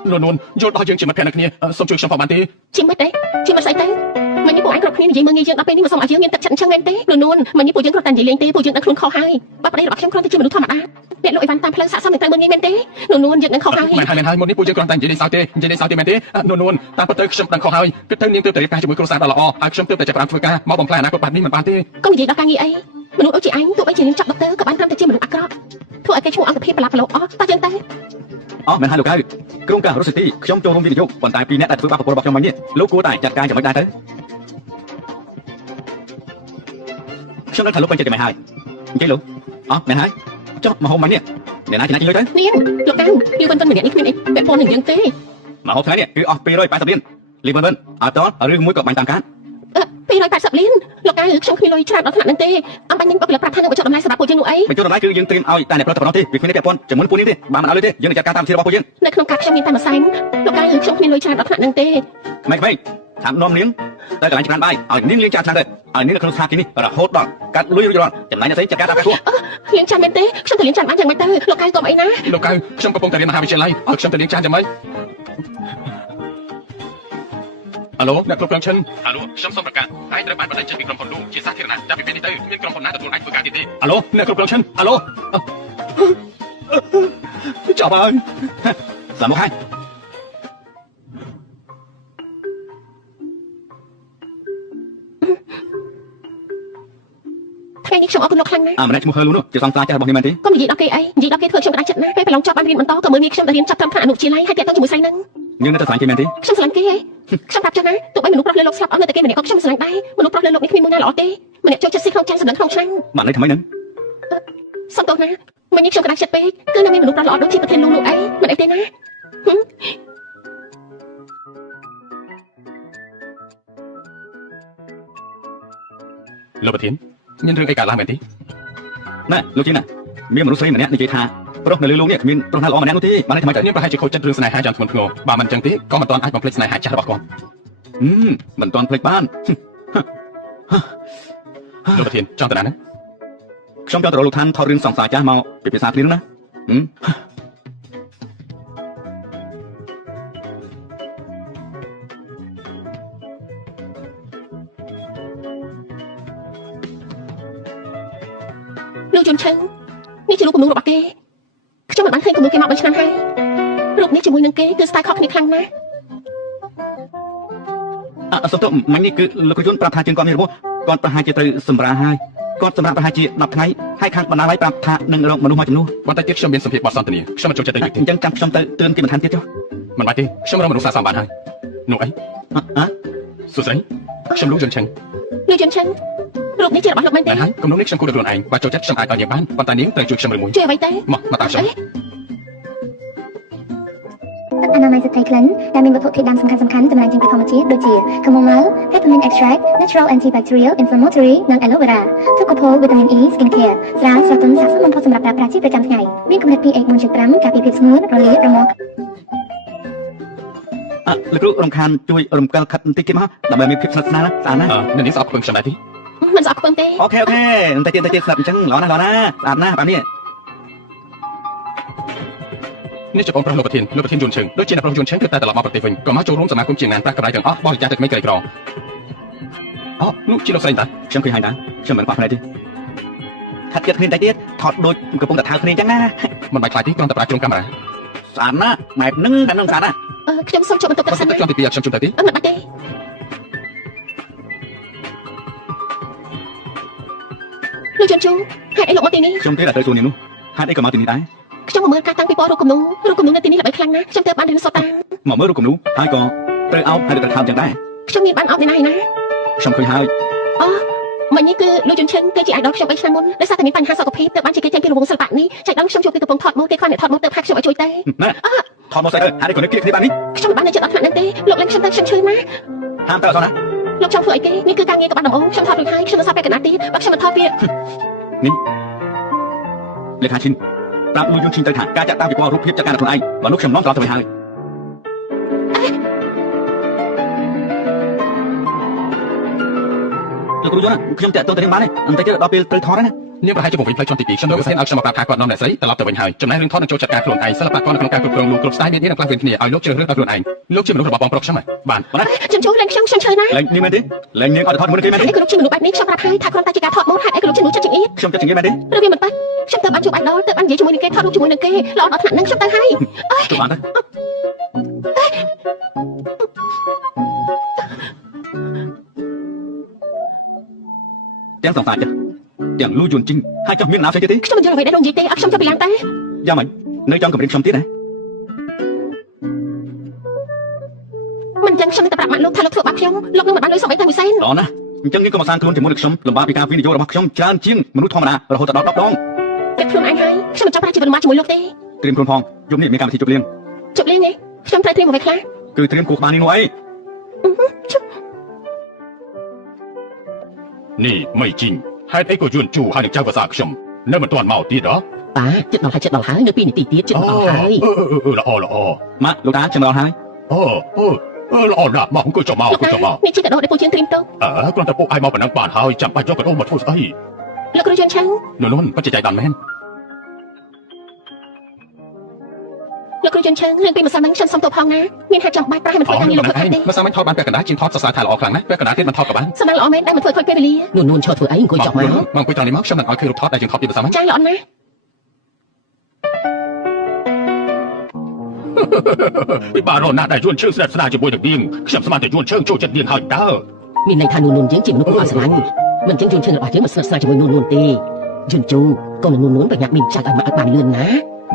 អ នួនយល់ដល់យើងជាមិត្តភក្តិនៅគ្នាសូមជួយខ្ញុំផងបានទេ ជាមិត្តទេជាមិត្តស្អីទៅមិននេះពួកឯងគ្រប់គ្នានិយាយមើងងាយយើងដល់ពេលនេះមកសុំឲ្យយើងមានទឹកចិត្តអញ្ចឹងមែនទេនួនមិននេះពួកយើងគ្រាន់តែនិយាយលេងទេពួកយើងដឹងខ្លួនខុសហើយបើប្តីរបស់ខ្ញុំគ្រាន់តែជាមនុស្សធម្មតាអ្នកលក់អីវ៉ាន់តាមផ្លូវសាកសមមិនត្រូវមើងងាយមែនទេនួនយើងដឹងខុសហើយ មែនហើយមុននេះពួកយើងគ្រាន់តែនិយាយលេងសើចទេនិយាយលេងសើចទេមែនទេនួនតាមពិតទៅខ្ញុំដឹងខុសហើយគឺទៅនាងទើបតែរៀបការជាមួយគ្រួសារដ៏ល្អហើយខ្ញុំទើបតែចាប់ផ្ដើមធ្វើការមកបំផ្លាញអនាគតបាត់នេះមិនបានទេ កុំនិយាយដល់ការងារអីមនុស្សដូចជាអញទោះបីជារៀនចប់ដុកទ័រក៏បានត្រឹមតែជាមនុស្សអាក្រក់ធ្វើឲ្យគេឈ្មោះអង្គភាពប្រឡាប់ប្រឡូសអស់តោះចឹងទៅ អូមែនហើយលោកកៅក្រុមការរស់ស៊ីទីខ្ញុំចូលរួមវិនិយោគប៉ុន្តែពីអ្នកដែលធ្វើបាបប្រពន្ធរបស់ខ្ញុំមិញនេះលោកគួរតែចាត់ការយ៉ាងម៉េចដែរទៅខ្ញុំនឹងថាលោកពេញចិត្តតែមិនហើយអញ្ចឹងលោកអូមែនហើយចុះមកហូបមិញនេះអ្នកណាជាអ្នកជិះលុយទៅ នាងលោកកៅយើងវិនម្នាក់នេះគ្មានអីពាក់ព័ន្ធនឹងយើងទេ មកហូបថ្ងៃនេះគឺអស់280លានលីវិនអត់តឬមួយក៏បាញ់តាមការ 280លានលោកកៅខ្ញុំគ្មានលុយច្រើនដល់ថ្នាក់ហ្នឹងទេអំបញ្ញបុគ្គលិកប្រាប់ថានឹងបញ្ចុះតម្លៃសម្រាប់ពួកយើងនោះអី បញ្ចុះតម្លៃគឺយើងត្រៀមឲ្យតែអ្នកផលិតប៉ុណ្ណោះទេវាគ្មានពាក់ព័ន្ធជាមួយពួកនេះទេបើមិនឲ្យលុយទេយើងនឹងចាត់ការតាមវិធីរបស់ពួកយើង នៅក្នុងការខ្ញុំមានតែមួយសែនលោកកៅខ្ញុំគ្មានលុយច្រើនដល់ថ្នាក់ហ្នឹងទេ មិនថានាំនាងទៅកន្លែងច្រានបាយឲ្យនាងលាងចានឆ្នាំទៅឲ្យនាងនៅក្នុងស្ថានភាពនេះរហូតដល់កាត់លុយរួចរាល់ចំណែកអ្នកស្រីចាត់ការតាមការគួរ លាងចានមែនទេខ្ញុំទៅលាងចានបានយ៉ាងម៉េចទៅលោកកៅកុំអីណា លោកកៅខ្ញុំកំពុងតែរៀនមហាវិទ្យាល័យឲ្យខ្ញុំទៅលាងចានយ៉ាងម៉េចអាឡូអ្នកគ្រប់គ្រងឈិនអាឡូខ្ញុំសូមប្រកាសឯងត្រូវបានបណ្ដឹងចេញពីក្រុមហ៊ុននោះជាសាធារណៈចាប់ពីពេលនេះទៅមានក្រុមហ៊ុនណាទទួលឯងធ្វើការទៀតទេអាឡូអ្នកគ្រប់គ្រងឈិនអាឡូចាប់ហើយ សាមកហើយ ថ្ងៃនេះខ្ញុំអរគុណលោកខ្លាំងណាស់ ម្នាក់ឈ្មោះហឺលូនោះជាសង្សារចាស់របស់នាងមែនទេ កុំនិយាយដល់គេអីនិយាយដល់គេធ្វើខ្ញុំក្តារចិត្តណាស់ពេលប្រឡងចប់បានរៀនបន្តក៏មើលមានខ្ញុំទៅរៀនចាប់ត្រឹមថ្នាក់អនុវិទ្យាល័យហើយតែទៅជាមួយស្រីហ្នឹង នាងនៅតែស្រឡាញ់គេមែនទេ ខ្ញុំស្រឡាញ់គេហ៎ខ្ញុំប្រាប់ចឹងណាទោះបីមនុស្សប្រុសលើលោកស្លាប់អស់នៅតែគេម្នាក់ក៏ខ្ញុំស្រឡាញ់ដែរមនុស្សប្រុសលើលោកនេះគ្មានមួយណាល្អទេម្នាក់ចូលចិត្តស៊ីក្នុងចានសម្លឹងក្នុងឆ្នាំង បានន័យថាម៉េចហ្នឹង សំទោសណាមិននេះខ្ញុំក្តារចិត្តពេកគឺនៅមានមនុស្សប្រុសល្អដូចជាប្រធានលោកនោះអីមិនអីទេណា លោកប្រធានមានរឿងអីកើតឡើងមែនទេ ណែលោកជីណាមានមនុស្សស្រីម្នាក់និយាយថាប្រុសនៅលើលោកនេះគ្មានប្រុសណាល្អម្នាក់នោះទេបានន័យថាម៉េចទៅ នាងប្រហែលជាខូចចិត្តរឿងស្នេហាយ៉ាងធ្ងន់ធ្ងរបើមិនចឹងទេក៏មិនទាន់អាចបំភ្លេចស្នេហាចាស់របស់គាត់ មិនទាន់ភ្លេចបាន លោកប្រធានចង់ទៅណាហ្នឹង ខ្ញុំចង់ទៅរកលោកឋានថតរឿងសង្សារចាស់មកពិភាក្សាគ្នានោះណា លោកជុនឆឹងនេះជារូបគំនូររបស់គេខ្ញុំមិនបានឃើញគំនូរគេមក3ឆ្នាំហើយរូបនេះជាមួយនឹងគេគឺស្ទាយខុសគ្នាខ្លាំងណាស់ សុំទោសមិញនេះគឺលោកគ្រូយន្តប្រាប់ថាជាងគាត់មានរបួសគាត់ប្រហែលជាត្រូវសម្រាលហើយគាត់សម្រាប់ប្រហែលជា10ថ្ងៃហើយខាងបណ្ណាល័យប្រាប់ថានឹងរកមនុស្សមកជំនួស បន្តិចទៀតខ្ញុំមានសម្ភារបទសន្ទនាខ្ញុំមិនចូលចិត្តទេ អញ្ចឹងចាំខ្ញុំទៅទឿនគេមិនឋានទៀតចុះ មិនបាច់ទេខ្ញុំរកមនុស្សសាសមបានហើយនោះអីសួស្ដីខ្ញុំលោកយន់ឆឹង លោកជុនឆឹងរូបនេះជារបស់លោកមែនទេ មែនហើយគំនុំនេះខ្ញុំគួរទៅខ្លួនឯងបើចូលចិត្តខ្ញុំអាចឲ្យនាងបានប៉ុន្តែនាងត្រូវជួយខ្ញុំឬមួយ ជួយអ្វីទេ មកតាមខ្ញុំ ទឹកអនាម័យស្ត្រីក្លិនដែលមានវត្ថុធាតុដើមសំខាន់ៗចម្រាញ់ចេញពីធម្មជាតិដូចជា chamomile, peppermint extract, natural antibacterial, inflammatory និង aloe vera ទឹកកូផូ vitamin E skin care ស្រាលស្រទន់ស័ក្តិសមបំផុតសម្រាប់ប្រើប្រាស់ជាប្រចាំថ្ងៃមានកម្រិត pH 4.5 ការពារភាពស្ងួតរលាករមាស់ លោកគ្រូរំខានជួយរំកិលខិតបន្តិចទៀតមកដើម្បីមានភាពស្និទ្ធស្នាលស្អាតណាស់ នាងស្អប់ខ្ពើមខ្ញុំដែរទេ មិនស្អប់ខ្ពើមទេ អូខេបន្តិចទៀតស្ដាប់អញ្ចឹងល្អណាស់ស្អាតណាស់បែបនេះ នេះជាបងប្រុសលោកប្រធានយន់ឆឹងដូចជាអ្នកប្រុសយន់ឆឹងគឺតែត្រឡប់មកប្រទេសវិញក៏មកចូលរួមសមាគមជាងណានប្រាក់កម្រៃទាំងអស់បរិច្ចាគទៅក្មេងក្រីក្រអូនោះជាលោកស្រីតា ខ្ញុំឃើញហើយណាខ្ញុំមិនខ្វះភ្នែកទេថាត់ចិត្តគ្នាបន្តិចទៀតថតដូចកំពុងតែថើគ្នាអញ្ចឹងណា មិនបាច់ខ្លាចទេគ្រាន់តែប្រើជ្រុងកាមេរ៉ា ស្អាតណាស់បែបហ្នឹងតែនឹងស្អាតណាស់ ខ្ញុំសូមចូលបន្ទប់ទឹក បើ សិ សិ ន ន ណា តែខ្ញុំទី2ខ្ញុំជុំទៅទេ មិនបាច់ទេលោកជុនជូហេតុអីលោកមកទីនេះ ខ្ញុំទេតែទៅសួរនេះនោះហេតុអីក៏មកទីនេះដែរ ខ្ញុំមកមើលការតាំងពីពណ៌រូបគំនូរនៅទីនេះល្បីខ្លាំងណាស់ខ្ញុំទើបបានរៀនសូត្រតាម មកមើលរូបគំនូហើយក៏ត្រូវអោបហើយត្រូវថោកចឹងដែរ ខ្ញុំមានបានអត់ឯណា ខ្ញុំឃើញហើយ មិញនេះគឺលោកជុនឈិនគេជា idol ខ្ញុំ3ឆ្នាំមុនដោយសារតែមានបញ្ហាសុខភាពទើបបានជាគេចេញពីរង្វង់សិល្បៈនេះចៃដន្យខ្ញុំជួបគេកំពុងថតមកគេខ្វះអ្នកថតមកទើបហាក់ខ្ញុំឲ្យជួយទេ ណែថតមកស្អីទៅហេតុអីក៏នឹកគ្នាបាននេះ ខ្ញុំមិនបាននៅចិត្តអត់ថ្នាក់ហ្នឹងទេលោកលេងខ្ញុំទៅខ្ញុំឈឺណាស់ ហាមទៅអត់ណា លោកចង់ធ្វើអីគេនេះគឺការងារក្បាត់ដំបងខ្ញុំថតរួចហើយខ្ញុំមិនសាប់ពេលកណ្ដាលទៀតបើខ្ញុំមិនថតវា នេះលេខាឈិនប្រាប់លួយយន្តឈិនទៅថាការចាក់តាមពីពណ៌រូបភាពចាត់ការខ្លួនឯងបើនោះខ្ញុំនាំត្រឡប់ទៅវិញហើយលោកគ្រូយន្តខ្ញុំតាក់ទងទៅនឹងបានទេបន្តិចទៀតដល់ពេលត្រូវថតហើយណា នាងប្រហែលជាពង្រីកផ្លូវចំទី2ខ្ញុំនឹងសែនឲ្យខ្ញុំមកប្រាប់ថាគាត់នាំអ្នកស្រីត្រឡប់ទៅវិញហើយចំណែករឿងថតនឹងចូលចាត់ការខ្លួនឯងសិល្បករនៅក្នុងការគ្រប់គ្រងលោកគ្រប់ស្ទាយមាននឹងខ្លះវិញគ្នាឲ្យលោកជ្រើសរើសដោយខ្លួនឯងលោកជាមនុស្សរបស់បងប្រុសខ្ញុំបាទ ខ្ញុំចូលលេងខ្ញុំឈើណា ឡើងនាងមែនទេឡើងនាងអត់ថតមុនគេមែនទេ ឯកលោកជាមនុស្សបែបនេះខ្ញុំប្រាប់ហើយថាគ្រាន់តែជាការថតម៉ូដហើយឯកលោកជាមនុស្សចិត្តចង្អៀត ខ្ញុំចិត្តជាងគេមែនទេ ឬវាមិនបាច់ខ្ញុំទៅបានជួបអាយដលទៅបាននិយាយជាមួយនឹងគេថតរូបជាមួយនឹងគេល្អដល់ថ្នាក់ហ្នឹងខ្ញុំទៅហើយ ទៅបានទៅទាំងសង្សារចាស់ទាំងលូយួនជីងហើយចង់មានណាផ្សេងទៀតទេ ខ្ញុំមិនយល់អ្វីដែលលោកនិយាយទេអត់ខ្ញុំចូលពីឡានតែ យ៉ាងម៉េចនៅចង់កម្រិតខ្ញុំទៀតណា មិនចឹងខ្ញុំទៅប្រាប់ម៉ាក់លោកថាលោកធ្វើបាបខ្ញុំលោកនឹងមិនបានលុយសំអីតែមួយសែន ល្អណាស់អញ្ចឹងយើងក៏មកសាងខ្លួនជាមួយនឹងខ្ញុំលំបាកពីការវិនិយោគរបស់ខ្ញុំច្រើនជាងមនុស្សធម្មតារហូតដល់10ដង តែខ្លួនឯងហើយខ្ញុំមិនចង់ប្រាជីវិតរបស់ជាមួយលោកទេ ត្រៀមខ្លួនផងយប់នេះមានកម្មវិធីជប់លៀង ជប់លេងទេខ្ញុំត្រូវត្រៀមអ្វីខ្លះ គឺត្រៀមគូក្បាលនេះនោះអី នេះមិនជីងហេតុអីក៏យួនជូហើយនឹងចៅភាសាខ្ញុំនៅមិនទាន់មកទៀតហ៎ តាចិត្តដល់ហើយនៅ2នាទីទៀតចិត្តដល់ហើយ ល្អល្អ ម៉ាក់លោកតាចាំដល់ហើយ ល្អណាស់មកអង្គុយចុះមកអង្គុយចុះមក នេះជាកដោដែលពូជាងត្រៀមទៅ គ្រាន់តែពួកឯងមកប៉ុណ្ណឹងបានហើយចាំបាច់យកកដោមកធ្វើស្អី លោកគ្រូយន្តឆាំង នោះពិតជាใจដល់មែន លោកគ្រូយន្តឆាំងរឿងពីម្សិលមិញខ្ញុំសុំទោសផងណាមានហេតុចាំបាច់ប្រហែលមិនធ្វើការងារលោកធ្វើខុសទេ មិនសាមញ្ញថតបានពេលកណ្ដាលជាងថតសរសើរថាល្អខ្លាំងណាស់ពេលកណ្ដាលទៀតមិនថតក៏បាន សម្រាប់ល្អមែនដែលមិនធ្វើខុសពេលវេលានួនឈរធ្វើអីអង្គុយចុះមក មកអង្គុយត្រង់នេះមកខ្ញុំនឹងឲ្យឃើញរូបថតដែលយើងថតពីម្សិលមិញ ចាស់ល្អណាស់ ពីបារណាស់ដែលយួនជើងស្ដាប់ស្ដារជាមួយនឹងនាងខ្ញុំស្មានតែយួនជើងចូលចិត្តនាងហើយតើ មានន័យថានួនយើងជាមនុស្សអត់ស្រឡាញ់មិនចឹងយន្តឈើរបស់យើងមិនស្និទ្ធស្នាលជាមួយនួនទេយន្តជូកូននួនប្រញាប់មានចាច់ឲ្យមកឲ្យបានលឿនណា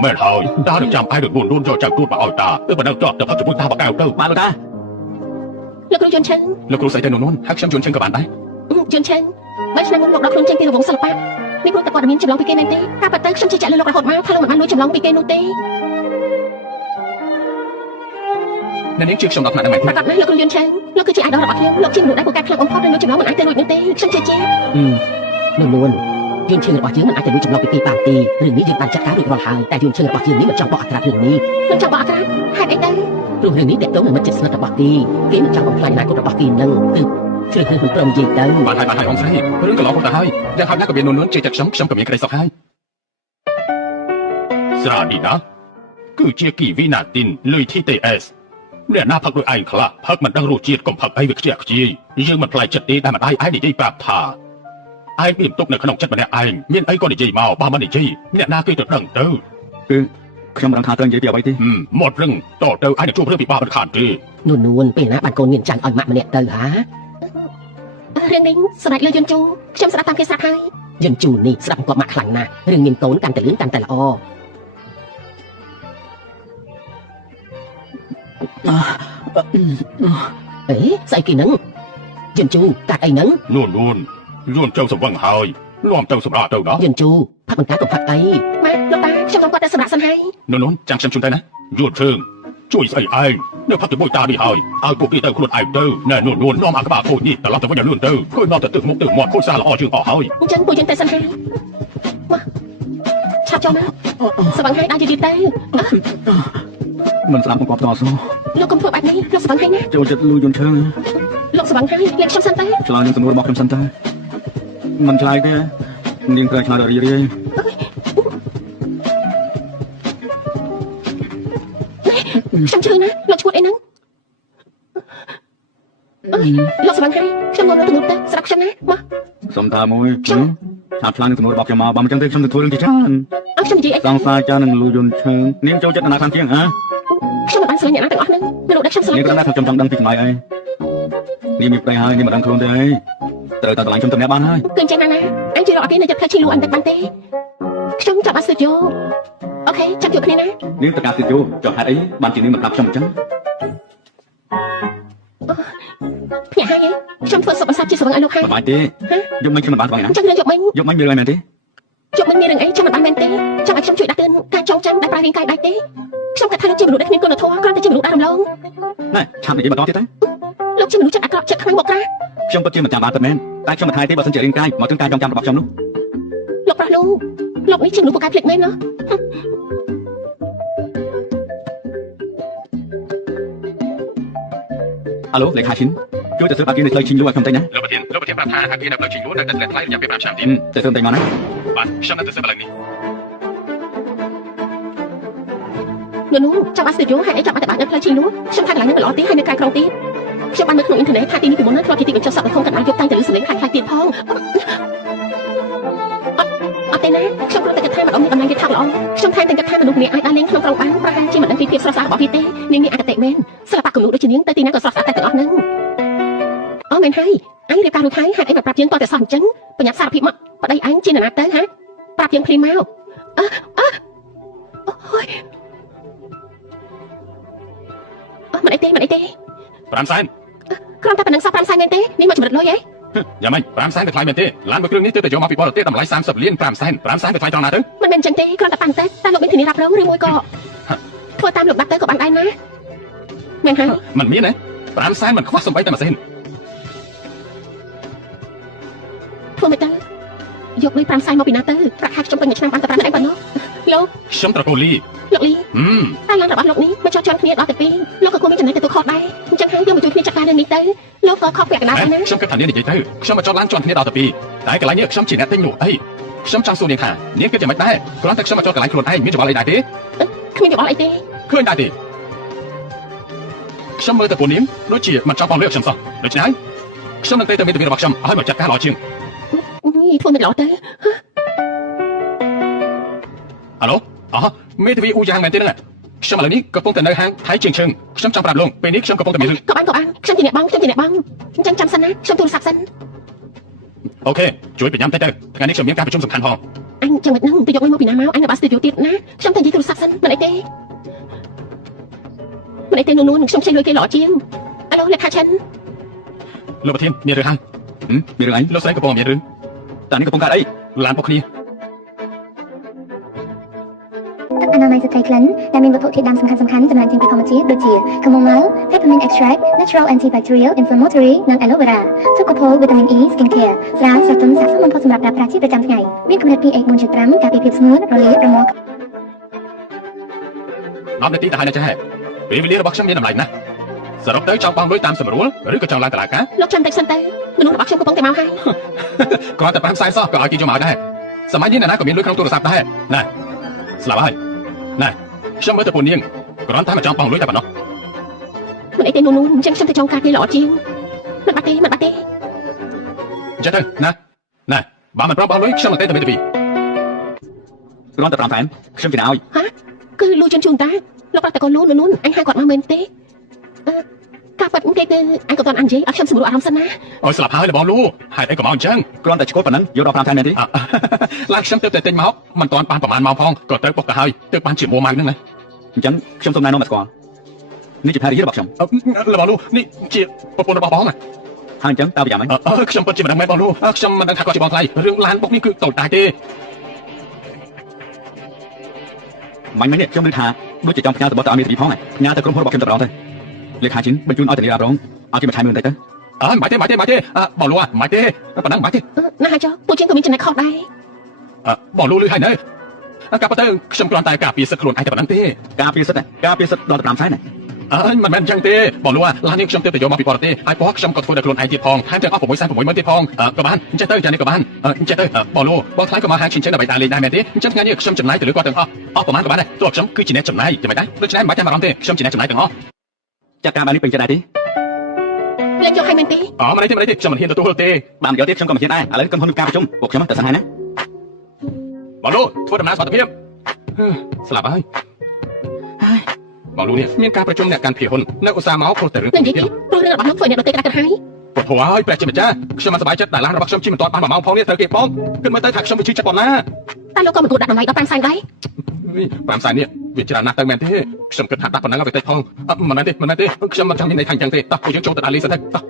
មែនហើយតានឹងចាំឯងនួនយកចាំទួតមកឲ្យតាទៅបណ្ដឹងតទៅផឹកជាមួយតាបកៅទៅ បាទលោកតា លោកគ្រូយន្តឆាំង លោកគ្រូស្អីទៅនួនហើយខ្ញុំយួនជើងក៏បានដែរ យន្តឆាំងបើឆ្នាំមុនលោកដកខ្លួនចេញពីរង្វង់សិល្បៈនេះព្រោះតែព័ត៌មានចម្លងពីគេមែនទេការប៉ັດទៅខ្ញុំជឿជាក់លើលោករហូតមកថាលោកមិនបានលួចចម្លងពីគេនោះទេ នាងជឿខ្ញុំដល់ថ្នាក់ហ្នឹងមែនទេ ប្រកាសណាស់លោកគ្រូយន្តឆាំងលោកគឺជាអាយដលរបស់ខ្ញុំលោកជាមនុស្សដែលពូកែខ្លាំងបំផុតដែលលួចចម្លងមិនអាចទៅរួចនោះទេខ្ញុំជឿជាក់នួនយន្តឈើរបស់យើងមិនអាចទៅលួចចម្លងពីគេបានទេរឿងនេះយើងបានចាត់ការរួចរាល់ហើយតែយន្តឈើរបស់យើងនេះមិនចង់បកអត្រារឿងនេះមិនចង់បកអត្រាហេតុអីទៅព្រោះរឿងនេះតេតងនឹងមិនចិត្តស្និទ្ធរបស់គេគេមិនចង់បំផ្លាញអនាគតរបស់គេនឹងទើបជ្រើសរើសមិនព្រមនិយាយទៅ បានហើយអង្គស្រីរឿងកន្លងទៅហើយយ៉ាងហោចណាស់ក៏មាននួនជឿចិត្តខ្ញុំក៏មានក្តីសុខហើយស្រានេះណាគឺជាគីវីណាទីនលុយ TTS អ្នកណាផឹកដោយឯងខ្លះផឹកមិនដឹងរសជាតិកុំផឹកអីវាខ្ជះខ្ជាយយើងមិនផ្លែចិត្តទេតែម្ដាយឯងនិយាយប្រាប់ថាឯងមានទុកនៅក្នុងចិត្តម្នាក់ឯងមានអីក៏និយាយមកបើមិននិយាយអ្នកណាគេទៅដឹងទៅ គឺខ្ញុំមិនដឹងថាត្រូវនិយាយពីអ្វីទេ មករឹងតទៅឯងជួបរឿងពិបាកមិនខានទេ នួនពេលណាបានកូនមានចាញ់ឲ្យម៉ាក់ម្នាក់ទៅហារឿងនេះស្ដាច់លើយន្តជូខ្ញុំស្ដាប់តាមគេស្រាប់ហើយយន្តជូនេះស្ដាប់គាត់ម៉ាក់ខ្លាំងណាស់រឿងមានកូនកាន់តែលឿនកាន់តែល្អអេស្អីគេហ្នឹងយន្តជូកាត់អីហ្នឹង នួនយួនចៅសំវឹងហើយនាំទៅសម្រាប់ទៅដល់ យន្តជូផឹកមិនកាត់ក៏ផឹកអីម៉ាក់លោកតាខ្ញុំចង់គាត់តែសម្រាប់សិនហើយ នួនចាំខ្ញុំជូនទៅណាយួនជើងជួយស្អីឯងនៅផឹកជាមួយតានេះហើយឲ្យពួកគេទៅខ្លួនឯងទៅណែនួននាំអាក្បាលខូចនេះត្រឡប់ទៅវិញឲ្យលឿនទៅឃើញនាំទៅទឹកមុខទៅមាត់ខូចសារល្អជាងអស់ហើយ អញ្ចឹងពួកយើងទៅសិនហើយមកឆាប់ចូលមកស្វឹងហើយដើរយឺតទៅ មិនស្ដាប់បង្គាប់តស៊ូ លោកកុំធ្វើបែបនេះលោកស្វឹងហើយណា ចូលចិត្តលូយន្តឈើ លោកស្វឹងហើយលេងខ្ញុំសិនទៅ ឆ្លើយនឹងសំណួររបស់ខ្ញុំសិនតើមិនឆ្លើយទេនាងត្រូវឆ្លើយដល់រីរាយ ខ្ញុំជឿណាលោកឈួតអីហ្នឹងលោកស្វឹងហើយខ្ញុំមកទៅនោះទៅស្រាប់ខ្ញុំណាមក សុំថាមួយឆាប់ឆ្លើយនឹងសំណួររបស់ខ្ញុំមកបើមិនចឹងទេខ្ញុំនឹងធ្វើរឿងជាច្រើន អត់ខ្ញុំនិយាយអី សង្សារចានឹងលូយន្តឈើនាងចូលចិត្តណាស់ខាងជាងហ៎ ខ្ញុំមិនបានស្រឡាញ់អ្នកណាទាំងអស់ហ្នឹងមនុស្សដែលខ្ញុំស្រឡាញ់ នាងក៏ថាខ្ញុំចង់ដឹងពីចម្លើយអីនាងមានប្តីហើយនាងមិនដឹងខ្លួនទេអីត្រូវតែតម្លៃខ្ញុំទៅអ្នកបានហើយ គឺអញ្ចឹងណាអញជួយរកអត់ទេនៅចិត្តផ្ទៃឈីលូអញតែបានទេខ្ញុំចាប់អត់ស្ទើរយោអូខេចាប់ជួបគ្នាណា នាងតើការស្ទើរយោចុះហេតុអីបានជានាងមិនប្រាប់ខ្ញុំអញ្ចឹង ភ្នាក់ហើយខ្ញុំធ្វើសុខអសត់ជាស្វឹងឲ្យលោកហើយ សប្បាយទេយកមិញខ្ញុំមិនបានស្វឹងណា អញ្ចឹងរឿងយកមិញ យកមិញមានរឿងអីមែនទេ យកមិញមានរឿងអីខ្ញុំមិនបានមែនទេចង់ឲ្យខ្ញុំជួយដាក់ទឿនការចងចាំដែលប្រើរាងកាយដាច់ទេខ្ញុំគិតថាលោកជាមនុស្សដែលគ្មានគុណធម៌គ្រាន់តែជាមនុស្សដែលរំលង ណែឆាប់និយាយបន្តទៀតទៅ លោកជាមនុស្សចិត្តអាក្រក់ចិត្តខ្លាំងមកក្រា ខ្ញុំពិតជាមិនចាំបានពិតមែនតែខ្ញុំមិនថៃទេបើសិនជារាងកាយមកถึงការចងចាំរបស់ខ្ញុំនោះ លោកប្រាស់នោះលោកនេះជាមនុស្សពូកែភ្លេចមែនណា អាឡូលេខាឈិនជួយទៅធ្វើបាគីនៅផ្លូវឈិនលូឲ្យខ្ញុំតិចណា លោកប្រធានប្រាប់ថាអាគីនៅផ្លូវជីងនួននៅតែថ្លៃរយៈពេល5ឆ្នាំទៀត ទៅធ្វើតិចមកណា បានខ្ញុំនៅទៅសិបឡើងនេះ នោះចាំបាស្ទូឌីយោហេតុអីចាំបាត់តែបាននៅផ្លូវជីនោះខ្ញុំថាកន្លែងនេះមិនល្អទេហើយនៅក្រៅក្រុងទៀតខ្ញុំបានមើលក្នុងអ៊ីនធឺណិតថាទីនេះពីមុនហ្នឹងធ្លាប់ជាទីបញ្ចុះសក់របស់កណ្ដាលយកតែទៅលើសម្លេងខ្លាំងៗទៀតផងអត់ទេណាខ្ញុំគ្រាន់តែគិតថាមិនអត់មានតំណែងគេថាល្អខ្ញុំថែមទាំងគិតថាមនុស្សម្នាក់អាចដើរលេងក្នុងក្រុងបានប្រហែលជាមិនដឹងពីភាពស្រស់ស្អាតរបស់វាទេនាងនេះអកតេមែនសិល្បៈគំនូរដូចជានាងទៅទីណាក៏ស្រស់ស្អាតតែទាំងអស់ហ្នឹងអូមែនហើយអញរៀបការរួចហើយហេតុអីមិនប្រាប់យើងតតែសោះអញ្ចឹងបញ្ញត្តិសារភាពមកប្តីអញជានរណាទៅហ៎ប្រាប់យើងភ្លាមមកអូយមិនអីទេ5សែនគ្រាន់តែប៉ុណ្ណឹងសោះ5សែនមែនទេនេះមកចម្រិតលុយហ៎យ៉ាងម៉េច5សែនទៅថ្លៃមែនទេឡានមួយគ្រឿងនេះទើបតែយកមកពីបរទេសតម្លៃ30លាន5សែន5សែនទៅថ្លៃត្រង់ណាទៅមិនមែនអញ្ចឹងទេគ្រាន់តែប៉ាន់តែលោកមានធានារ៉ាប់រងឬមួយក៏ធ្វើតាមលោកដាក់ទៅក៏បានដែរណាមែនហើយមិនមានទេ5សែនមិនខ្វះសំបីតែមួយសេនធ្វើមិនទៅយកលុយ5សែនមកពីណាទៅប្រាក់ខែខ្ញុំពេញមួយឆ្នាំបានតែ5ឯងប៉ុណ្ណោះលោកខ្ញុំត្រកូលលីលោកលីតែឡានរបស់លោកនេះមកចោះជាន់គ្នាដល់ទៅ2លោកក៏គួរមានចំណុចទទួលខុសដែរអញ្ចឹងហើយយកមកជួយគ្នាចាត់ការរឿងនេះទៅលោកក៏ខុសពាក់កណ្ដាលដែរណាខ្ញុំគិតថានាងនិយាយទៅខ្ញុំមកចោះឡានជាន់គ្នាដល់ទៅ2តែកន្លែងនេះខ្ញុំជាអ្នកទិញនោះអីខ្ញុំចង់សួរនាងថានាងគិតយ៉ាងម៉េចដែរគ្រាន់តែខ្ញុំមកចោះកន្លែងខ្លួនឯងមានច្បល់អីដែរទេគ្មានច្បល់អីទេឃើញដែរទេខ្ញុំមើលទៅពួកនាងដូចជាមិនចង់បងលឿខ្ញុំសោះដូច្នេះហើយខ្ញុំនឹងទៅមានទិវារបស់ខ្ញុំឲ្យមកចាត់ការល្អជាងធ្វើមិនល្អទៅអាឡូមេធាវីអ៊ូយ៉ាងមែនទេហ្នឹងខ្ញុំឥឡូវនេះកំពុងតែនៅហាងថៃជាងឈឹងខ្ញុំចង់ប្រាប់លោកពេលនេះខ្ញុំកំពុងតែមានរឿងក៏បានខ្ញុំជាអ្នកបងអញ្ចឹងចាំសិនណាខ្ញុំទូរស័ព្ទសិនអូខេជួយប្រញាប់ទៅថ្ងៃនេះខ្ញុំមានការប្រជុំសំខាន់ផងអញចាំមិនដឹងទៅយកលុយមកពីណាមកអញនៅបាស្ទូឌីយោទៀតណាខ្ញុំតែនិយាយទូរស័ព្ទសិនមិនអីទេនួនខ្ញុំខ្ចីលុយគេល្អជាងអាឡូលេខាឆិនលោកប្រធានមានរឿងហើយមានរឿងអីលោកស្រីកំពុងមានរឿងតើនេះកំពុងកើតអីឡានពួកគ្នាទឹកអនាម័យស្ត្រីក្លិនដែលមានវត្ថុធាតុដើមសំខាន់ៗចំណែកចេញពីធម្មជាតិដូចជា chamomile, peppermint extract, natural antibacterial, inflammatory និង aloe vera ទុកកូផូ vitamin E skin care ស្រាលស្រទន់ស័ក្តិសមបំផុតសម្រាប់ប្រើប្រាស់ជាប្រចាំថ្ងៃមានកម្រិត pH 4.5 ការពារភាពស្ងួតរលាករមាស់10នាទីទៅហើយណាចាពេលវេលារបស់ខ្ញុំមានតម្លៃណាស់សរុបទៅចង់បងលុយតាមសម្រួលឬក៏ចង់ឡើងតឡាការលោកចាំតិចសិនទៅមនុស្សរបស់ខ្ញុំកំពុងតែមកហើយគ្រាន់តែ5សែនសោះក៏ឲ្យគេយកមកដែរសម័យនេះណាក៏មានលុយក្នុងទូរស័ព្ទដែរណាស្លាប់ហើយណាខ្ញុំមើលទៅពួកនាងគ្រាន់តែមកចង់បងលុយតែប៉ុណ្ណោះមិនអីទេនួនអញ្ចឹងខ្ញុំទៅចង់ការគេល្អជាងមិនបាត់ទេអញ្ចឹងទៅណាបើមិនប្របងលុយខ្ញុំនឹងទៅមេធាវីគ្រាន់តែ5សែនខ្ញុំជិះឲ្យហ៎គឺលុយជូនតាលោកប្រាប់តែកូននួនអញហៅគាត់មកមែនទេការប៉ັດគេគឺអញក៏គាត់អញនិយាយឲ្យខ្ញុំសម្រួលអារម្មណ៍សិនណាអូយស្លាប់ហើយបងលូហេតុអីក៏មកអញ្ចឹងគ្រាន់តែឈ្គល់ប៉ុណ្ណឹងយកដល់5សែនមែនទេឡើងខ្ញុំទៅតែទិញមកមិនទាន់បានប្រហែលម៉ោងផងក៏ទៅបុកទៅហើយទៅបានជា1ម៉ោងហ្នឹងណាអញ្ចឹងខ្ញុំសូមណែនាំមកស្គាល់នេះជាភរិយារបស់ខ្ញុំបងលូនេះជាប្រពន្ធរបស់បងណាហើយអញ្ចឹងតើប្រចាំអីខ្ញុំពិតជាមិនដឹងមែនបងលូខ្ញុំមិនដឹងថាគាត់ជាបងថ្លៃរឿងឡានបុកនេះគឺតូចតាចទេមិនមែននេះខ្ញុំនឹងថាដូចជាចង់ផ្ញើទៅបទទៅឲ្យមេធាវីផងផ្ញើទៅក្រុមហ៊ុនរបស់ខ្ញុំតែម្ដងទៅលេខាជីនបញ្ជូនឲ្យធានារ៉ាប់រងឲ្យគេមកឆាយមើលបន្តិចទៅមិនបាច់ទេបងលូមិនបាច់ទេប៉ុណ្ណឹងមិនបាច់ទេណាហើយចុះពួកជាងក៏មានចំណុចខុសដែរបងលូលឺហើយនៅកាប់ទៅខ្ញុំគ្រាន់តែការពារសិទ្ធិខ្លួនឯងតែប៉ុណ្ណឹងទេការពារសិទ្ធិដល់5សែនមិនមែនអញ្ចឹងទេបងលូឡាននេះខ្ញុំទៅយកមកពីបរទេសហើយបងខ្ញុំក៏ធ្វើដល់ខ្លួនឯងទៀតផងថែមទាំងអស់660,000ទៀតផងក៏បានអញ្ចឹងទៅចានេះក៏បានអញ្ចឹងទៅបងលូបងថ្លៃក៏មកហាងឈិនដើម្បីដើរលេងដែរមែនទេអញ្ចឹងថ្ងៃនេះខ្ញុំចំណាយទៅលើគាត់ទាំងអស់ប្រហែលក៏បានដែរទោះខ្ញុំគឺជាអ្នកចំណាយតែមិនដែរដូច្នេះមិនបាច់ចាំអារម្មណ៍ទេខ្ញុំជាអ្នកចំណាយទាំងអស់ចាត់ការបាននេះពេញចិត្តដែរទេលេងយកឲ្យមែនទេមិនទេខ្ញុំមិនហ៊ានទទួលទេបានយកទៀតខ្ញុំក៏មិនហ៊ានដែរឥឡូវក្រុមហ៊ុនមានការប្រជុំពួកខ្ញុំទៅសិនហើយណាបងលូធ្វើដំណើរសុខភាពស្លាប់ហើយបងលូនេះមានការប្រជុំអ្នកកាន់ភាគហ៊ុននៅឧស្សាហ៍មកព្រោះតែរឿងនេះទៀតព្រោះរឿងរបស់លោកធ្វើអ្នកដទៃក្តាប់ហើយព្រោះហើយព្រះជាម្ចាស់ខ្ញុំមិនសប្បាយចិត្តតែឡានរបស់ខ្ញុំជិះមិនទាន់បាន1ម៉ោងផងនេះត្រូវគេបងគិតមើលទៅថាខ្ញុំវិជិចិត្តប៉ុណ្ណាតែលោកក៏មិនគួរដាក់តម្លៃដល់5សែនដែរ5សែននេះវាច្រើនណាស់ទៅមែនទេខ្ញុំគិតថាដាក់ប៉ុណ្ណឹងឲ្យតិចផងមិនមែនទេខ្ញុំមិនចង់មានន័យថាអញ្ចឹងទេតោះពួកយើងចូលទៅដាក់លីសិនទៅតោះ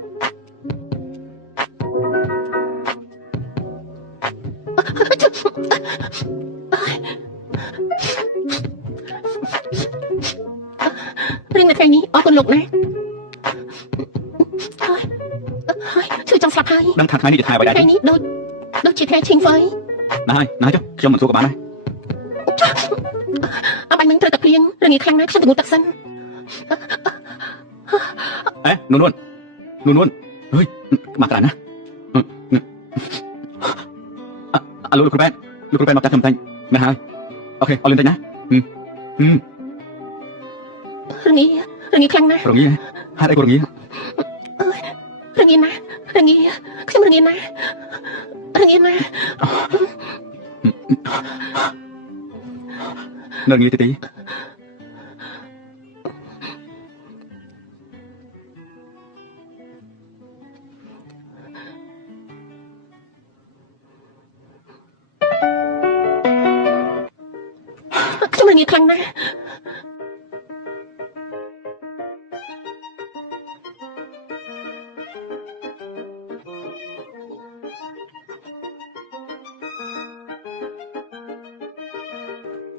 រឿងនៅថ្ងៃនេះអរគុណលោកណាហើយជួយចង់ស្លាប់ហើយដឹងថាថ្ងៃនេះជាថ្ងៃអ្វីដែរថ្ងៃនេះដូចជាថ្ងៃឈិងហ្វៃណាចុះខ្ញុំមិនសួរក៏បានដែរអបាញ់មិនត្រូវតែភ្លៀងរងាខ្លាំងណាស់ខ្ញុំទៅងូតទឹកសិននួនអើយមកក្រៅណាអាឡូលោកគ្រូបែត លោកគ្រូពេទ្យមកចាស់ខ្ញុំបន្តិចណាស់ហើយអូខេអរលឿនតិចណារងាខ្លាំងណាស់ រងាហេតុអីក៏រងា រងាណាស់ខ្ញុំរងាណាស់នៅរងាទី ខ្ញុំរងាខ្លាំងណាស់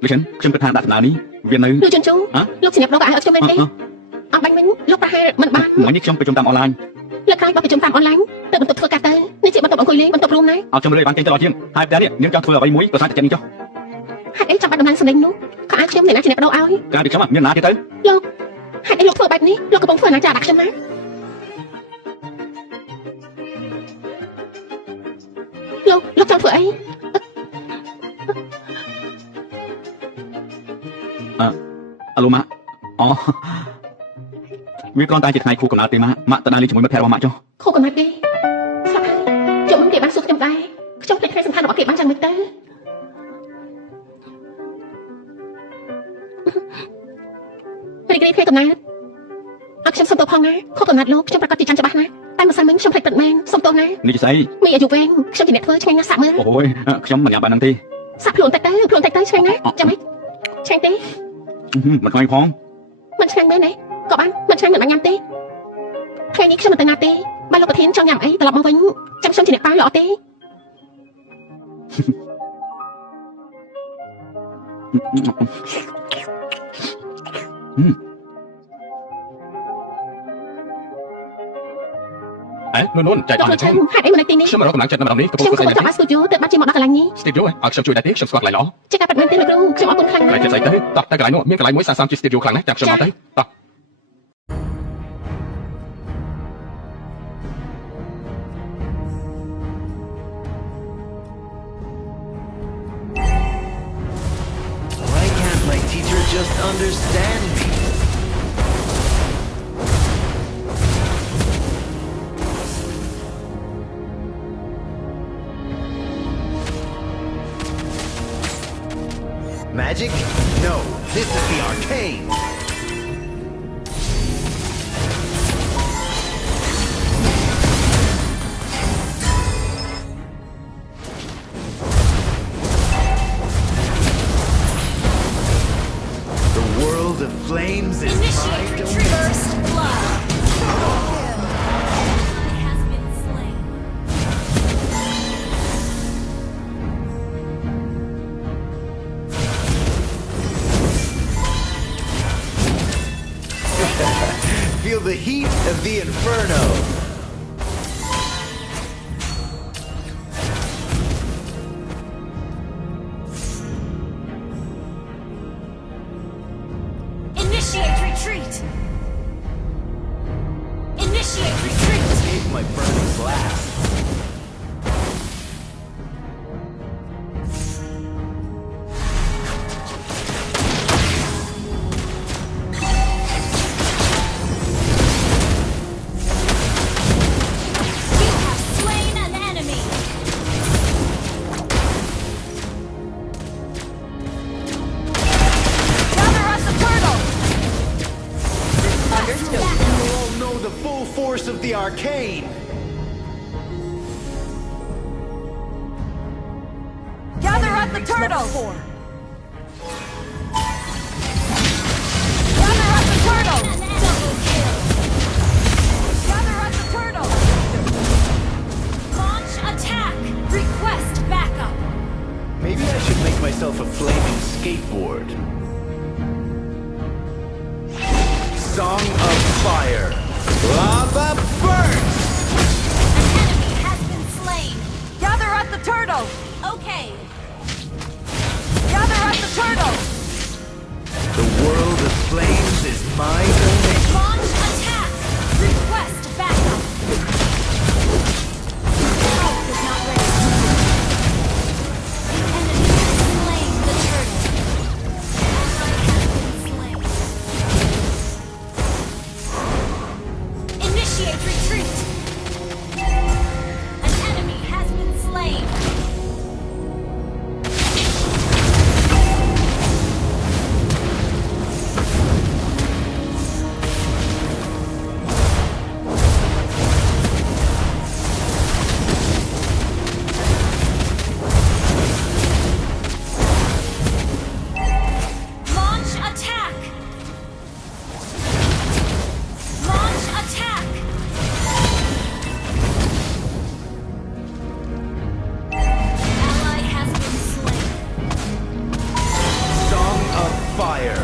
លោកចិនខ្ញុំគិតថាដាក់ដំណើរនេះវានៅ លោកជុនជូលោកសញ្ញាប្រូក៏ឲ្យខ្ញុំមែនទេអំបាញ់មិញលោកប្រហែលមិនបាន ថ្ងៃនេះខ្ញុំប្រជុំតាមអនឡាញ លើកក្រោយបោះប្រជុំតាមអនឡាញទៅបន្ទប់ធ្វើការទៅនេះជាបន្ទប់អង្គុយលេងបន្ទប់រួមណា ឲ្យខ្ញុំលើបានចេញទៅដល់ជាងហើយផ្ទះនេះនាងចង់ធ្វើអ្វីមួយក៏ថាចិត្តនេះចុះ ហេតុអីចាំបាត់ដំណឹងសម្លេងនោះក៏ឲ្យខ្ញុំអ្នកណាជាអ្នកបដូរឲ្យ ការពីខ្ញុំមានណាទៀតទៅ លោកហេតុអីលោកធ្វើបែបនេះលោកកំពុងធ្វើអនាចារដាក់ខ្ញុំណាលោកចង់ធ្វើអី អាឡូម៉ាអូវាគ្រាន់តែជាថ្ងៃខួបកំណើតទេម៉ាក់ទៅដើរលេងជាមួយមិត្តភក្តិរបស់ម៉ាក់ចុះ ខូកំណាត់ទេស្លាប់ហើយជុំគេបានសួរខ្ញុំដែរខ្ញុំភ្លេចថ្ងៃសំខាន់របស់គេបានយ៉ាងម៉េចទៅរីករាយគ្នាកំណើតអត់ខ្ញុំសុំទោសផងណាខូកំណាត់លោកខ្ញុំប្រកាសជាចាំច្បាស់ណាតែម្សិលមិញខ្ញុំភ្លេចទឹកមែនសុំទោសណា នេះជាស្អី មានអាយុវែងខ្ញុំជាអ្នកធ្វើឆ្ងាញ់ណាស់សាក់មើល អូយខ្ញុំមិនញ៉ាំបានហ្នឹងទេ សាក់ខ្លួនតិចទៅឆ្ងាញ់ណាស់ចាំម៉េចឆ្ងាញ់ទេ មិនខ្លាញ់ផង មិនឆ្ងាញ់មែនទេក៏បានមិនឆ្ងាញ់មិនបានញ៉ាំទេថ្ងៃនេះខ្ញុំមិនទៅណាទេបើលោកប្រធានចង់ញ៉ាំអីត្រឡប់មកវិញចាំខ្ញុំជាអ្នកប៉ាល្អទេ អេនួនចែក លោក បាន លោក ទេ ហេតុអីមកនៅទីនេះ ខ្ញុំរកកម្លាំងចិត្តនៅម្ដងនេះកំពុង ខ្ញុំ ធ្វើ ក៏ ស្អី ចង់បានស្ទូឌីយោទៅបាត់ជិះមកដល់កន្លែងនេះ ស្ទីឌីយោឲ្យខ្ញុំជួយដែរទេខ្ញុំស្គាល់កន្លែងល្អ ជាការប៉ັດមែនទេលោកគ្រូខ្ញុំអរគុណខ្លាំង កន្ ណា លែង ស់ ចិត្តស្អីទៅតោះតែកន្លែងនោះមានកន្លែងមួយ30ជាស្ទីឌីយោខ្លាំងណាស់ចាំខ្ញុំមកទៅតោះ Why can't my teacher just understand me? Magic? No, this is the arcade. The world of flames is my Initiate domain. retreat. First blood. It has been slain. Feel the heat of the inferno. Initiate retreat. Initiate retreat. Escape my burning blast. You have slain an enemy. Gather us the turtle. Understood. You all know the full force of the arcane. Gather up the turtle. Gather up the turtle. Double kill. Gather up the turtle. Launch attack. Request backup. Maybe I should make myself a flaming skateboard. Song of Fire. Lava burst! An enemy has been slain. Gather up the turtle. Okay. Gather up the turtle. The world of flames is my domain. Launch attack. Request backup. Help is not ready. The enemy fire.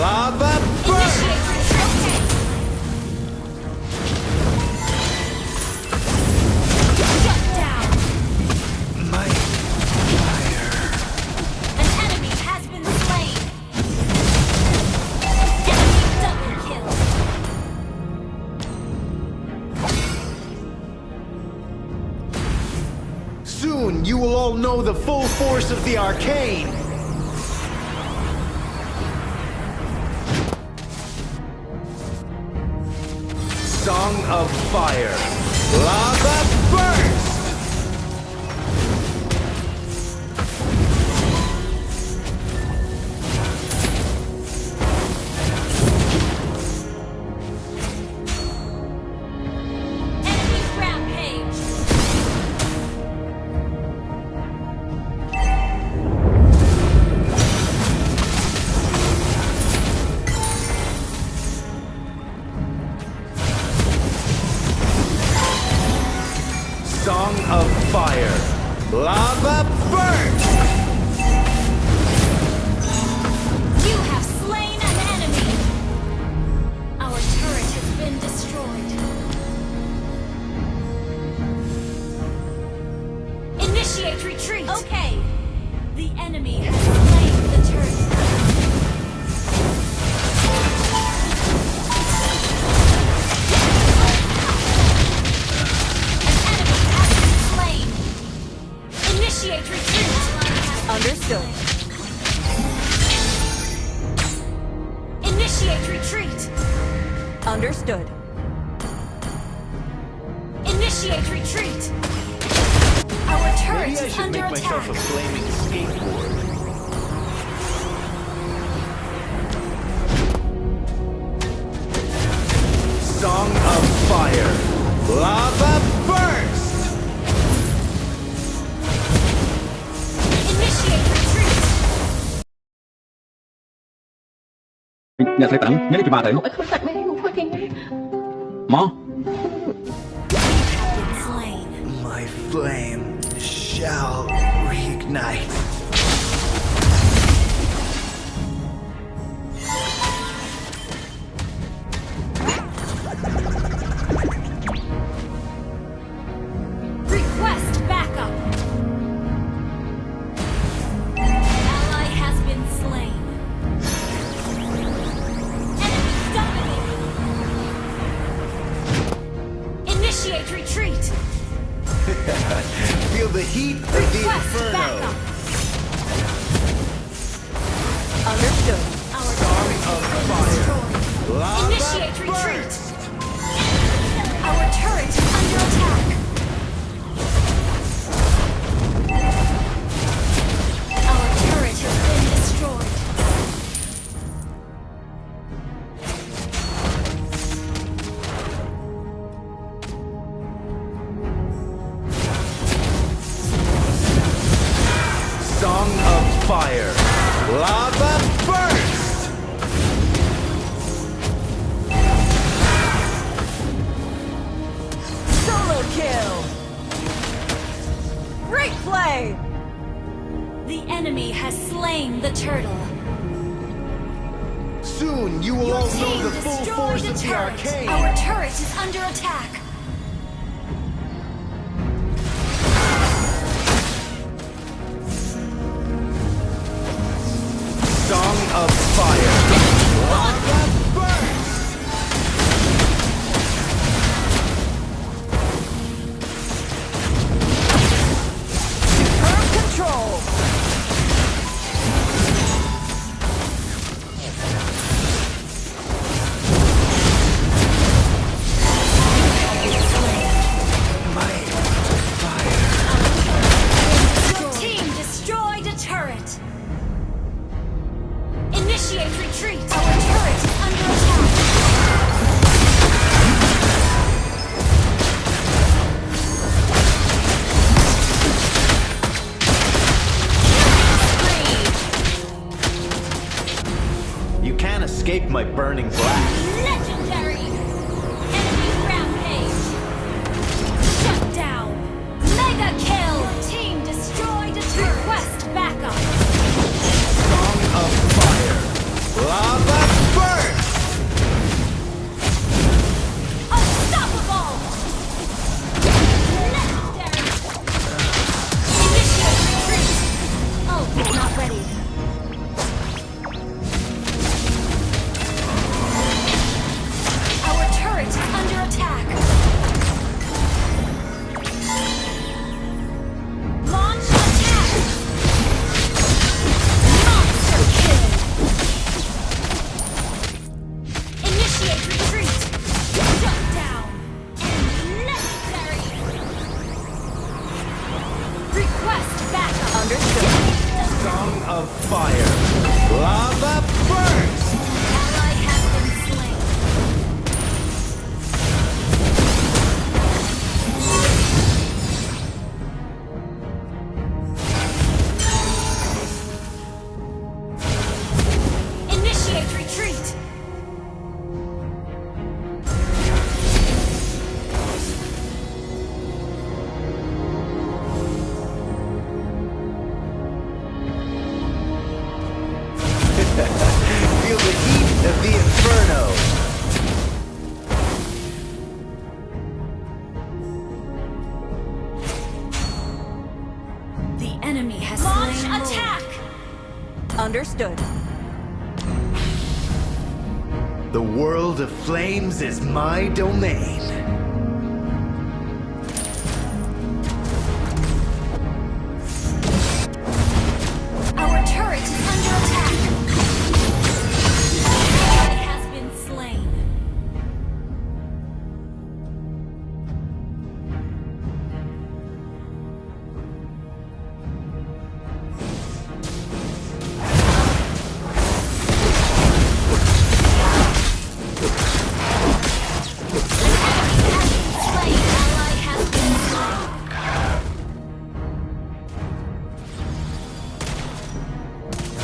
Lava burst. Initiate retreat. Shut down. My fire. An enemy has been slain. Enemy double kill. Soon you will all know the full force of the arcane. Song of fire. Lava burst. Enemy rampage. Song of fire. Lava burst. You have slain an enemy. Our turret has been destroyed. Initiate retreat. Okay. The enemy has slain the turret. An enemy has been slain. Initiate retreat. Understood. Initiate retreat. Understood. Initiate retreat. Our turret Maybe I is should under make myself a attack. flaming skateboard. Song of fire. Lava burst. Initiate retreat. Nhà thầy tặng nhớ cho bà thầy អត់ខ្លួនសាច់មែនខ្ញុំធ្វើគេណា Mò Been slain. My flame shall reignite. Request backup. Ally has been slain. Enemy dominated. Initiate retreat. Feel the heat of the Request inferno. backup. Understood. Our turret Of has been fire. destroyed. Lava Initiate retreat. burst. Our turret is under attack. Our turret has been destroyed. Song of fire. Lava burst. Solo kill! Great play! The enemy has slain the turtle. Soon you will all know the full force of the arcane. Our turret is under attack. Song of fire. Lava burst. Superb control. My fire. Your team destroyed a turret. Initiate retreat. Our turret is under attack. You can't escape my burning blast. Legendary! Enemy rampage! Shut down! Mega kill! Your team destroyed a turret! Request backup! Song of fire. Understood. The world of flames is my domain. Our turret is under attack. An ally has been slain.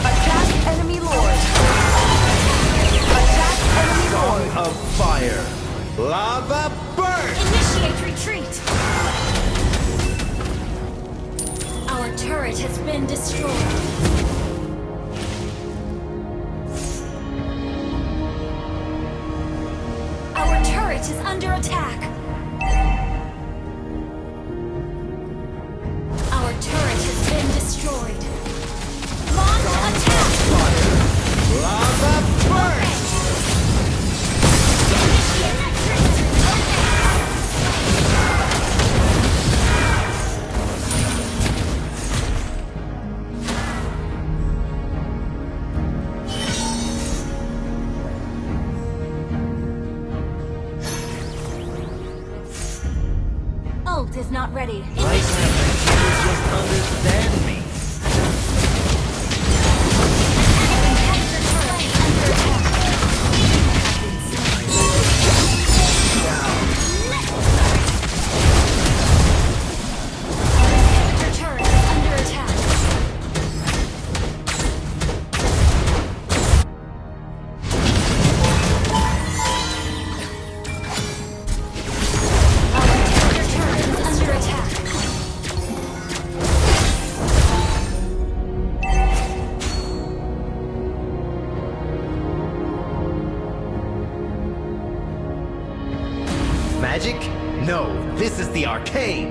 Attack enemy lord. Attack enemy lord. Song of fire. Lava burn! Initiate retreat. Our turret has been destroyed. Our turret is under attack. Our turret has been destroyed. Launch attack! Lava burn! Ult is not ready. Why can't my teachers just understand me? Magic? No, this is the arcade!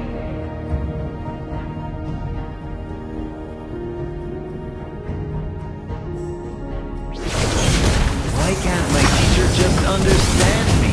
Why can't my teacher just understand me?